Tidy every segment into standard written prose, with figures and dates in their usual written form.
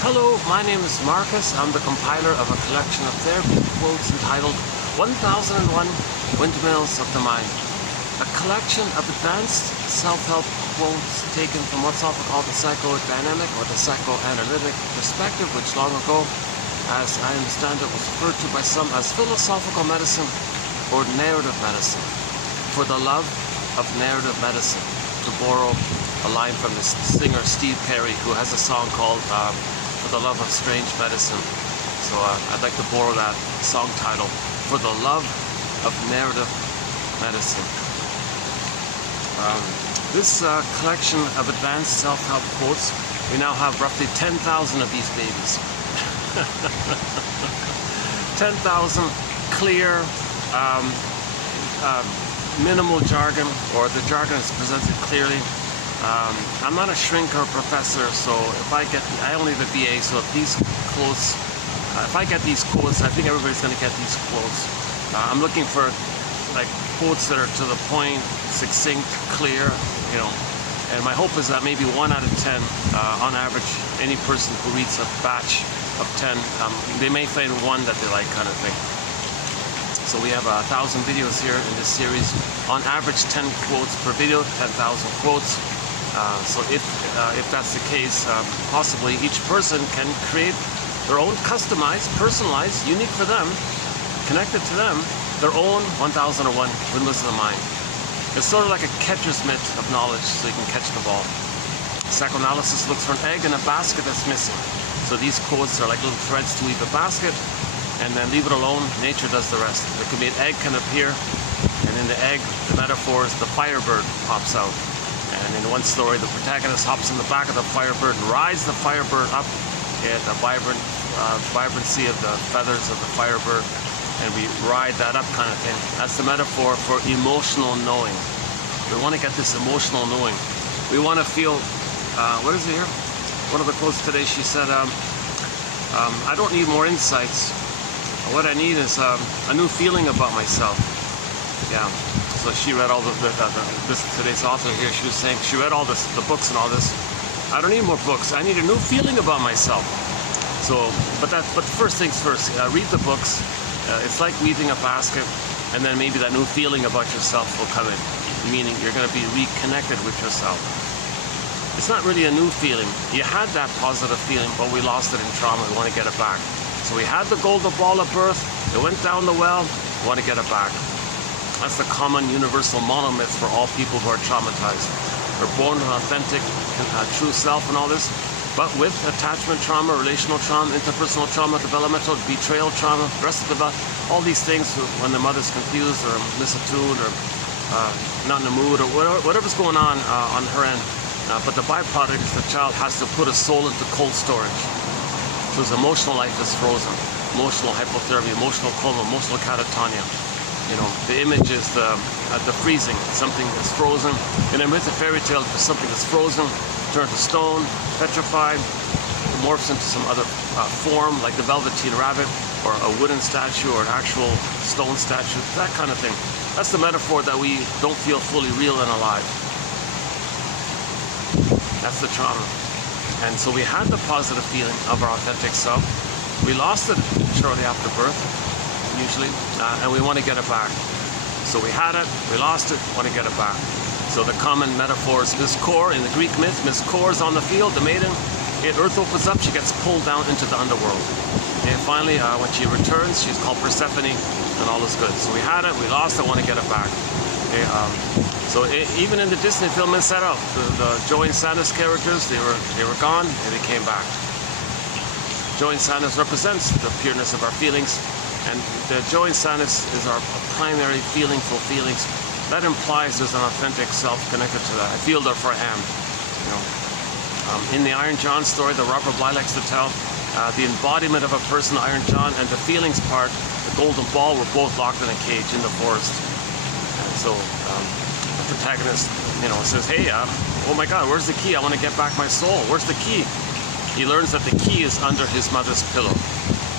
Hello, my name is Marcus. I'm the compiler of a collection of therapy quotes entitled 1001 Windmills of the Mind. A collection of advanced self-help quotes taken from what's often called the psychodynamic or the psychoanalytic perspective, which long ago, as I understand it, was referred to by some as philosophical medicine or narrative medicine. For the love of narrative medicine, to borrow a line from the singer Steve Perry, who has a song called For the Love of Strange Medicine. So I'd like to borrow that song title, For the Love of Narrative Medicine. This collection of advanced self-help quotes, we now have roughly 10,000 of these babies. 10,000 clear, minimal jargon, or the jargon is presented clearly. I'm not a shrink or professor, so if I only have a BA, so if these quotes, if I get these quotes, I think everybody's going to get these quotes. I'm looking for like quotes that are to the point, succinct, clear, you know, and my hope is that maybe 1 out of 10, on average, any person who reads a batch of 10, they may find one that they like, kind of thing. So we have 1,000 videos here in this series. On average, 10 quotes per video, 10,000 quotes. So if that's the case, possibly each person can create their own customized, personalized, unique for them, connected to them, their own 1001 Windmills of the Mind. It's sort of like a catcher's mitt of knowledge, so you can catch the ball. Psychoanalysis looks for an egg in a basket that's missing. So these quotes are like little threads to weave a basket, and then leave it alone, nature does the rest. There could be an egg can appear, and in the egg, the metaphor is the firebird pops out. And in one story, the protagonist hops in the back of the firebird and rides the firebird up at the vibrancy of the feathers of the firebird, and we ride that up, kind of thing. That's the metaphor for emotional knowing. We want to get this emotional knowing. We want to feel, what is it here? One of the quotes today, she said, I don't need more insights. What I need is a new feeling about myself. Yeah. So she read all this today's author here. She was saying she read all the books and all this. I don't need more books. I need a new feeling about myself. So, but first things first. Read the books. It's like weaving a basket, and then maybe that new feeling about yourself will come in. Meaning you're going to be reconnected with yourself. It's not really a new feeling. You had that positive feeling, but we lost it in trauma. We want to get it back. So we had the golden ball at birth. It went down the well. We want to get it back. That's the common universal monomyth for all people who are traumatized. We're born with an authentic, true self and all this, but with attachment trauma, relational trauma, interpersonal trauma, developmental, betrayal trauma, rest of the, all these things when the mother's confused or misattuned or not in the mood or whatever's going on her end. But the byproduct is the child has to put a soul into cold storage. So his emotional life is frozen. Emotional hypothermia, emotional coma, emotional catatonia. You know, the image is the freezing, something that's frozen. And then with the fairy tale, there's something that's frozen, turned to stone, petrified, it morphs into some other form, like the Velveteen Rabbit, or a wooden statue, or an actual stone statue, that kind of thing. That's the metaphor that we don't feel fully real and alive. That's the trauma. And so we had the positive feeling of our authentic self. We lost it shortly after birth, usually, and we want to get it back. So we had it, we lost it, want to get it back. So the common metaphor is Miss Kor in the Greek myth. Miss Kor is on the field, the maiden. Earth opens up, she gets pulled down into the underworld. And finally, when she returns, she's called Persephone, and all is good. So we had it, we lost it, want to get it back. Okay, so even in the Disney film Inside Out, the Joey and Santa's characters, they were gone and they came back. Joey and Santa's represents the pureness of our feelings, and the Joey and Santa's is our primary feelingful feelings. That implies there's an authentic self connected to that. I feel, therefore I am. You know, in the Iron John story that Robert Bly likes to tell, the embodiment of a person, Iron John, and the feelings part, the golden ball, were both locked in a cage in the forest. And so the protagonist, you know, says, hey, oh my God, where's the key? I want to get back my soul. Where's the key? He learns that the key is under his mother's pillow.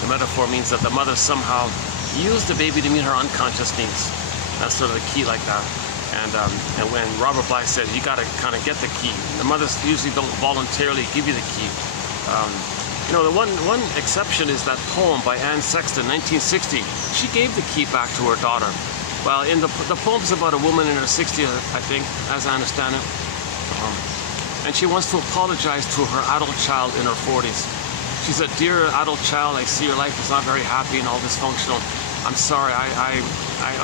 The metaphor means that the mother somehow used the baby to meet her unconscious needs. That's sort of the key, like that. And when Robert Bly said, you got to kind of get the key. The mothers usually don't voluntarily give you the key. You know, the one exception is that poem by Anne Sexton, 1960. She gave the key back to her daughter. Well, in the poem's about a woman in her 60s, I think, as I understand it. And she wants to apologize to her adult child in her 40s. She said, "Dear adult child, I see your life is not very happy and all dysfunctional. I'm sorry, I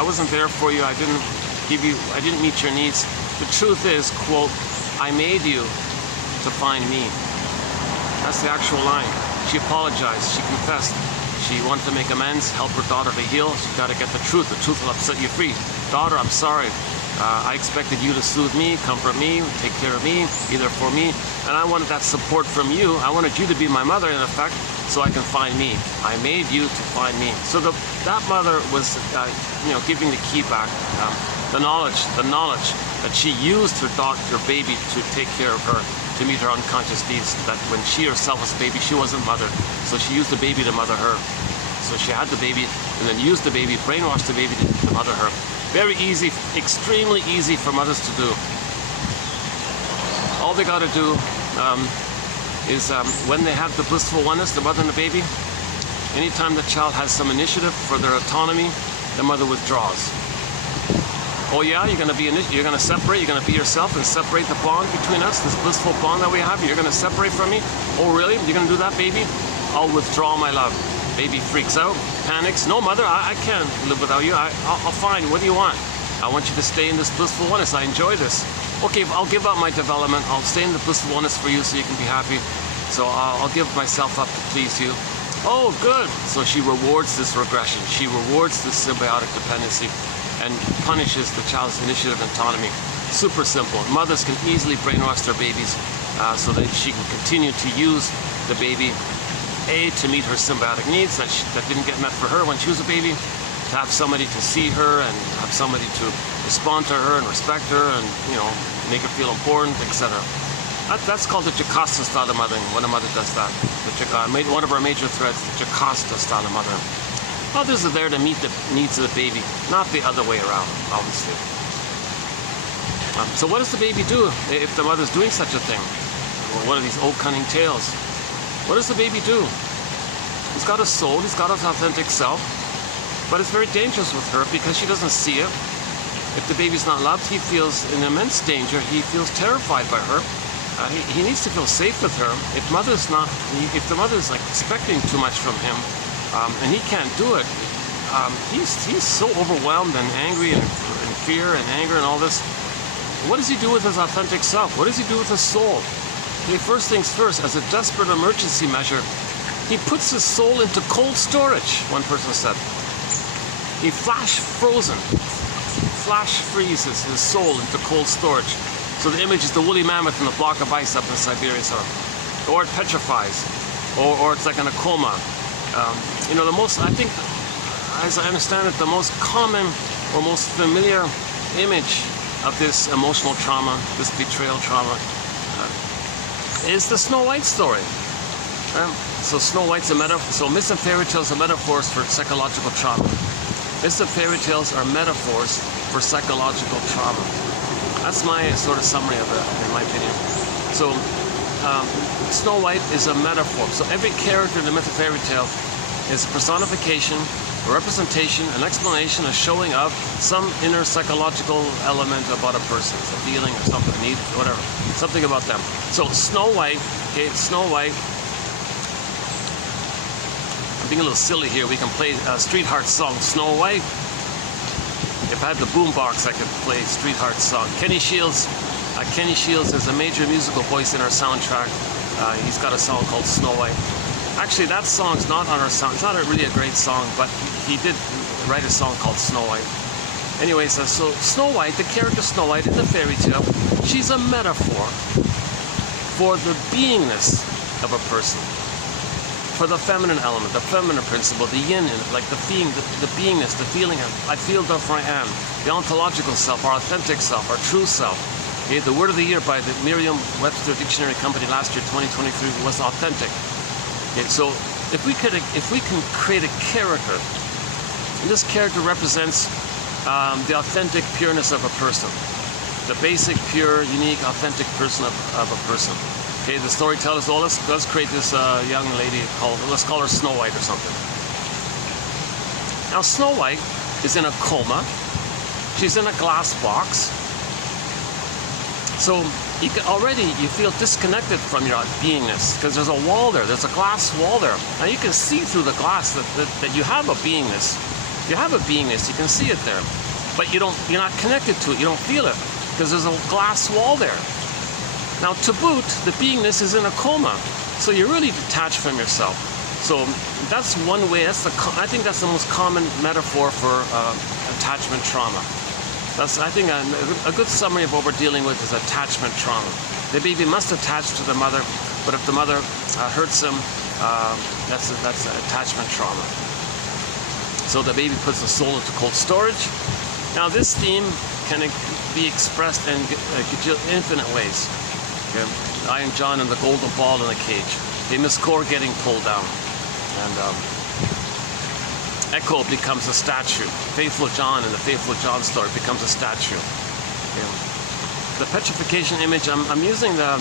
wasn't there for you. I didn't meet your needs. The truth is, quote, I made you to find me." That's the actual line. She apologized, she confessed. She wanted to make amends, help her daughter to heal. She's got to get the truth. The truth will set you free. Daughter, I'm sorry. I expected you to soothe me, comfort me, take care of me, be there for me. And I wanted that support from you. I wanted you to be my mother, in effect, so I can find me. I made you to find me. So that mother was, giving the key back. The knowledge that she used her baby to take care of her, to meet her unconscious needs. That when she herself was a baby, she wasn't mothered. So she used the baby to mother her. So she had the baby and then used the baby, brainwashed the baby to mother her. Very easy, extremely easy for mothers to do. All they got to do is when they have the blissful oneness, the mother and the baby, anytime the child has some initiative for their autonomy, the mother withdraws. Oh yeah, you're going to separate, you're going to be yourself and separate the bond between us, this blissful bond that we have. You're going to separate from me? Oh really? You're going to do that, baby? I'll withdraw my love. Baby freaks out, panics. No, mother, I can't live without you. I'll find. What do you want? I want you to stay in this blissful oneness. I enjoy this. Okay, I'll give up my development. I'll stay in the blissful oneness for you so you can be happy. So I'll give myself up to please you. Oh, good. So she rewards this regression. She rewards this symbiotic dependency and punishes the child's initiative and autonomy. Super simple. Mothers can easily brainwash their babies so that she can continue to use the baby to meet her symbiotic needs that didn't get met for her when she was a baby, to have somebody to see her and have somebody to respond to her and respect her and, make her feel important, etc. That's called the Jocasta style of mothering, when a mother does that. One of our major threads, the Jocasta style of mothering. Others are there to meet the needs of the baby, not the other way around, obviously. So what does the baby do if the mother's doing such a thing? Well, one of these old cunning tales. What does the baby do? He's got a soul, he's got his authentic self, but it's very dangerous with her because she doesn't see it. If the baby's not loved, he feels in immense danger. He feels terrified by her. He needs to feel safe with her. If the mother's like expecting too much from him, and he can't do it, he's so overwhelmed and angry and fear and anger and all this. What does he do with his authentic self? What does he do with his soul? Okay, first things first, as a desperate emergency measure, he puts his soul into cold storage, one person said. He flash freezes his soul into cold storage. So the image is the woolly mammoth and the block of ice up in Siberia. Or it petrifies, or it's like in a coma. I think, as I understand it, the most common or most familiar image of this emotional trauma, this betrayal trauma, is the Snow White story. So Snow White's a metaphor. So myths and fairy tales are metaphors for psychological trauma. Myths and fairy tales are metaphors for psychological trauma. That's my sort of summary of it, in my opinion. So Snow White is a metaphor. So every character in the myth and fairy tale is a personification, a representation, an explanation, a showing of some inner psychological element about a person, a feeling or something, a need, whatever, something about them. So Snow White, okay, Snow White. I'm being a little silly here. We can play Streetheart's song, Snow White. If I had the boombox, I could play Streetheart's song. Kenny Shields is a major musical voice in our soundtrack. He's got a song called Snow White. Actually, that song's not on our sound. It's not really a great song, but he did write a song called Snow White. Anyways, so Snow White, the character Snow White in the fairy tale, she's a metaphor for the beingness of a person, for the feminine element, the feminine principle, the yin, like the beingness, the feeling of I feel therefore I am, the ontological self, our authentic self, our true self. Okay, the word of the year by the Merriam-Webster Dictionary Company last year, 2023, was authentic. Okay, so if we can create a character, and this character represents the authentic pureness of a person, the basic, pure, unique, authentic person of a person. Okay, the story tells us, well, let's create this young lady called, let's call her Snow White or something. Now Snow White is in a coma. She's in a glass box. So you feel disconnected from your beingness because there's a wall there. There's a glass wall there. Now you can see through the glass that you have a beingness. You have a beingness. You can see it there, but you're not connected to it. You don't feel it because there's a glass wall there. Now to boot, the beingness is in a coma, so you're really detached from yourself. So that's one way. I think that's the most common metaphor for attachment trauma. That's, I think, a good summary of what we're dealing with is attachment trauma. The baby must attach to the mother, but if the mother hurts him, that's attachment trauma. So the baby puts the soul into cold storage. Now this theme can be expressed in infinite ways. Okay? Iron John and the golden ball in the cage. Famous core getting pulled down. And Echo becomes a statue. Faithful John in the Faithful John story becomes a statue. Okay? The petrification image, I'm using the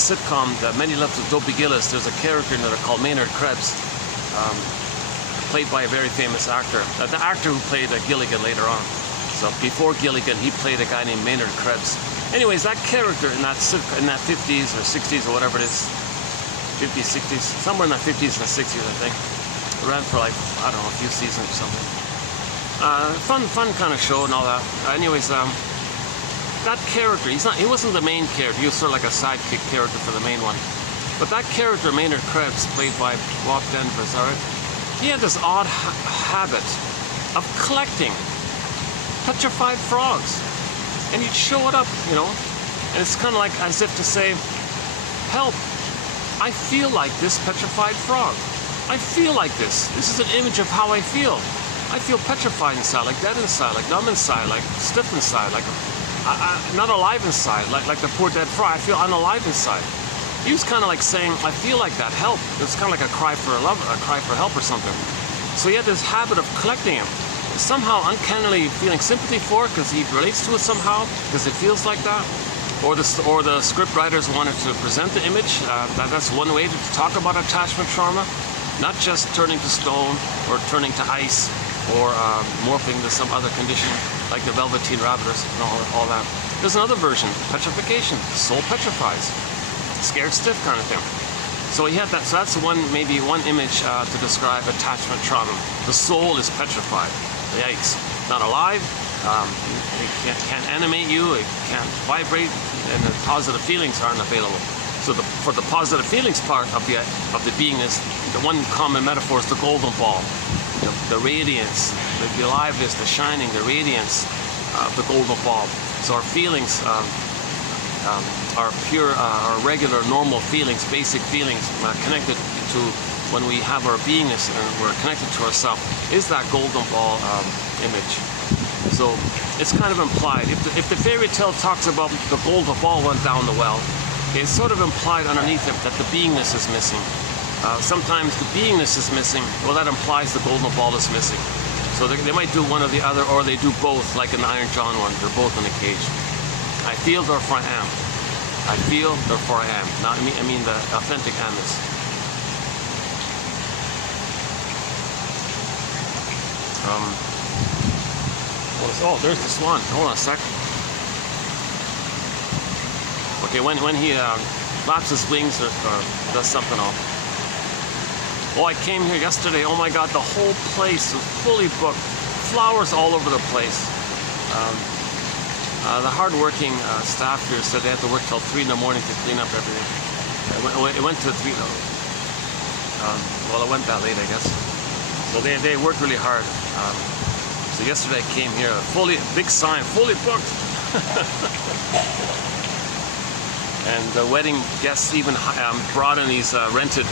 sitcom, the Many Lives of Dopey Gillis. There's a character in there called Maynard Krebs, played by a very famous actor. The actor who played Gilligan later on. So before Gilligan, he played a guy named Maynard Krebs. Anyways, that character in that 50s or 60s or whatever it is, 50s, 60s, somewhere in the 50s and the 60s, I think. It ran for like, I don't know, a few seasons or something. Fun kind of show and all that. Anyways, that character, he wasn't the main character. He was sort of like a sidekick character for the main one. But that character, Maynard Krebs, played by Bob Denver, he had this odd habit of collecting petrified frogs, and you'd show it up, and it's kind of like as if to say, help, I feel like this petrified frog. I feel like this. This is an image of how I feel. I feel petrified inside, like dead inside, like numb inside, like stiff inside, like not alive inside, like the poor dead frog. I feel unalive inside. He was kind of like saying, I feel like that, help. It's kind of like a cry for help or something. So he had this habit of collecting them. Somehow uncannily feeling sympathy for it because he relates to it somehow because it feels like that, or the script writers wanted to present the image. That's one way to talk about attachment trauma, not just turning to stone or turning to ice or morphing to some other condition like the Velveteen Rabbit and all that. There's another version, petrification. The soul petrifies, scared stiff kind of thing. So he had that. So that's maybe one image to describe attachment trauma. The soul is petrified. Yikes, not alive, it can't animate you, it can't vibrate, and the positive feelings aren't available. So for the positive feelings part of the beingness, the one common metaphor is the golden ball, the radiance, the aliveness, the shining, the radiance of the golden ball. So our feelings are pure, our regular, normal feelings, basic feelings connected to when we have our beingness and we're connected to ourselves, is that golden ball image. So it's kind of implied. If the fairy tale talks about the golden ball went down the well, it's sort of implied underneath it that the beingness is missing. Sometimes the beingness is missing, well, that implies the golden ball is missing. So they might do one or the other, or they do both, like in the Iron John one, they're both in the cage. I feel, therefore I am. I feel, therefore I am. Not me, I mean the authentic amness. Oh, there's the swan. Hold on a sec. Okay, when he flaps his wings or does something else. Oh, I came here yesterday. Oh my God, the whole place was fully booked. Flowers all over the place. The hard-working staff here said they had to work till 3 in the morning to clean up everything. It went to 3. Well, it went that late, I guess. So they worked really hard. So yesterday I came here, big sign, fully booked. And the wedding guests even brought in these rented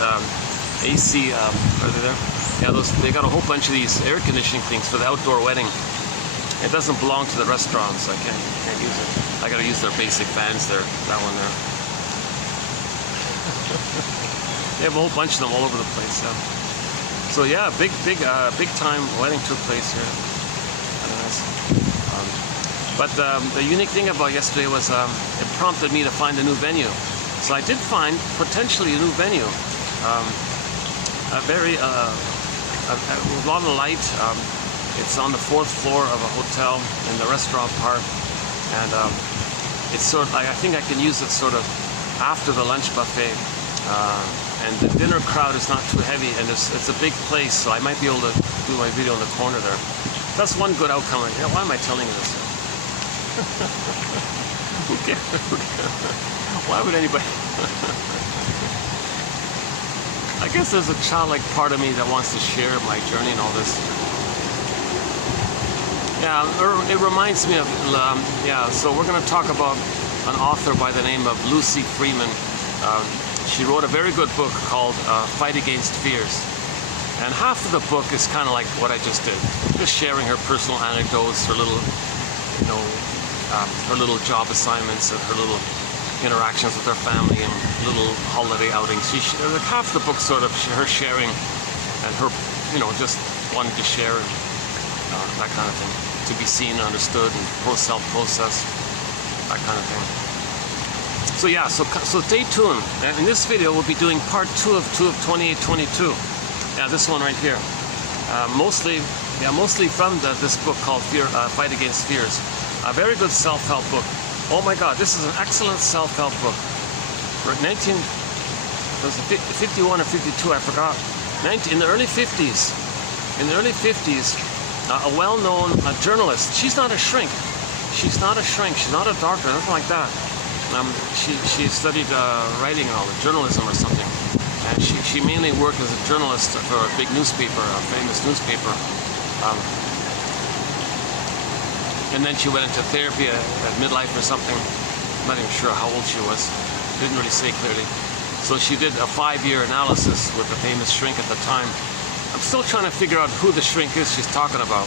AC, are they there? Yeah, they got a whole bunch of these air conditioning things for the outdoor wedding. It doesn't belong to the restaurant, so I can't use it. I gotta use their basic fans there, that one there. They have a whole bunch of them all over the place. So yeah, big time wedding took place here. But the unique thing about yesterday was it prompted me to find a new venue. So I did find potentially a new venue, a very with a lot of light. It's on the 4th floor of a hotel in the restaurant part, and it's sort of, I think I can use it sort of after the lunch buffet, and the dinner crowd is not too heavy, and it's a big place, so I might be able to do my video in the corner there. That's one good outcome. Why am I telling you this? Who cares? Why would anybody? I guess there's a childlike part of me that wants to share my journey and all this. Yeah, it reminds me of, so we're going to talk about an author by the name of Lucy Freeman. She wrote a very good book called Fight Against Fears. And half of the book is kind of like what I just did. Just sharing her personal anecdotes, her little, her little job assignments, and her little interactions with her family and little holiday outings. Like half the book sort of her sharing and her, just wanting to share that kind of thing, to be seen, understood, and self-process, that kind of thing. So yeah, so stay tuned. In this video, we'll be doing part 2 of 2822. Yeah, this one right here. Mostly from this book called Fight Against Fears. A very good self-help book. Oh my God, this is an excellent self-help book. 51 or 52, I forgot. In the early 50s. In the early 50s, a well-known journalist. She's not a shrink. She's not a shrink. She's not a doctor, nothing like that. She studied writing and all, journalism or something. And she mainly worked as a journalist for a big newspaper, a famous newspaper. And then she went into therapy at midlife or something. I'm not even sure how old she was. Didn't really say clearly. So she did a 5-year analysis with the famous shrink at the time. I'm still trying to figure out who the shrink is she's talking about.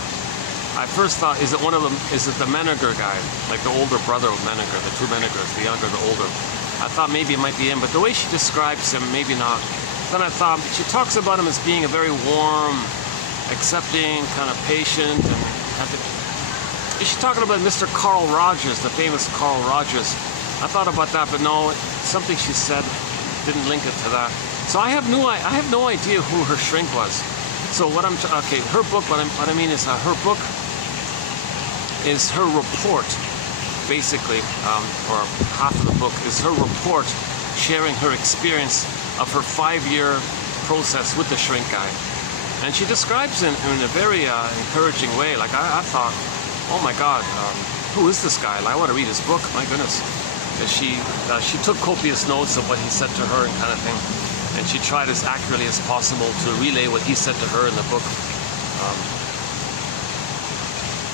I first thought, is it one of them? Is it the Menninger guy, like the older brother of Menninger, the two Menningers, the younger, the older? I thought maybe it might be him, but the way she describes him, maybe not. Then I thought she talks about him as being a very warm, accepting, kind of patient, and is she talking about Mr. Carl Rogers, the famous Carl Rogers? I thought about that, but no, something she said didn't link it to that. So I have no idea who her shrink was. So her book. What I mean is her book is her report, basically, or half of the book is her report, sharing her experience of her 5-year process with the shrink guy, and she describes it in a very encouraging way. Like I thought, oh my God, who is this guy? I want to read his book. My goodness. She took copious notes of what he said to her and kind of thing, and she tried as accurately as possible to relay what he said to her in the book.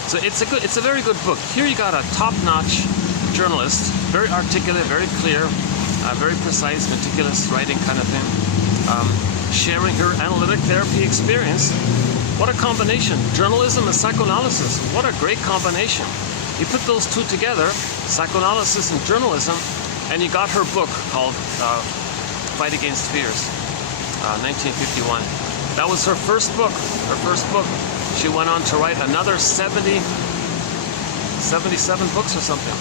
So it's a very good book. Here you got a top-notch journalist, very articulate, very clear, very precise, meticulous writing kind of thing, sharing her analytic therapy experience. What a combination! Journalism and psychoanalysis. What a great combination. You put those two together, psychoanalysis and journalism, and you got her book called Fight Against Fears, 1951. That was her first book. She went on to write another 77 books or something.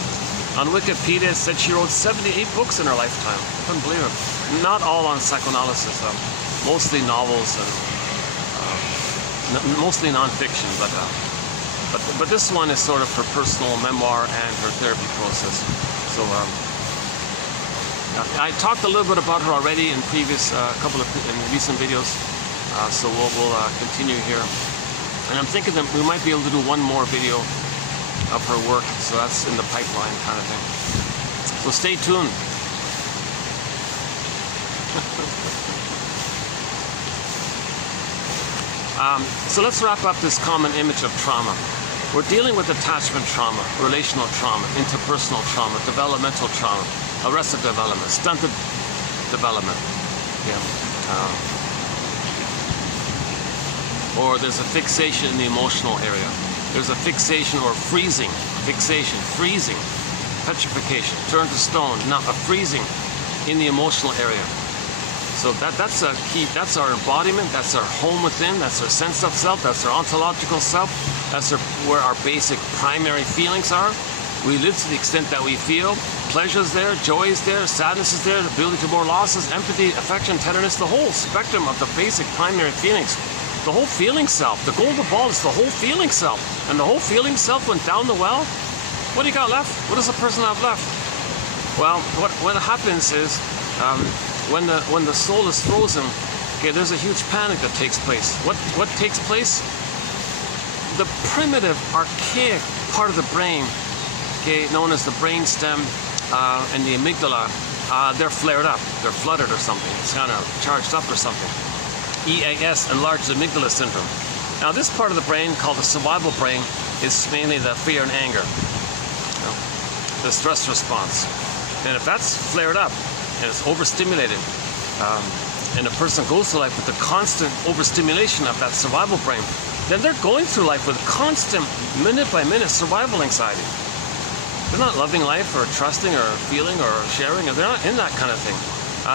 On Wikipedia, it said she wrote 78 books in her lifetime. I couldn't believe it. Not all on psychoanalysis, though. Mostly novels and mostly nonfiction, but this one is sort of her personal memoir and her therapy process. So I talked a little bit about her already in previous in recent videos. So we'll continue here, and I'm thinking that we might be able to do one more video of her work. So that's in the pipeline, kind of thing. So stay tuned. So let's wrap up this common image of trauma. We're dealing with attachment trauma, relational trauma, interpersonal trauma, developmental trauma, arrested development, stunted development. Or there's a fixation in the emotional area. There's a fixation or freezing, petrification, turn to stone, not a freezing in the emotional area. So that's a key, that's our embodiment, that's our home within, that's our sense of self, that's our ontological self, that's where our basic primary feelings are. We live to the extent that we feel. Pleasure is there, joy is there, sadness is there, the ability to more losses, empathy, affection, tenderness, the whole spectrum of the basic primary feelings. The whole feeling self. The golden ball is the whole feeling self. And the whole feeling self went down the well. What do you got left? What does a person have left? Well, what happens is when the soul is frozen, okay, there's a huge panic that takes place. What takes place? The primitive, archaic part of the brain, okay, known as the brain stem and the amygdala, they're flared up. They're flooded or something. It's kind of charged up or something. EAS, enlarged amygdala syndrome. Now, this part of the brain, called the survival brain, is mainly the fear and anger, the stress response. And if that's flared up and it's overstimulated, and a person goes through life with the constant overstimulation of that survival brain, then they're going through life with constant, minute-by-minute survival anxiety. They're not loving life or trusting or feeling or sharing, or they're not in that kind of thing.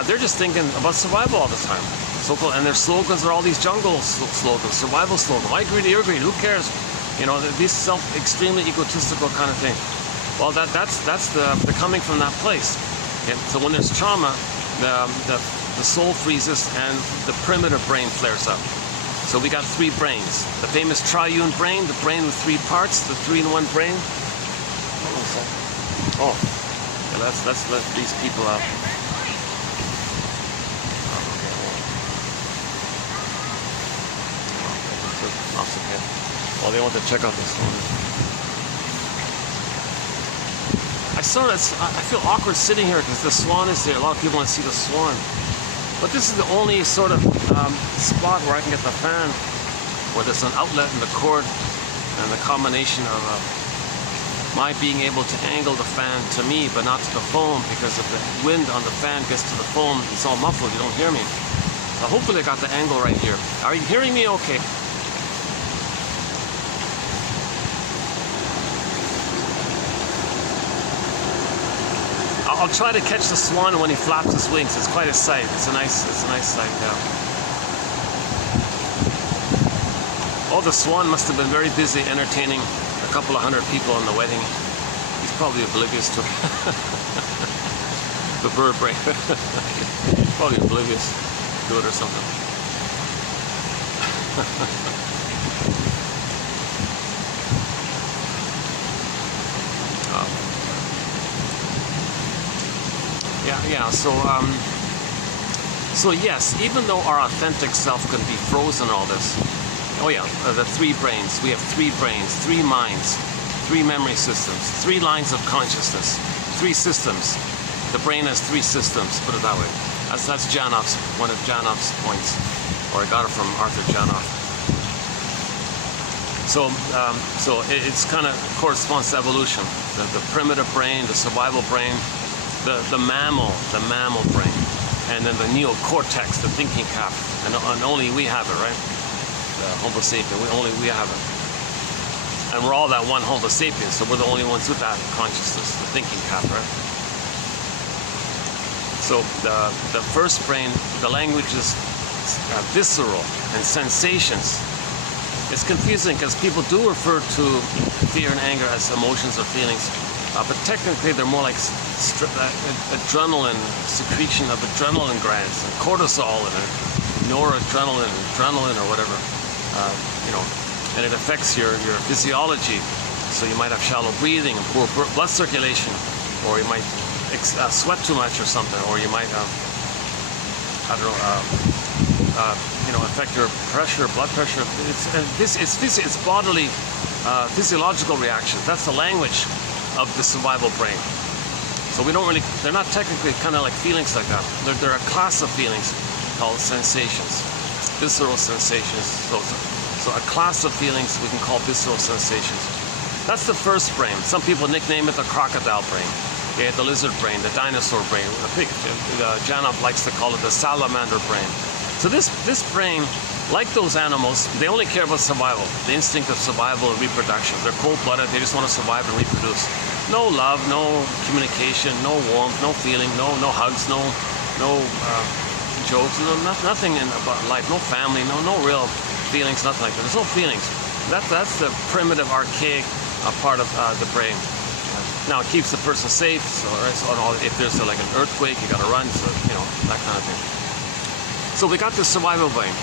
They're just thinking about survival all the time. And their slogans are all these jungle slogans, survival slogans. My greedy, your greedy, who cares? You know, these extremely egotistical kind of thing. Well, that's the coming from that place. Okay? So when there's trauma, the soul freezes and the primitive brain flares up. So we got three brains. The famous triune brain, the brain with three parts, the 3-in-1 brain. Oh, yeah, let's let these people out. Okay. Well, they want to check out this one. I feel awkward sitting here because the swan is there. A lot of people want to see the swan. But this is the only sort of spot where I can get the fan, where there's an outlet in the cord, and the combination of my being able to angle the fan to me, but not to the foam, because if the wind on the fan gets to the foam, it's all muffled, you don't hear me. So hopefully I got the angle right here. Are you hearing me okay? I'll try to catch the swan when he flaps his wings. It's quite a sight. It's a nice sight, yeah. Oh, the swan must have been very busy entertaining a couple of hundred people in the wedding. He's probably oblivious to the bird brain. Probably oblivious to it or something. Yeah. So yes, even though our authentic self can be frozen, all this. Oh yeah, the three brains. We have three brains, three minds, three memory systems, three lines of consciousness, three systems. The brain has three systems. Put it that way. That's Janoff's, one of Janoff's points, or I got it from Arthur Janoff. So it's kind of corresponds to evolution. The primitive brain, the survival brain. The mammal brain, and then the neocortex, the thinking cap, and only we have it, right? The Homo sapien, only we have it. And we're all that one Homo sapien, so we're the only ones with that consciousness, the thinking cap, right? So the first brain, the language is visceral and sensations. It's confusing because people do refer to fear and anger as emotions or feelings. But technically, they're more like adrenaline, secretion of adrenaline glands, and cortisol, and noradrenaline, adrenaline, or whatever, and it affects your physiology. So you might have shallow breathing and poor blood circulation, or you might sweat too much or something, or you might, affect your pressure, blood pressure. It's bodily, physiological reactions. That's the language of the survival brain. So they're not technically kind of like feelings like that. They're a class of feelings called sensations, visceral sensations. So a class of feelings we can call visceral sensations. That's the first brain. Some people nickname it the crocodile brain, okay, the lizard brain, the dinosaur brain, the pig. Janoff likes to call it the salamander brain. So this brain, like those animals, they only care about survival, the instinct of survival and reproduction. They're cold-blooded, they just want to survive and reproduce. No love, no communication, no warmth, no feeling, no hugs, no jokes, nothing about life, no family, no real feelings, nothing like that. There's no feelings. That's the primitive, archaic part of the brain. Now it keeps the person safe. So, right, so if there's like an earthquake, you got to run. So that kind of thing. So we got the survival brain.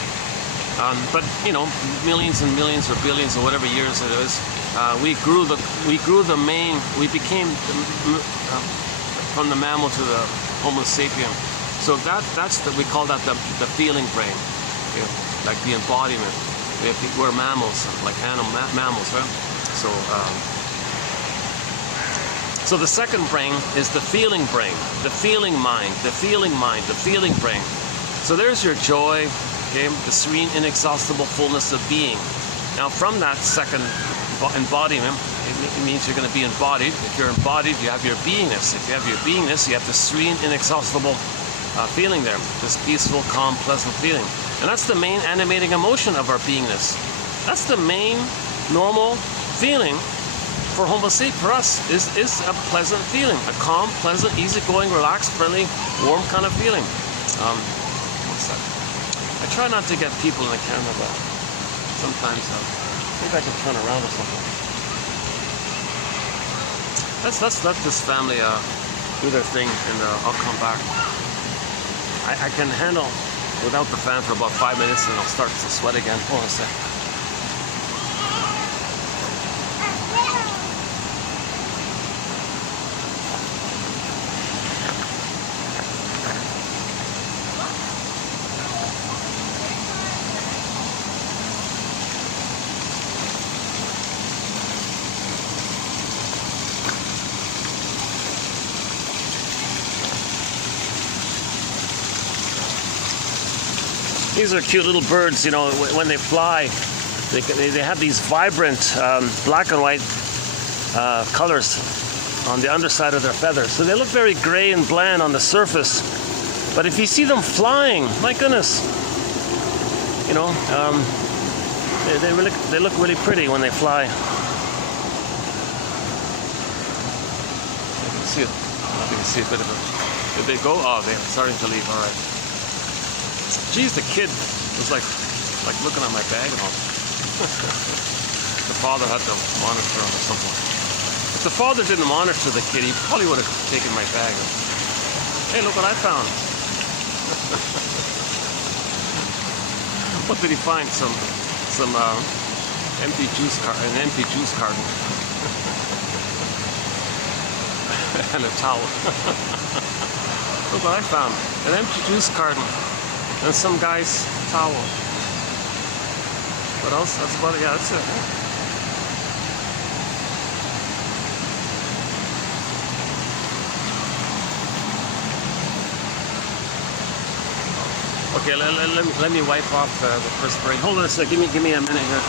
But millions and millions or billions or whatever years it is, we became from the mammal to the Homo sapien. So we call that the feeling brain, like the embodiment. We're mammals, like mammals, right? So the second brain is the feeling brain, the feeling mind, the feeling brain. So there's your joy, okay, the serene, inexhaustible fullness of being. Now from that second embodiment, it means you're going to be embodied. If you're embodied, you have your beingness. If you have your beingness, you have the serene, inexhaustible feeling there, this peaceful, calm, pleasant feeling. And that's the main animating emotion of our beingness. That's the main normal feeling for Homo sapien, for us, is a pleasant feeling, a calm, pleasant, easygoing, relaxed, friendly, warm kind of feeling. What's that? I try not to get people in the camera, but sometimes maybe I can turn around or something. Let's let this family do their thing, and I'll come back. I can handle without the fan for about 5 minutes, and I'll start to sweat again. Hold on a sec. These are cute little birds, when they fly, they have these vibrant black and white colors on the underside of their feathers. So they look very gray and bland on the surface. But if you see them flying, my goodness, they look really pretty when they fly. I can see a bit of it. Did they go? Oh, they're starting to leave. All right. Geez, the kid was like looking at my bag and all. The father had to monitor him or something. If the father didn't monitor the kid, he probably would have taken my bag. Hey, look what I found. What did he find? Some empty juice carton, and a towel. Look what I found. An empty juice carton. And some guy's towel. What else? That's about it. Yeah, that's it. Okay, let me wipe off the perspiration. Hold on a sec. Give me a minute here.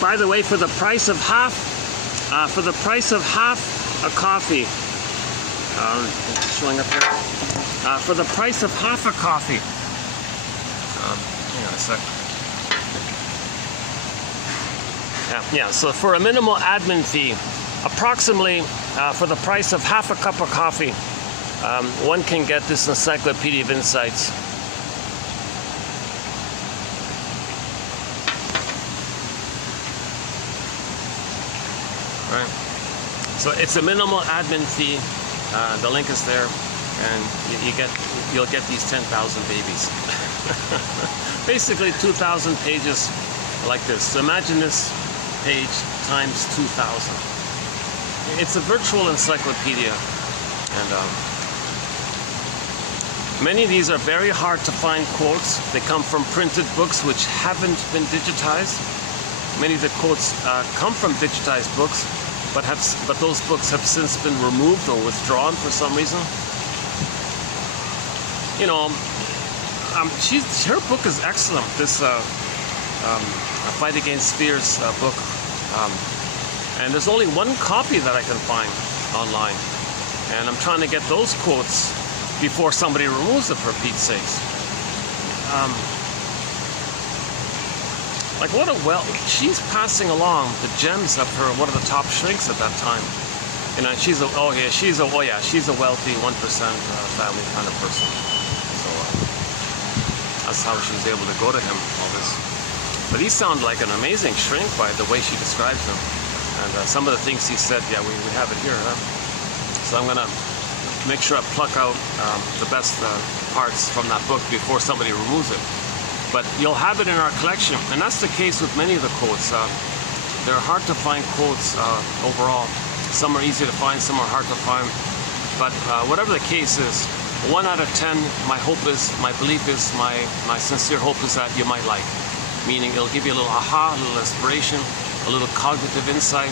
By the way, for the price of half a coffee, showing up here. For the price of half a coffee. Hang on a sec. Yeah. So for a minimal admin fee, approximately for the price of half a cup of coffee, one can get this encyclopedia of insights. Right. So it's a minimal admin fee. The link is there, and you'll get these 10,000 babies. Basically 2,000 pages like this. So imagine this page times 2,000. It's a virtual encyclopedia, and many of these are very hard to find quotes. They come from printed books which haven't been digitized. Many of the quotes come from digitized books, but those books have since been removed or withdrawn for some reason. You know, her book is excellent. This Fight Against Fear's book, and there's only one copy that I can find online, and I'm trying to get those quotes before somebody removes it, for Pete's sakes. Like she's passing along the gems of her, one of the top shrinks at that time. You know, she's a wealthy 1% family kind of person. So that's how she was able to go to him, all this. But he sounded like an amazing shrink by the way she describes him. And some of the things he said, yeah, we have it here. Huh? So I'm gonna make sure I pluck out the best parts from that book before somebody removes it. But you'll have it in our collection, and that's the case with many of the quotes. They're hard to find quotes overall. Some are easy to find, some are hard to find. But whatever the case is, 1 out of 10, my belief is, my sincere hope is that you might like. Meaning it'll give you a little aha, a little inspiration, a little cognitive insight,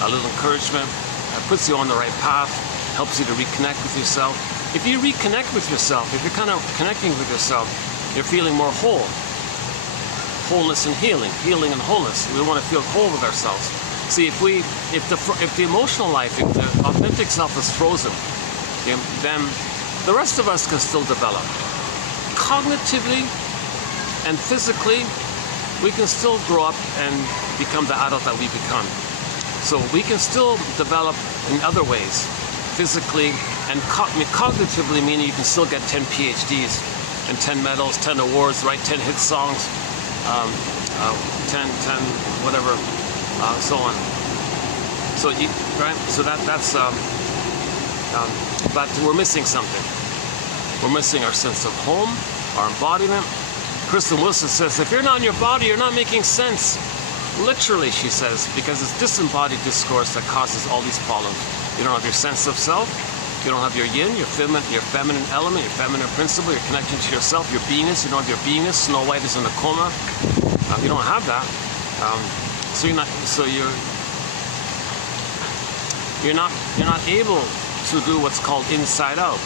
a little encouragement. It puts you on the right path, helps you to reconnect with yourself. If you reconnect with yourself, if you're kind of connecting with yourself, you're feeling more whole. Wholeness and healing and wholeness. We want to feel whole with ourselves. See, if the emotional life, if the authentic self is frozen, then the rest of us can still develop. Cognitively and physically, we can still grow up and become the adult that we become. So we can still develop in other ways, physically and cognitively, meaning you can still get 10 PhDs and 10 medals, 10 awards, write 10 hit songs, 10 whatever, so on. So that's but we're missing something. We're missing our sense of home, our embodiment. Kristen Wilson says, if you're not in your body, you're not making sense. Literally, she says, because it's disembodied discourse that causes all these problems. You don't have your sense of self. You don't have your yin, your feminine element, your feminine principle, your connection to yourself, your beingness. You don't have your beingness. Snow White is in a coma. You don't have that. You're not able to do what's called inside out.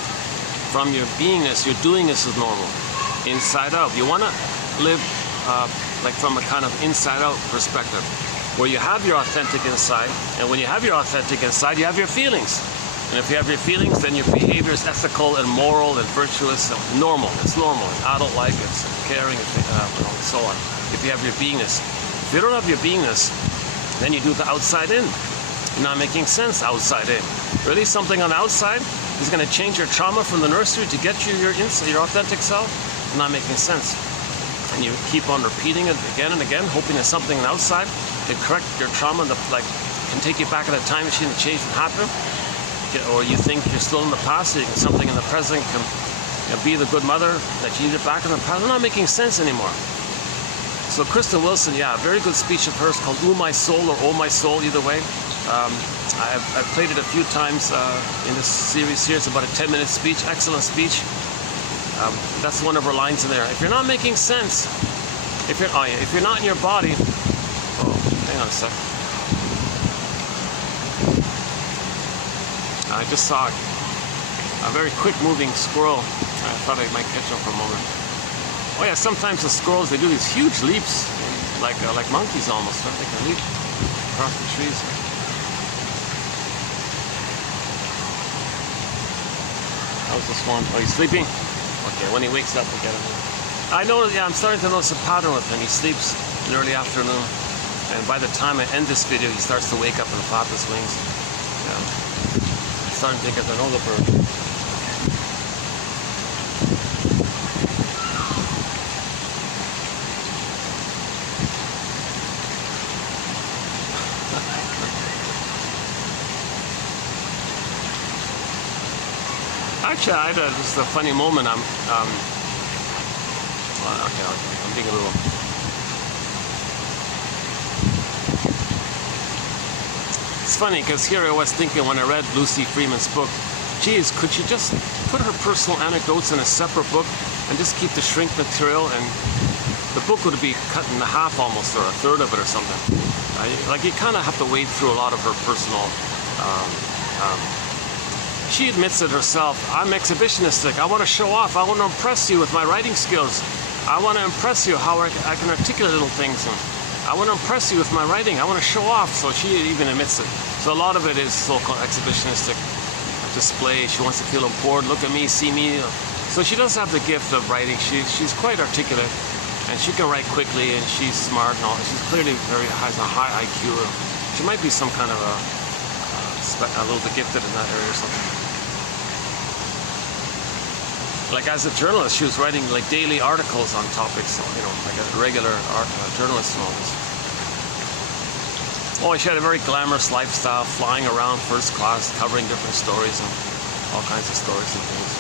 From your beingness, your doingness is normal. Inside out. You want to live like from a kind of inside out perspective, where you have your authentic inside, and when you have your authentic inside, you have your feelings. And if you have your feelings, then your behavior is ethical and moral and virtuous and normal. It's normal. It's adult-like. It's caring, and so on. If you have your beingness. If you don't have your beingness, then you do the outside in. You're not making sense outside in. Really, something on the outside is going to change your trauma from the nursery to get you your authentic self? Not making sense. And you keep on repeating it again and again, hoping that something on the outside can correct your trauma, can take you back in a time machine and change what happened. Or you think you're still in the past, so something in the present can be the good mother that you needed back in the past. It's not making sense anymore. So Kristen Wilson, yeah, a very good speech of hers called Ooh My Soul or Oh My Soul, either way. I've played it a few times in this series here. It's about a 10-minute speech, excellent speech. That's one of her lines in there. If you're not making sense, if you're not in your body, hang on a sec. I just saw a very quick-moving squirrel. I thought I might catch him for a moment. Oh yeah, sometimes the squirrels, they do these huge leaps, like monkeys almost. Right? They can leap across the trees. How's this one? Oh, he's sleeping? Okay, when he wakes up, we'll get him. I know, yeah, I'm starting to notice a pattern with him. He sleeps in the early afternoon, and by the time I end this video, he starts to wake up and flap his wings. Yeah. I'm starting to think I know the bird. Actually, I had just a funny moment. I'm being a little. It's funny because here I was thinking when I read Lucy Freeman's book, geez, could she just put her personal anecdotes in a separate book and just keep the shrink material and the book would be cut in half almost, or a third of it or something. Like, you kind of have to wade through a lot of her personal. She admits it herself. I'm exhibitionistic. I want to show off. I want to impress you with my writing skills. I want to impress you how I can articulate little things. And I want to impress you with my writing. I want to show off. So she even admits it. So a lot of it is so-called exhibitionistic display. She wants to feel important. Look at me, see me. So she does have the gift of writing. She's quite articulate, and she can write quickly, and she's smart and all. She's clearly has a high IQ. She might be some kind of a little bit gifted in that area or something. Like, as a journalist, she was writing like daily articles on topics, like a regular journalist and all this. Oh, she had a very glamorous lifestyle, flying around first class, covering different stories and all kinds of stories and things.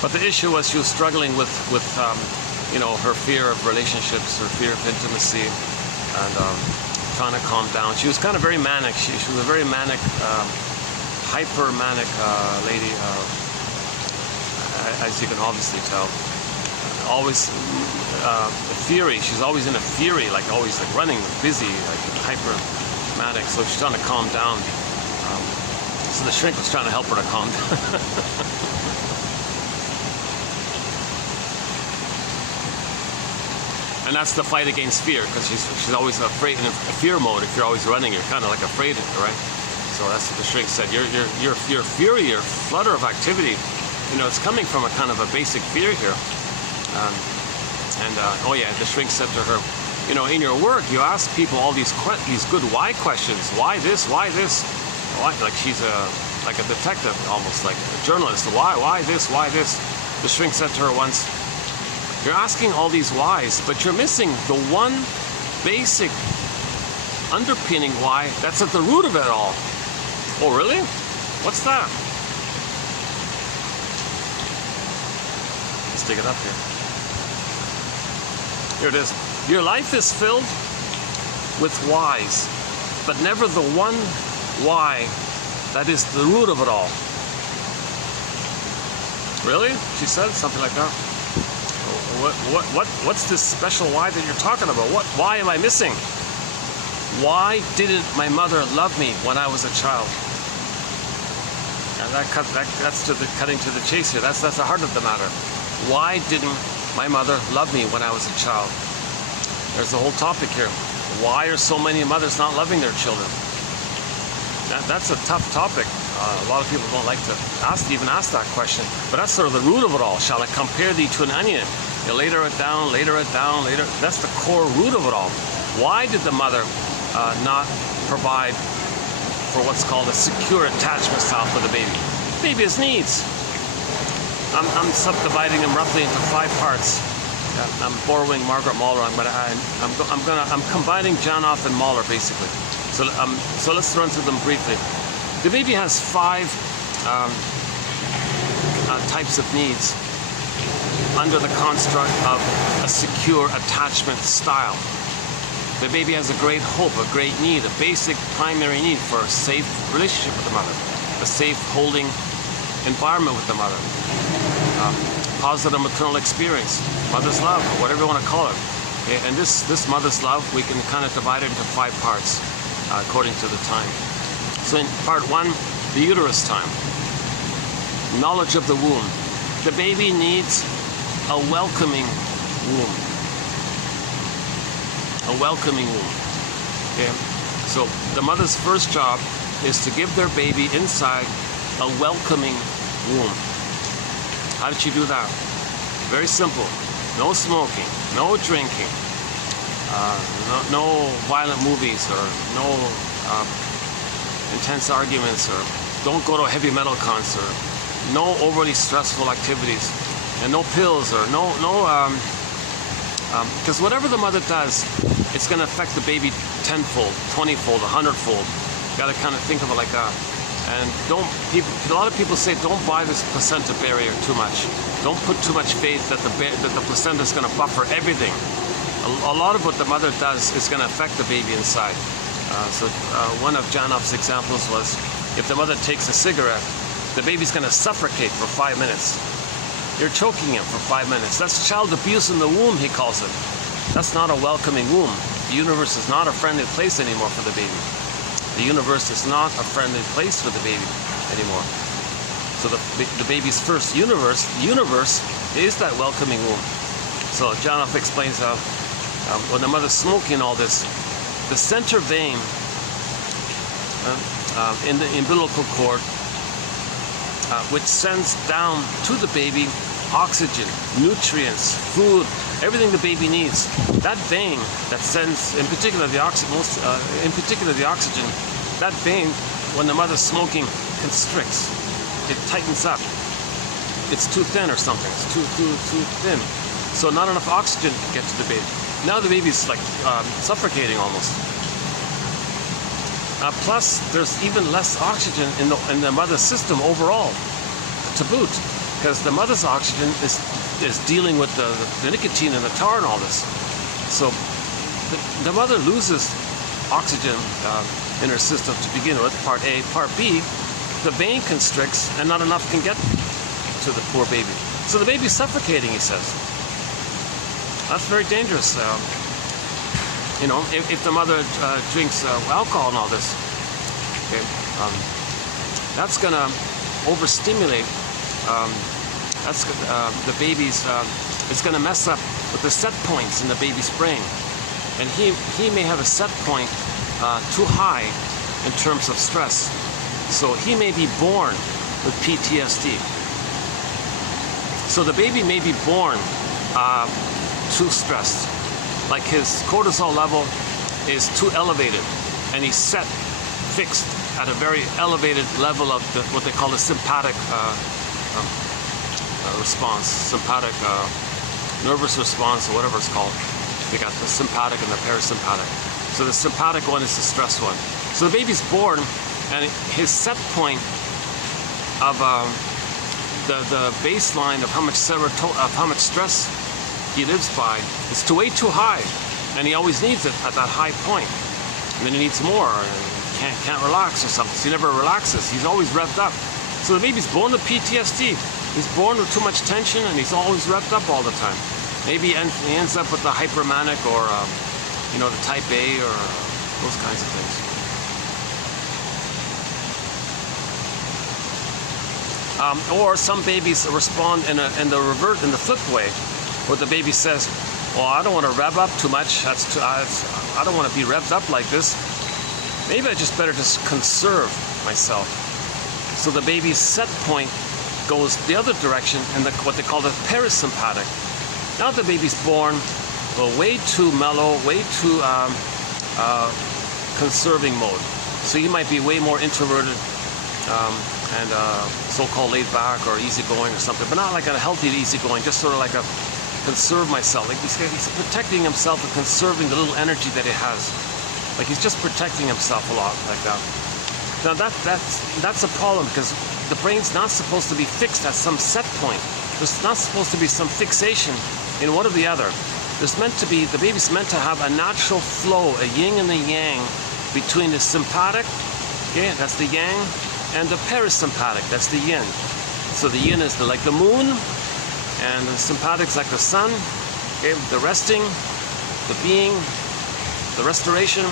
But the issue was she was struggling with her fear of relationships, her fear of intimacy, and trying to calm down. She was kind of very manic. She was a very manic, hyper-manic lady, as you can obviously tell. Always fury. She's always in a fury, like always like running, busy, like hyper-manic. So she's trying to calm down. So the shrink was trying to help her to calm down. And that's the fight against fear, because she's always afraid, in a fear mode. If you're always running, you're kind of like afraid of it, right? So that's what the shrink said. Your fury, your flutter of activity, it's coming from a kind of a basic fear here. Oh yeah, the shrink said to her, in your work, you ask people all these good why questions. Why this? Why this? Why? Like she's like a detective, almost like a journalist. Why this? Why this? The shrink said to her once, you're asking all these whys, but you're missing the one basic underpinning why that's at the root of it all. Oh, really? What's that? Let's dig it up here. Here it is. Your life is filled with whys, but never the one why that is the root of it all. Really? She said something like that. What's this special why that you're talking about? Why am I missing? Why didn't my mother love me when I was a child? And that's cutting to the chase here. That's the heart of the matter. Why didn't my mother love me when I was a child? There's the whole topic here. Why are so many mothers not loving their children? That's a tough topic. A lot of people don't like to even ask that question. But that's sort of the root of it all. Shall I compare thee to an onion? You later it down, later. That's the core root of it all. Why did the mother not provide for what's called a secure attachment style for the baby? Baby has needs. I'm subdividing them roughly into 5 parts. I'm borrowing Margaret Mahler. I'm combining Janoff and Mahler basically. So let's run through them briefly. The baby has 5 types of needs under the construct of a secure attachment style. The baby has a great hope, a great need, a basic primary need for a safe relationship with the mother, a safe holding environment with the mother, positive maternal experience, mother's love, or whatever you want to call it. Okay? And this mother's love, we can kind of divide it into 5 parts according to the time. So in part 1, the uterus time, knowledge of the womb. The baby needs a welcoming womb. A welcoming womb. Okay? So the mother's first job is to give their baby inside a welcoming womb. How did she do that? Very simple. No smoking, no drinking, no violent movies, or no intense arguments, or don't go to a heavy metal concert, no overly stressful activities, and no pills, or because whatever the mother does, it's going to affect the baby 10-fold, 20-fold, 100-fold. You got to kind of think of it like that. And a lot of people say, don't buy this placenta barrier too much. Don't put too much faith that the placenta is going to buffer everything. A lot of what the mother does is going to affect the baby inside. One of Janoff's examples was, if the mother takes a cigarette, the baby's going to suffocate for 5 minutes. You're choking him for 5 minutes. That's child abuse in the womb, he calls it. That's not a welcoming womb. The universe is not a friendly place anymore for the baby. The universe is not a friendly place for the baby anymore. So the baby's first universe is that welcoming womb. So John F. explains how when the mother's smoking all this, the center vein in the umbilical cord, which sends down to the baby oxygen, nutrients, food, everything the baby needs. That vein that sends, in particular the oxygen, that vein, when the mother's smoking, constricts. It tightens up. It's too thin or something. It's too thin. So not enough oxygen to get to the baby. Now the baby's like suffocating almost. Plus, there's even less oxygen in the mother's system overall, to boot, because the mother's oxygen is dealing with the nicotine and the tar and all this. So the mother loses oxygen in her system to begin with, part A. Part B, the vein constricts and not enough can get to the poor baby. So the baby's suffocating, he says. That's very dangerous. You know, if the mother drinks alcohol and all this, okay, that's going to overstimulate. That's the baby's. It's going to mess up with the set points in the baby's brain, and he may have a set point too high in terms of stress, so he may be born with PTSD. So the baby may be born too stressed. Like his cortisol level is too elevated, and he's fixed at a very elevated level of what they call the sympathetic response, sympathetic nervous response, or whatever it's called. They got the sympathetic and the parasympathetic. So the sympathetic one is the stress one. So the baby's born, and his set point of the baseline of how much stress he lives by, it's way too high, and he always needs it at that high point. And then he needs more, and can't relax or something. So he never relaxes. He's always revved up. So the baby's born with PTSD. He's born with too much tension, and he's always revved up all the time. Maybe he ends up with the hypermanic or you know, the type A or those kinds of things. Or some babies respond in the flip way, where the baby says, well, I don't want to rev up too much. I don't want to be revved up like this. Maybe I just better just conserve myself. So the baby's set point goes the other direction in what they call the parasympathetic. Now the baby's born way too mellow, way too conserving mode. So you might be way more introverted and so-called laid back or easygoing or something, but not like a healthy easygoing, just sort of like a conserve myself. Like he's protecting himself and conserving the little energy that he has. Like he's just protecting himself a lot like that. Now that's a problem, because the brain's not supposed to be fixed at some set point. There's not supposed to be some fixation in one or the other. There's meant to be, the baby's meant to have a natural flow, a yin and a yang, between the sympathetic, okay, that's the yang, and the parasympathetic, that's the yin. So the yin is like the moon, and the sympathetic's like the sun, okay, the resting, the being, the restoration,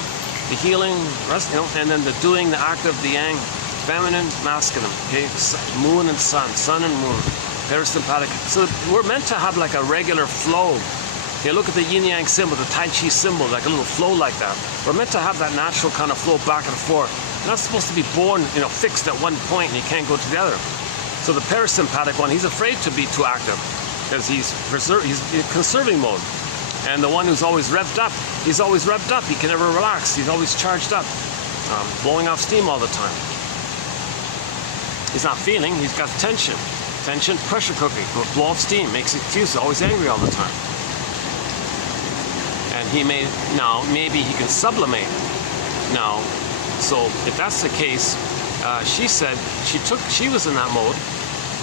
the healing, rest, you know, and then the doing, the act of the yang, feminine, masculine, okay, moon and sun and moon, parasympathetic. So we're meant to have like a regular flow. Okay, look at the yin yang symbol, the Tai Chi symbol, like a little flow like that. We're meant to have that natural kind of flow back and forth. You're not supposed to be born, you know, fixed at one point and you can't go to the other. So the parasympathetic one, he's afraid to be too active because he's in conserving mode. And the one who's always revved up, he's always revved up. He can never relax. He's always charged up, blowing off steam all the time. He's not feeling, he's got tension. Tension, pressure cooking, blow off steam, makes excuses, always angry all the time. And he may, now, maybe he can sublimate now. So if that's the case, she said she was in that mode,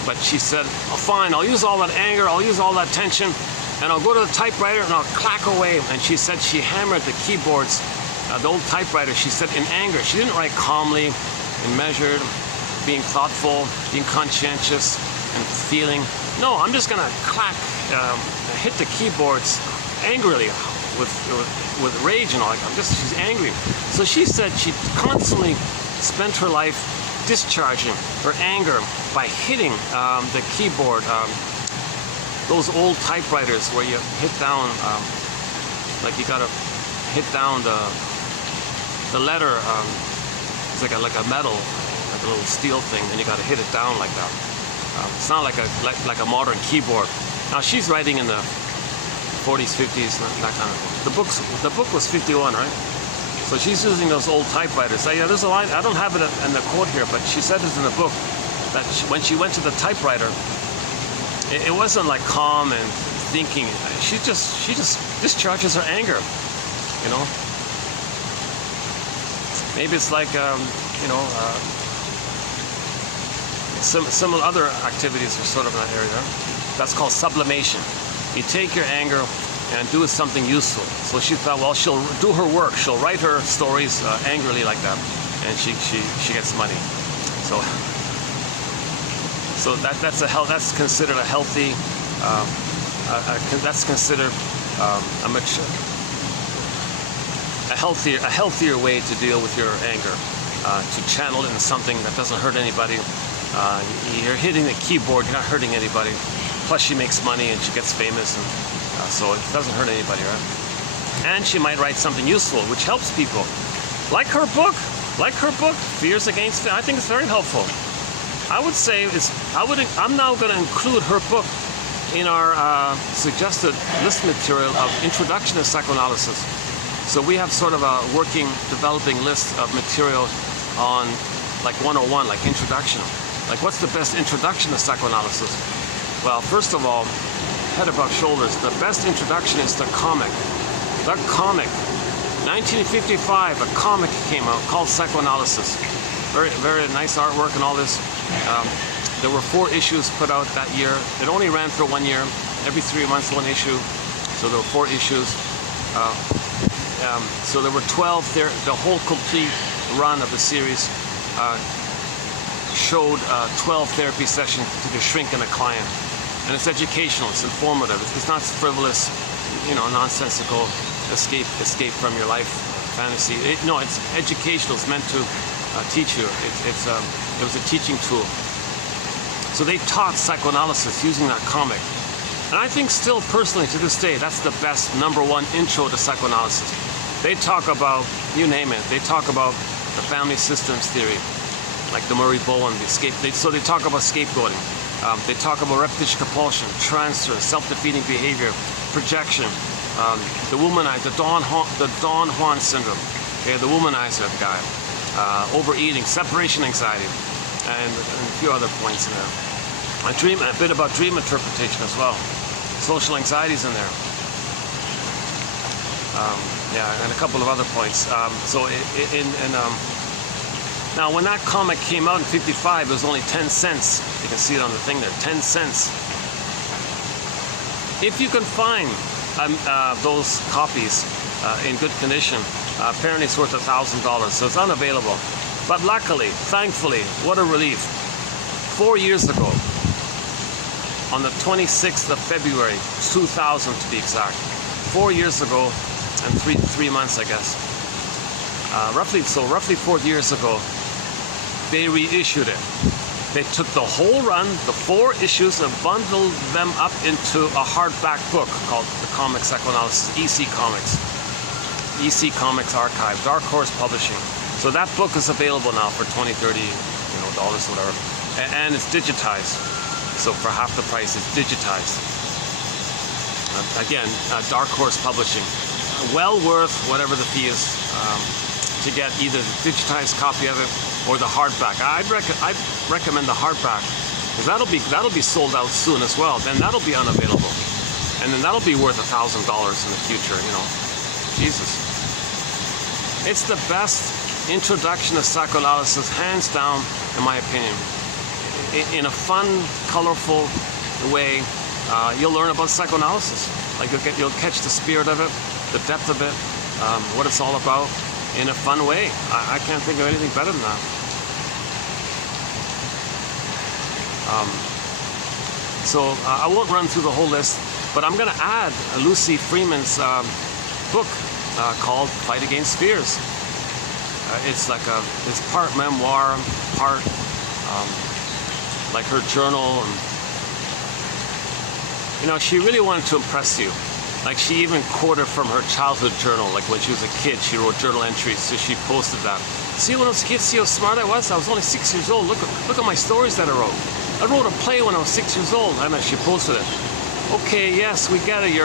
but she said, oh, fine, I'll use all that anger, I'll use all that tension, and I'll go to the typewriter and I'll clack away. And she said she hammered the keyboards, the old typewriter, she said in anger. She didn't write calmly and measured, being thoughtful, being conscientious. She didn't write and feeling. No, I'm just gonna hit the keyboards angrily with rage and all. Like she's angry. So she said she constantly spent her life discharging her anger by hitting the keyboard. Those old typewriters where you hit down, like you gotta hit down the letter. It's like a metal, like a little steel thing, and you gotta hit it down like that. It's not like a modern keyboard. Now she's writing in the 40s, 50s, that kind of thing. The book was 51, right? So she's using those old typewriters. Yeah, there's a line, I don't have it in the quote here, but she said this in the book, that when she went to the typewriter, it wasn't like calm and thinking. She just discharges her anger, you know. Maybe it's like, you know, some other activities are sort of in that area. That's called sublimation. You take your anger and do something useful. So she thought, well, she'll do her work. She'll write her stories angrily like that, and she gets money. So that's considered a healthy. That's considered a healthier way to deal with your anger. To channel it in something that doesn't hurt anybody. You're hitting the keyboard. You're not hurting anybody. Plus, she makes money and she gets famous, and so it doesn't hurt anybody, right? And she might write something useful, which helps people. Like her book, Fears Against Fear. I think it's very helpful. I would say I'm now going to include her book in our suggested list material of Introduction to Psychoanalysis. So we have sort of a developing list of material on like 101, like introduction. Like what's the best introduction to psychoanalysis? Well, first of all, head above shoulders, the best introduction is the comic. The comic. 1955, a comic came out called Psychoanalysis. Very, very nice artwork and all this. There were 4 issues put out that year. It only ran for 1 year. Every 3 months, 1 issue. So there were 4 issues. So there were 12 there. The whole complete run of the series showed 12 therapy sessions to the shrink and a client. And it's educational, it's informative, it's not frivolous, you know, nonsensical escape from your life fantasy. No, it's educational, it's meant to teach you. It was a teaching tool. So they taught psychoanalysis using that comic. And I think still personally to this day, that's the best #1 intro to psychoanalysis. They talk about, you name it, they talk about the family systems theory, like the Murray Bowen, the escape. So they talk about scapegoating. They talk about repetition compulsion, transfer, self-defeating behavior, projection, the womanizer, the Don Juan syndrome, okay, the womanizer guy, overeating, separation anxiety, and a few other points in there. A bit about dream interpretation as well. Social anxieties in there. Yeah, and a couple of other points. Now, when that comic came out in '55, it was only 10 cents. You can see it on the thing there, 10 cents. If you can find those copies in good condition, apparently it's worth $1,000, so it's unavailable. But luckily, thankfully, what a relief. 4 years ago, on the 26th of February, 2000 to be exact, 4 years ago, and three months, I guess. Roughly 4 years ago, they reissued it. They took the whole run, the 4 issues, and bundled them up into a hardback book called The Comic Psychoanalysis, EC Comics. EC Comics Archive, Dark Horse Publishing. So that book is available now for $20, $30, dollars, whatever. And it's digitized. So for half the price, it's digitized. Again, Dark Horse Publishing. Well worth whatever the fee is to get either the digitized copy of it or the hardback. I'd recommend the hardback, because that'll be sold out soon as well. Then that'll be unavailable, and then that'll be worth $1,000 in the future. Jesus, it's the best introduction to psychoanalysis, hands down, in my opinion. In a fun, colorful way, you'll learn about psychoanalysis. Like you'll catch the spirit of it, the depth of it, what it's all about, in a fun way. I can't think of anything better than that. So I won't run through the whole list, but I'm going to add Lucy Freeman's book called Fight Against Fears. It's part memoir, part like her journal, and you know, she really wanted to impress you. Like, she even quoted from her childhood journal, like when she was a kid, she wrote journal entries, so she posted that. See, when I was a kid, see how smart I was? I was only 6 years old. Look at my stories that I wrote. I wrote a play when I was 6 years old, and she posted it. Okay, yes, we get it. You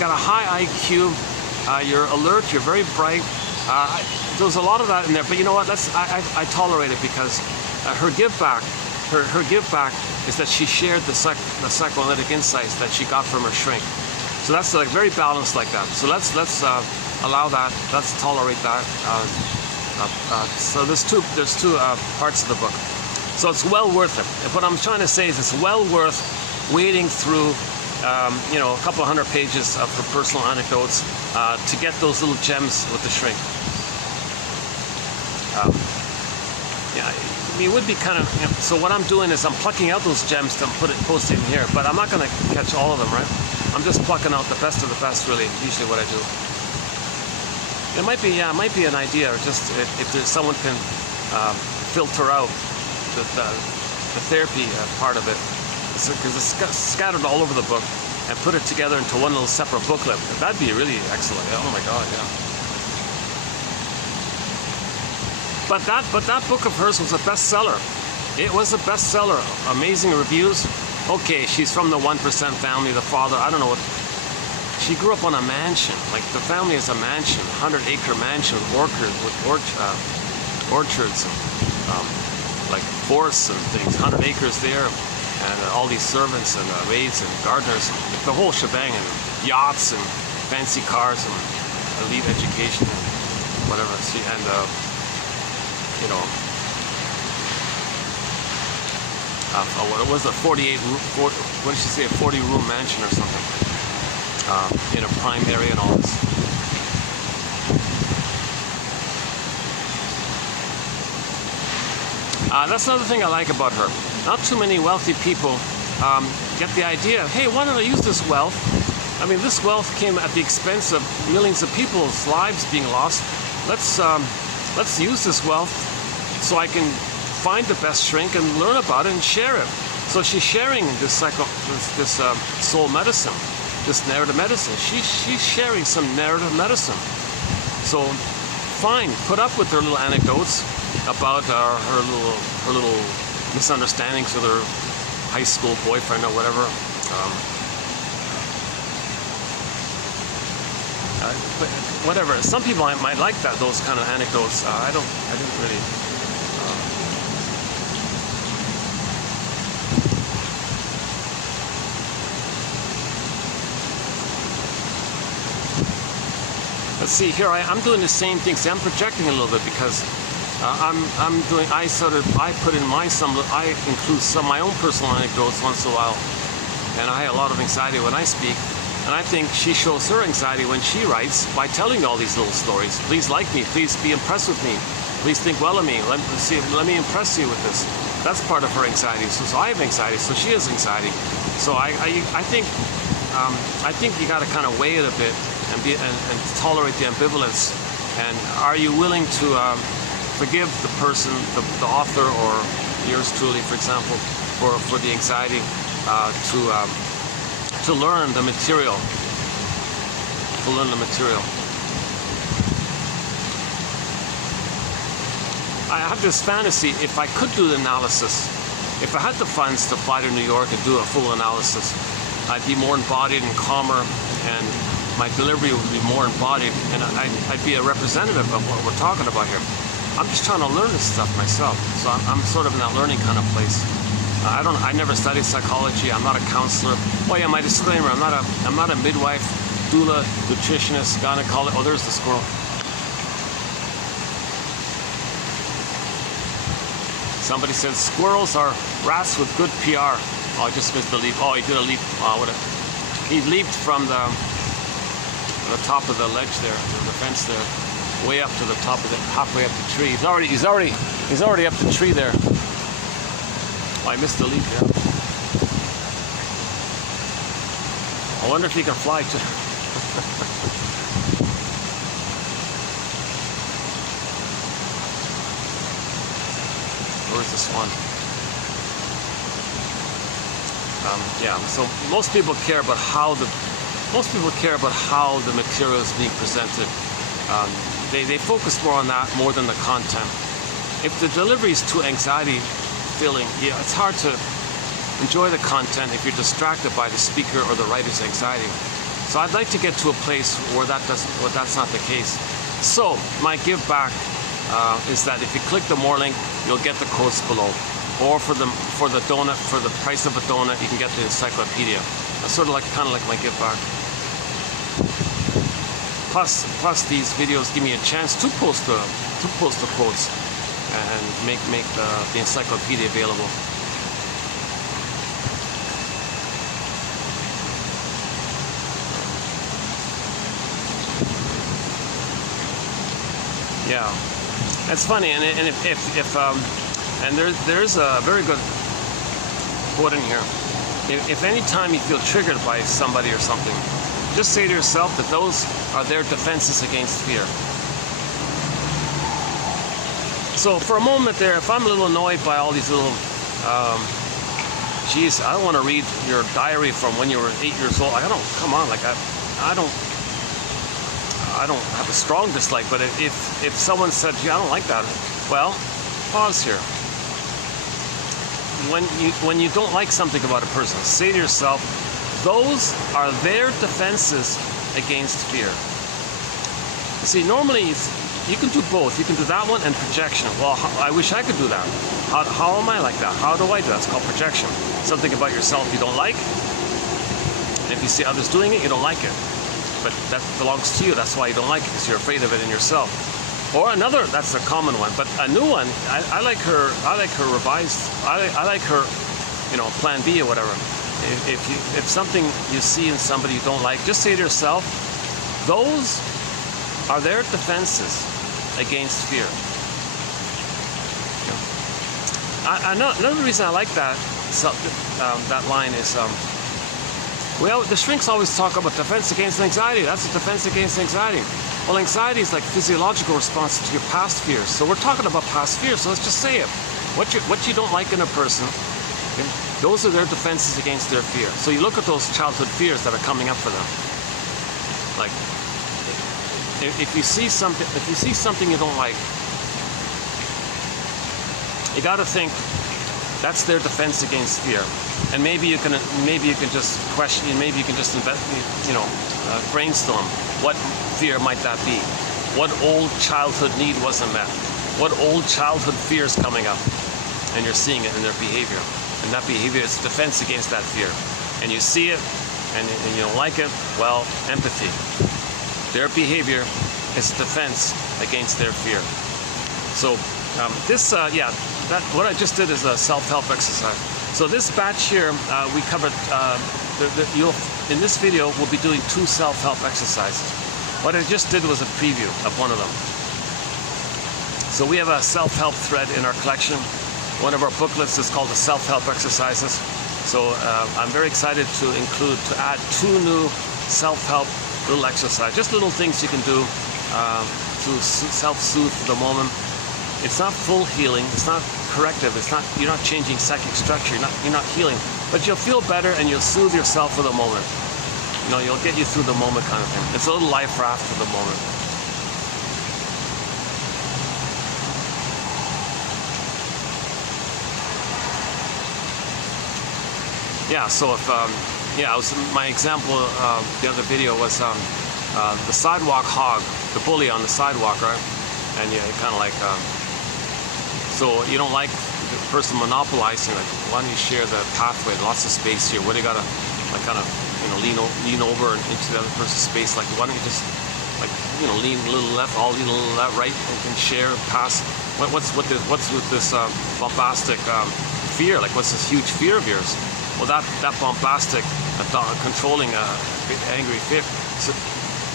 got a high IQ. You're alert. You're very bright. There was a lot of that in there, but you know what? I tolerate it because her give back. Her give back is that she shared the psychoanalytic insights that she got from her shrink. So that's like very balanced like that. So let's allow that. Let's tolerate that. So there's two parts of the book. So it's well worth it. What I'm trying to say is it's well worth wading through, you know, a couple of 100 pages of her personal anecdotes to get those little gems with the shrink. Yeah, I mean, it would be kind of, you know, so what I'm doing is I'm plucking out those gems to post in here, but I'm not going to catch all of them, right? I'm just plucking out the best of the best, really, usually what I do. It might be, yeah, it might be an idea, or just if someone can filter out the therapy part of it, because it's scattered all over the book, and put it together into one little separate booklet. That'd be really excellent. Oh my God, yeah. But that book of hers was a bestseller. It was a bestseller. Amazing reviews. Okay, she's from the 1% family. The father, I don't know what. She grew up on a mansion. Like, the family is a mansion, 100-acre mansion with orchards and like forests and things. 100 acres there, and all these servants and maids and gardeners, the whole shebang, and yachts and fancy cars and elite education and whatever. You know, what was a 48 room, what did she say, a 40-room mansion or something, in a prime area and all this. That's another thing I like about her. Not too many wealthy people get the idea, hey, why don't I use this wealth? I mean, this wealth came at the expense of millions of people's lives being lost. Let's use this wealth so I can find the best shrink and learn about it and share it. So she's sharing this soul medicine, this narrative medicine. She's sharing some narrative medicine. So fine, put up with her little anecdotes about her little misunderstandings with her high school boyfriend or whatever. But whatever. Some people might like those kind of anecdotes. I didn't really. Let's see here. I'm doing the same thing. See, I'm projecting a little bit because I include some of my own personal anecdotes once in a while, and I have a lot of anxiety when I speak. And I think she shows her anxiety when she writes by telling all these little stories. Please like me. Please be impressed with me. Please think well of me. Let me impress you with this. That's part of her anxiety. So I have anxiety. So she has anxiety. So I think you got to kind of weigh it a bit and tolerate the ambivalence. And are you willing to forgive the person, the author, or yours truly, for example, for the anxiety to learn the material. I have this fantasy, if I could do the analysis, if I had the funds to fly to New York and do a full analysis, I'd be more embodied and calmer, and my delivery would be more embodied, and I'd be a representative of what we're talking about here. I'm just trying to learn this stuff myself, so I'm sort of in that learning kind of place. I never studied psychology. I'm not a counselor. Oh yeah, my disclaimer: I'm not a midwife, doula, nutritionist, gynecologist. Oh, there's the squirrel. Somebody said squirrels are rats with good PR. Oh, I just missed the leap. Oh, he did a leap. He leaped from the top of the ledge there, the fence there, way up to the top of it, halfway up the tree. He's already up the tree there. Oh, I missed the leap, yeah. I wonder if he can fly too. Where's this one? Yeah. So most people care about how the material is being presented. They focus more on that more than the content. If the delivery is too anxiety filling, yeah, it's hard to enjoy the content if you're distracted by the speaker or the writer's anxiety. So I'd like to get to a place where that's not the case. So my give back is that if you click the more link, you'll get the quotes below. Or for the donut, for the price of a donut, you can get the encyclopedia. That's sort of kind of like my give back. Plus these videos give me a chance to post the quotes and make the encyclopedia available. Yeah, it's funny, and and there's a very good quote in here. If any time you feel triggered by somebody or something, just say to yourself that those are their defenses against fear. So for a moment there, if I'm a little annoyed by all these little, geez, I don't want to read your diary from when you were 8 years old. I don't, come on, like I don't have a strong dislike, but if someone said, gee, I don't like that, well, pause here. When you don't like something about a person, say to yourself, those are their defenses against fear. You see, normally you can do both. You can do that one and projection. Well, I wish I could do that. How am I like that? How do I do that? It's called projection. Something about yourself you don't like, and if you see others doing it, you don't like it. But that belongs to you. That's why you don't like it, because you're afraid of it in yourself. Or another, that's a common one, but a new one, I like her revised, I like her, plan B or whatever. If something you see in somebody you don't like, just say to yourself, those are their defenses against fear. Another reason I like that line is, well, the shrinks always talk about defense against anxiety. That's a defense against anxiety. Well, anxiety is like physiological response to your past fears. So we're talking about past fears, so let's just say it. What you don't like in a person, okay, those are their defenses against their fear. So you look at those childhood fears that are coming up for them. Like, if you see something you don't like, you got to think that's their defense against fear. And maybe you can just question, maybe you can just brainstorm. What fear might that be? What old childhood need wasn't met? What old childhood fear is coming up? And you're seeing it in their behavior. And that behavior is defense against that fear. And you see it, and you don't like it, well, empathy. Their behavior is defense against their fear. So what I just did is a self-help exercise. So this batch here, we covered, in this video, we'll be doing 2 self-help exercises. What I just did was a preview of one of them. So we have a self-help thread in our collection. One of our booklets is called the self-help exercises. So I'm very excited to add 2 new self-help little exercises, just little things you can do to self-soothe for the moment. It's not full healing, it's not corrective, you're not changing psychic structure, you're not healing, but you'll feel better and you'll soothe yourself for the moment. You'll get you through the moment kind of thing. It's a little life raft for the moment. Yeah, so if, my example, the other video was the sidewalk hog, the bully on the sidewalk, right? And yeah, kind of like, so you don't like the person monopolizing, like, why don't you share the pathway, lots of space here, what do you gotta, like, kind of, lean over and into the other person's space, like, why don't you just, like, lean a little left, all lean a little left, right, and share, pass, what's with this bombastic fear, like, what's this huge fear of yours? Well, that bombastic, controlling, angry fear, so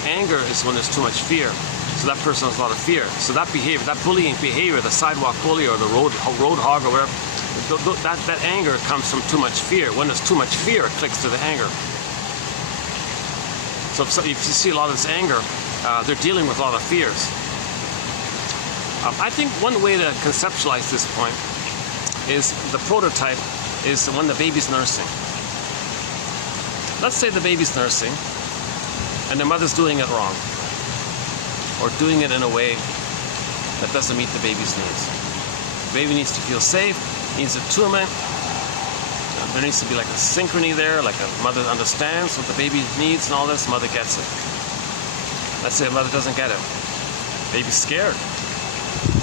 anger is when there's too much fear. So that person has a lot of fear. So that behavior, that bullying behavior, the sidewalk bully or the road hog or whatever, that anger comes from too much fear. When there's too much fear, it clicks to the anger. So if you see a lot of this anger, they're dealing with a lot of fears. I think one way to conceptualize this point is the prototype is when the baby's nursing. Let's say the baby's nursing and the mother's doing it wrong, or doing it in a way that doesn't meet the baby's needs. The baby needs to feel safe, needs attunement. There needs to be like a synchrony there, like a mother understands what the baby needs and all this, mother gets it. Let's say a mother doesn't get it. Baby's scared.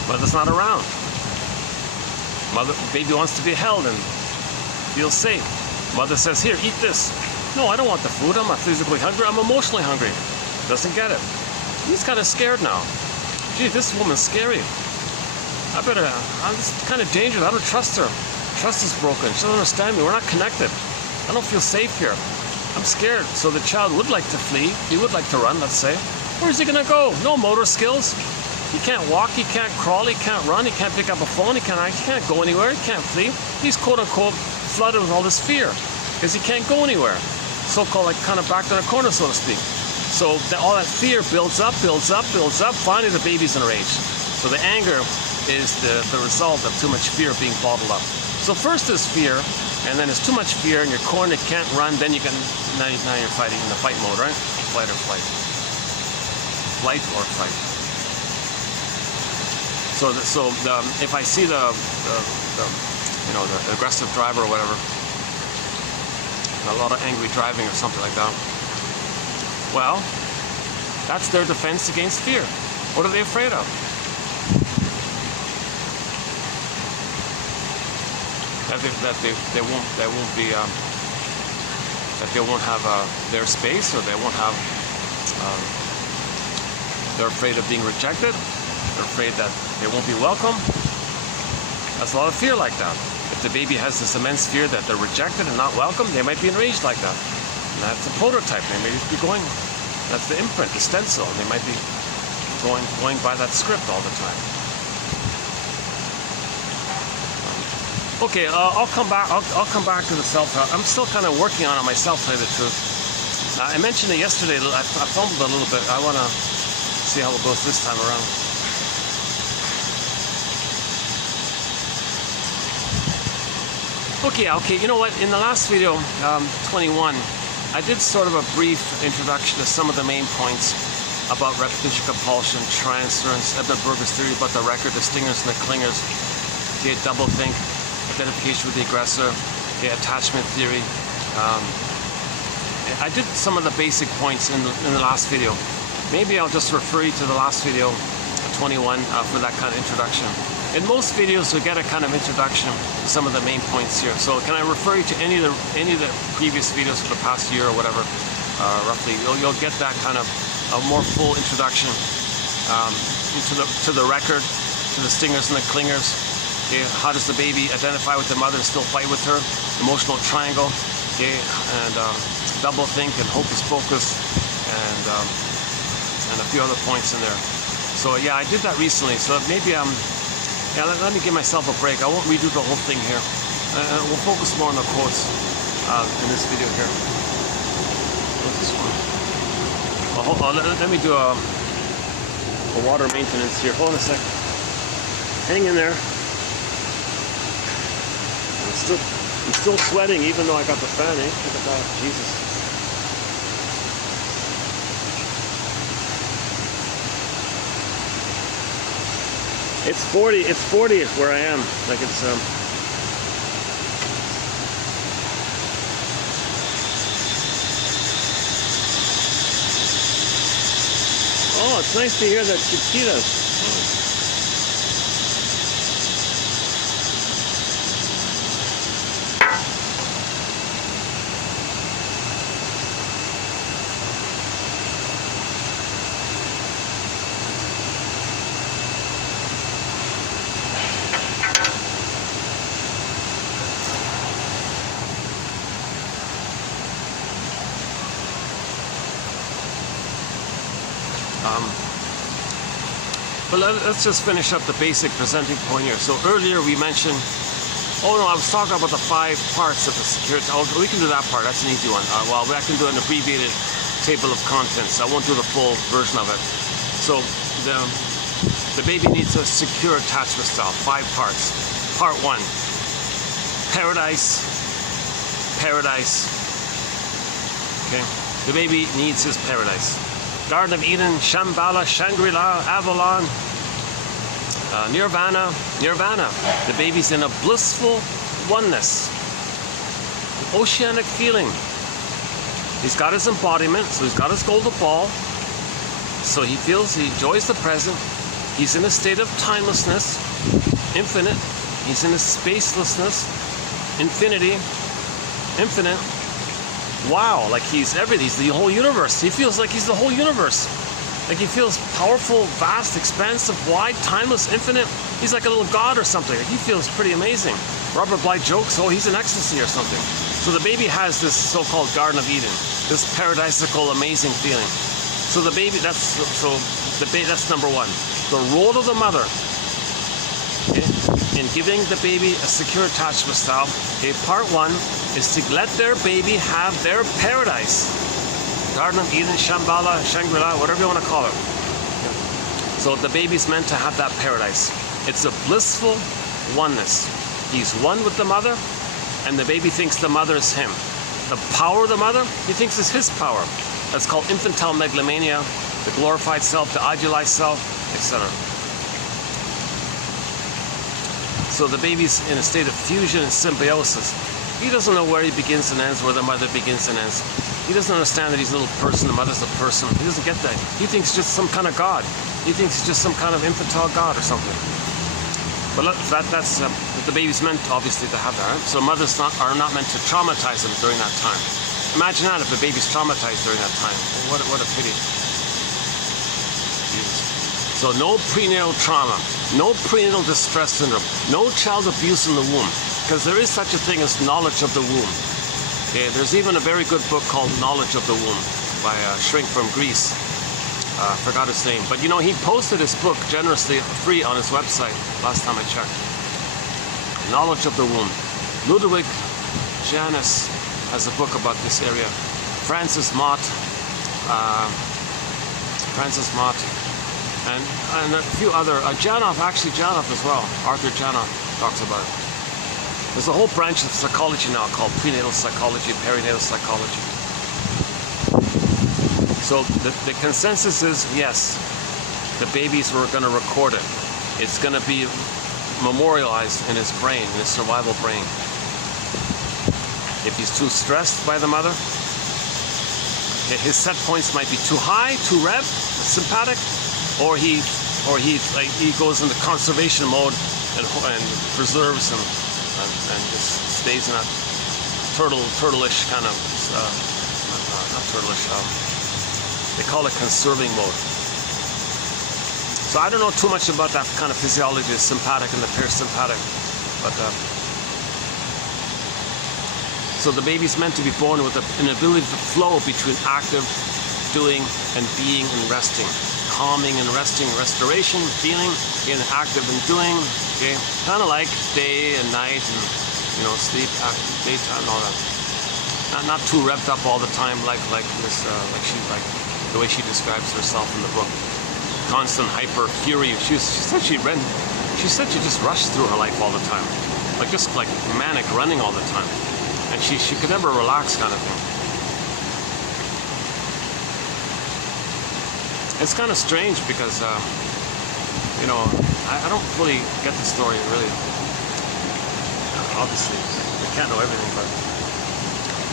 Mother's not around. Baby wants to be held and feel safe. Mother says, here, eat this. No, I don't want the food. I'm not physically hungry. I'm emotionally hungry. Doesn't get it. He's kind of scared now. Gee, this woman's scary. It's kind of dangerous. I don't trust her. Trust is broken. She doesn't understand me. We're not connected. I don't feel safe here. I'm scared. So the child would like to flee. He would like to run, let's say. Where's he going to go? No motor skills. He can't walk. He can't crawl. He can't run. He can't pick up a phone. He can't go anywhere. He can't flee. He's quote-unquote flooded with all this fear because he can't go anywhere. So-called like kind of backed in a corner, so to speak. So all that fear builds up, builds up, builds up. Finally, the baby's in a rage. So the anger is the result of too much fear being bottled up. So first is fear, and then there's too much fear, and you're cornered, can't run. Then now you're fighting in the fight mode, right? Flight or flight. Flight or fight. So if I see the aggressive driver or whatever, a lot of angry driving or something like that, well, that's their defense against fear. What are they afraid of? That they won't have their space, or they won't have. They're afraid of being rejected. They're afraid that they won't be welcome. That's a lot of fear like that. If the baby has this immense fear that they're rejected and not welcome, they might be enraged like that. And that's the prototype. They may be going. That's the imprint, the stencil. They might be going by that script all the time. Okay, I'll come back. I'll come back to the self-help. I'm still kind of working on it myself, to tell you the truth. I mentioned it yesterday. I fumbled a little bit. I want to see how it goes this time around. Okay. You know what? In the last video, 21, I did sort of a brief introduction to some of the main points about repetition, compulsion, transference, Edmund-Burger's theory about the record, the stingers and the clingers, the double think, identification with the aggressor, the attachment theory. I did some of the basic points in the last video. Maybe I'll just refer you to the last video, 21, for that kind of introduction. In most videos, you'll get a kind of introduction to some of the main points here. So can I refer you to any of the previous videos for the past year or whatever, roughly? You'll get that kind of a more full introduction to the record, to the stingers and the clingers. Okay, how does the baby identify with the mother and still fight with her? Emotional triangle, okay, and double think and hocus pocus, and a few other points in there. So yeah, I did that recently. So maybe let me give myself a break. I won't redo the whole thing here. We'll focus more on the quotes in this video here. What's this one? Well, hold on. Let me do a water maintenance here. Hold on a sec. Hang in there. I'm still sweating even though I got the fan, eh? Look at that. Jesus. It's 40 where I am. Like it's Oh, it's nice to hear that chiquitas. But let's just finish up the basic presenting point here. So earlier we mentioned, oh no, I was talking about the 5 parts of the security. Oh, we can do that part. That's an easy one. Well, I can do an abbreviated table of contents. I won't do the full version of it. So the baby needs a secure attachment style, 5 parts. Part 1, paradise, paradise. Okay, the baby needs his paradise. Garden of Eden, Shambhala, Shangri-La, Avalon, Nirvana, Nirvana. The baby's in a blissful oneness, an oceanic feeling. He's got his embodiment, so he's got his golden ball. So he enjoys the present. He's in a state of timelessness, infinite. He's in a spacelessness, infinity, infinite. Wow, like he's everything. He's the whole universe. He feels like he's the whole universe. Like he feels powerful, vast, expansive, wide, timeless, infinite. He's like a little god or something. Like he feels pretty amazing. Robert Bly jokes, oh, he's in ecstasy or something. So the baby has this so-called Garden of Eden, this paradisical, amazing feeling. So the baby, that's number 1. The role of the mother in giving the baby a secure attachment style. Okay, part 1 is to let their baby have their paradise. Garden of Eden, Shambhala, Shangri-La, whatever you want to call it. So the baby's meant to have that paradise. It's a blissful oneness. He's one with the mother, and the baby thinks the mother is him. The power of the mother, he thinks is his power. That's called infantile megalomania, the glorified self, the idealized self, etc. So the baby's in a state of fusion and symbiosis. He doesn't know where he begins and ends, where the mother begins and ends. He doesn't understand that he's a little person, the mother's a person. He doesn't get that. He thinks he's just some kind of God. He thinks he's just some kind of infantile God or something. But that's the baby's meant, obviously, to have that. Right? So mothers are not meant to traumatize him during that time. Imagine that if the baby's traumatized during that time. What a pity. Jesus. So no prenatal trauma, no prenatal distress syndrome, no child abuse in the womb, because there is such a thing as knowledge of the womb. Okay, there's even a very good book called Knowledge of the Womb by a shrink from Greece. Forgot his name, but you know, he posted his book generously free on his website last time I checked. Knowledge of the Womb. Ludwig Janus has a book about this area. Francis Mott, and a few other, Janov as well. Arthur Janov talks about it. There's a whole branch of psychology now called prenatal psychology, perinatal psychology. So the consensus is, yes, the babies were going to record it. It's going to be memorialized in his brain, in his survival brain. If he's too stressed by the mother, his set points might be too high, too sympathetic, or he goes into conservation mode and preserves him and just stays in a turtle-ish kind of not turtle-ish. They call it conserving mode. So I don't know too much about that kind of physiology, the sympathetic and the parasympathetic, but. So the baby's meant to be born with an ability to flow between active, doing, and being and resting. Calming and resting, restoration, feeling, being active and doing, okay? Kind of like day and night and, you know, sleep, daytime and all that. Not too revved up all the time like the way she describes herself in the book. Constant hyper fury. She said she just rushed through her life all the time. Just like manic running all the time. And she could never relax, kind of thing. It's kind of strange because, you know, I don't fully get the story, really. Obviously, I can't know everything,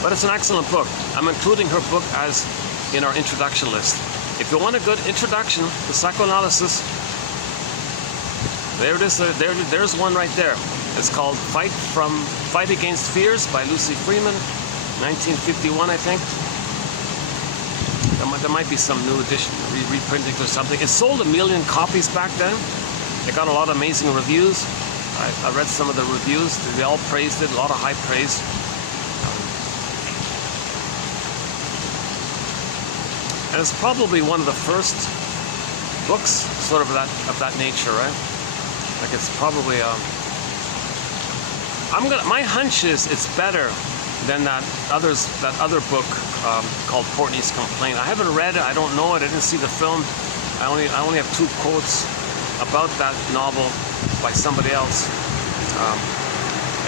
but it's an excellent book. I'm including her book as in our introduction list. If you want a good introduction to psychoanalysis, there it is. There's one right there. It's called Fight Against Fears by Lucy Freeman, 1951, I think. There might be some new edition, reprinting or something. It sold 1 million copies back then. It got a lot of amazing reviews. I read some of the reviews. They all praised it, a lot of high praise. And it's probably one of the first books sort of that nature, right? Like it's probably my hunch is it's better Then that other book called Portney's Complaint. I haven't read it. I don't know it. I didn't see the film. I only have 2 quotes about that novel by somebody else.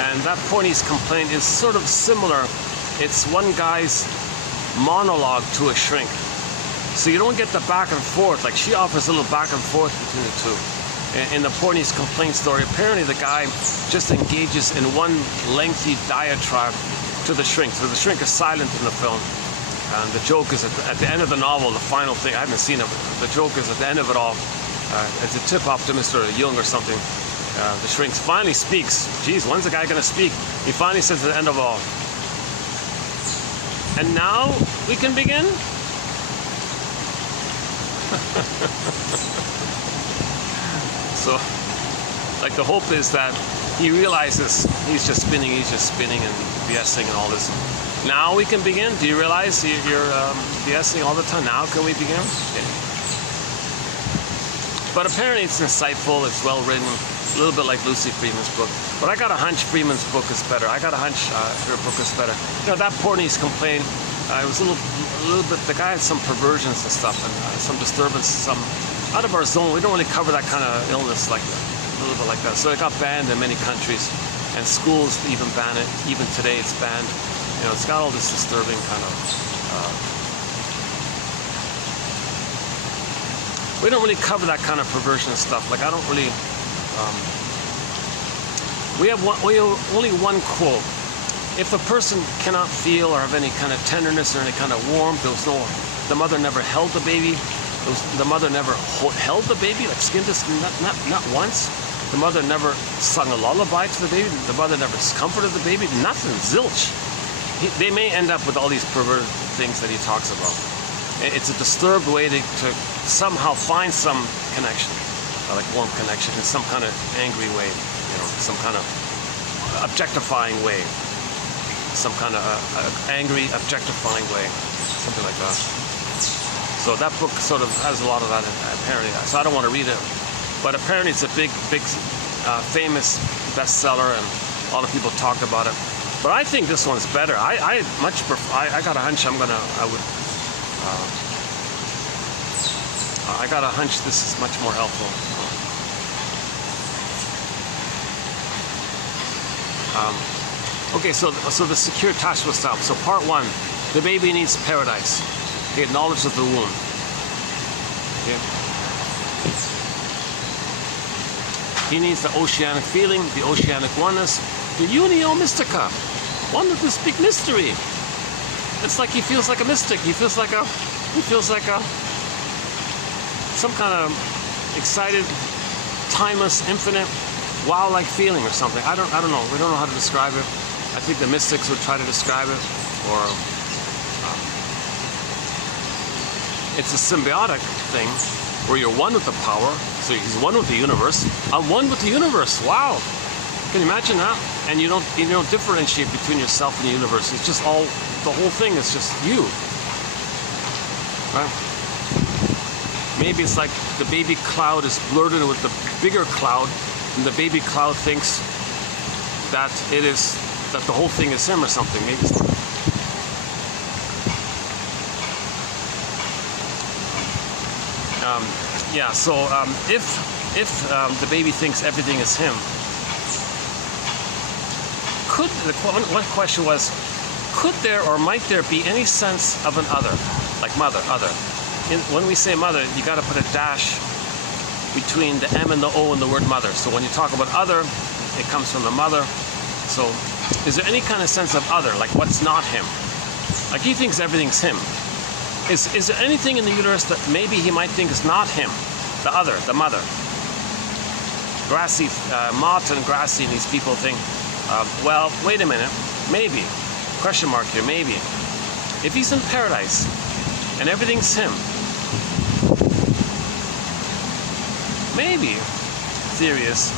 And that Portney's Complaint is sort of similar. It's one guy's monologue to a shrink. So you don't get the back and forth. Like, she offers a little back and forth between the two. In the Portney's Complaint story, apparently the guy just engages in one lengthy diatribe to the shrink. So the shrink is silent in the film. And the joke is at the end of the novel, the final thing, I haven't seen it, but the joke is at the end of it all, it's a tip off to Mr. Jung or something. The shrink finally speaks. Geez, when's the guy going to speak? He finally says at the end of all, "And now we can begin?" So, like, the hope is that he realizes he's just spinning and BSing and all this. Now we can begin? Do you realize you're BSing all the time? Now can we begin? Okay. But apparently it's insightful, it's well written, a little bit like Lucy Freeman's book. But I got a hunch Freeman's book is better. I got a hunch her book is better. You know, that Portney's Complaint, it was a little bit, the guy had some perversions and stuff, and some disturbance, some out of our zone. We don't really cover that kind of illness like that, a little bit like that. So it got banned in many countries, and schools even ban it. Even today it's banned. You know, it's got all this disturbing kind of, we don't really cover that kind of perversion stuff. Like, I don't really, we have only one quote. If a person cannot feel or have any kind of tenderness or any kind of warmth, the mother never held the baby, the mother never held the baby, like skin to skin, not once. The mother never sung a lullaby to the baby, the mother never comforted the baby, nothing, zilch. They may end up with all these perverted things that he talks about. It's a disturbed way to somehow find some connection, like warm connection, in some kind of angry way, you know, some kind of objectifying way, some kind of angry, objectifying way, something like that. So that book sort of has a lot of that apparently. So I don't want to read it, but apparently it's a big, famous bestseller, and a lot of people talk about it. But I think this one's better. I much prefer. I got a hunch I got a hunch this is much more helpful. Okay, so the secure attachment style. So part 1, the baby needs paradise. Okay, knowledge of the womb. Okay. He needs the oceanic feeling, the oceanic oneness, the unio mystica, one with this big mystery. It's like he feels like a mystic. He feels like some kind of excited, timeless, infinite, wow-like feeling or something. I don't know. We don't know how to describe it. I think the mystics would try to describe it, or it's a symbiotic thing where you're one with the power. So he's one with the universe. I'm one with the universe. Wow. Can you imagine that? And you don't differentiate between yourself and the universe. It's just all, the whole thing is just you. Right? Maybe it's like the baby cloud is blurred in with the bigger cloud, and the baby cloud thinks that that the whole thing is him or something. Maybe it's yeah, so if the baby thinks everything is him, one question was, could there or might there be any sense of an other, like mother, other? When we say mother, you got to put a dash between the M and the O in the word mother. So when you talk about other, it comes from the mother. So is there any kind of sense of other, like what's not him? Like he thinks everything's him. Is there anything in the universe that maybe he might think is not him? The other, the mother. Grassy, Mott and Grassy and these people think, well, wait a minute, maybe, question mark here, maybe. If he's in paradise and everything's him, maybe, theory is,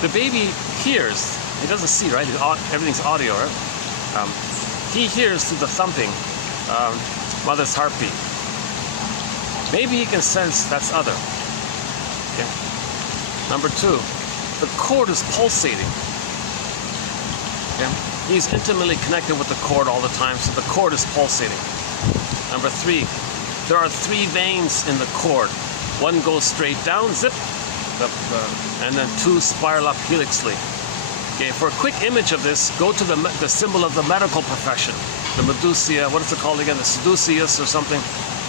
the baby hears, he doesn't see, right? Everything's audio, right? He hears through the thumping, mother's heartbeat. Maybe he can sense that's other. Okay. Number 2, the cord is pulsating. Okay? He's intimately connected with the cord all the time, so the cord is pulsating. Number 3, there are 3 veins in the cord. One goes straight down, zip, and then 2 spiral up helixly. Okay, for a quick image of this, go to the symbol of the medical profession. The Medusia, what is it called again? The Seduceus or something?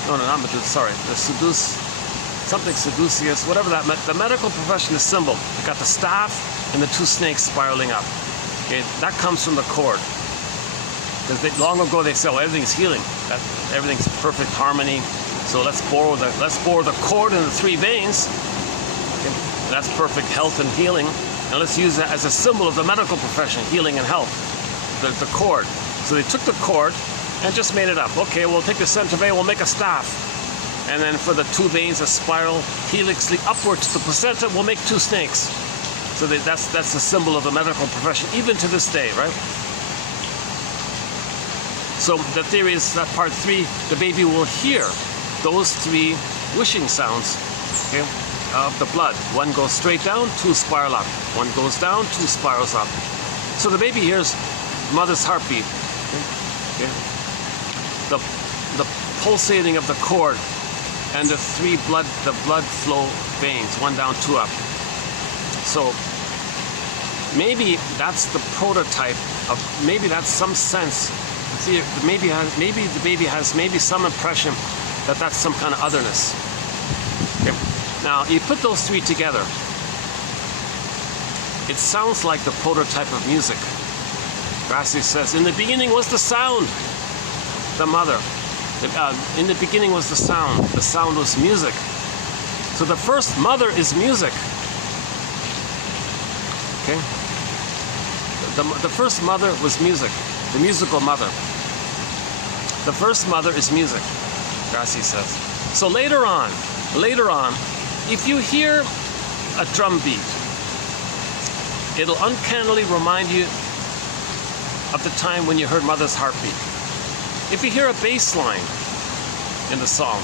No, not Medusa, sorry. The something Seduceus, whatever that meant. The medical profession is symbol. You got the staff and the 2 snakes spiraling up. Okay, that comes from the cord. Because long ago they said, well, everything's healing. Everything's perfect harmony. So let's bore the cord in the 3 veins. Okay, that's perfect health and healing. And let's use that as a symbol of the medical profession, healing and health, the cord. So they took the cord and just made it up. Okay, we'll take the center vein, we'll make a staff. And then for the 2 veins that spiral helixly upward to the placenta, we'll make 2 snakes. So that's the symbol of the medical profession, even to this day, right? So the theory is that part 3, the baby will hear those 3 wishing sounds, okay, of the blood. One goes straight down, 2 spiral up. One goes down, 2 spirals up. So the baby hears mother's heartbeat. Okay. The pulsating of the cord and the 3 blood flow veins, 1 down, 2 up. So maybe that's the prototype of, maybe that's some sense. See, maybe the baby has some impression that that's some kind of otherness. Okay. Now, you put those 3 together, it sounds like the prototype of music. Grassi says, in the beginning was the sound, the mother. In the beginning was the sound was music. So the first mother is music. Okay? The first mother was music, the musical mother. The first mother is music, Grassi says. So later on, if you hear a drum beat, it'll uncannily remind you of the time when you heard mother's heartbeat. If you hear a bass line in the song,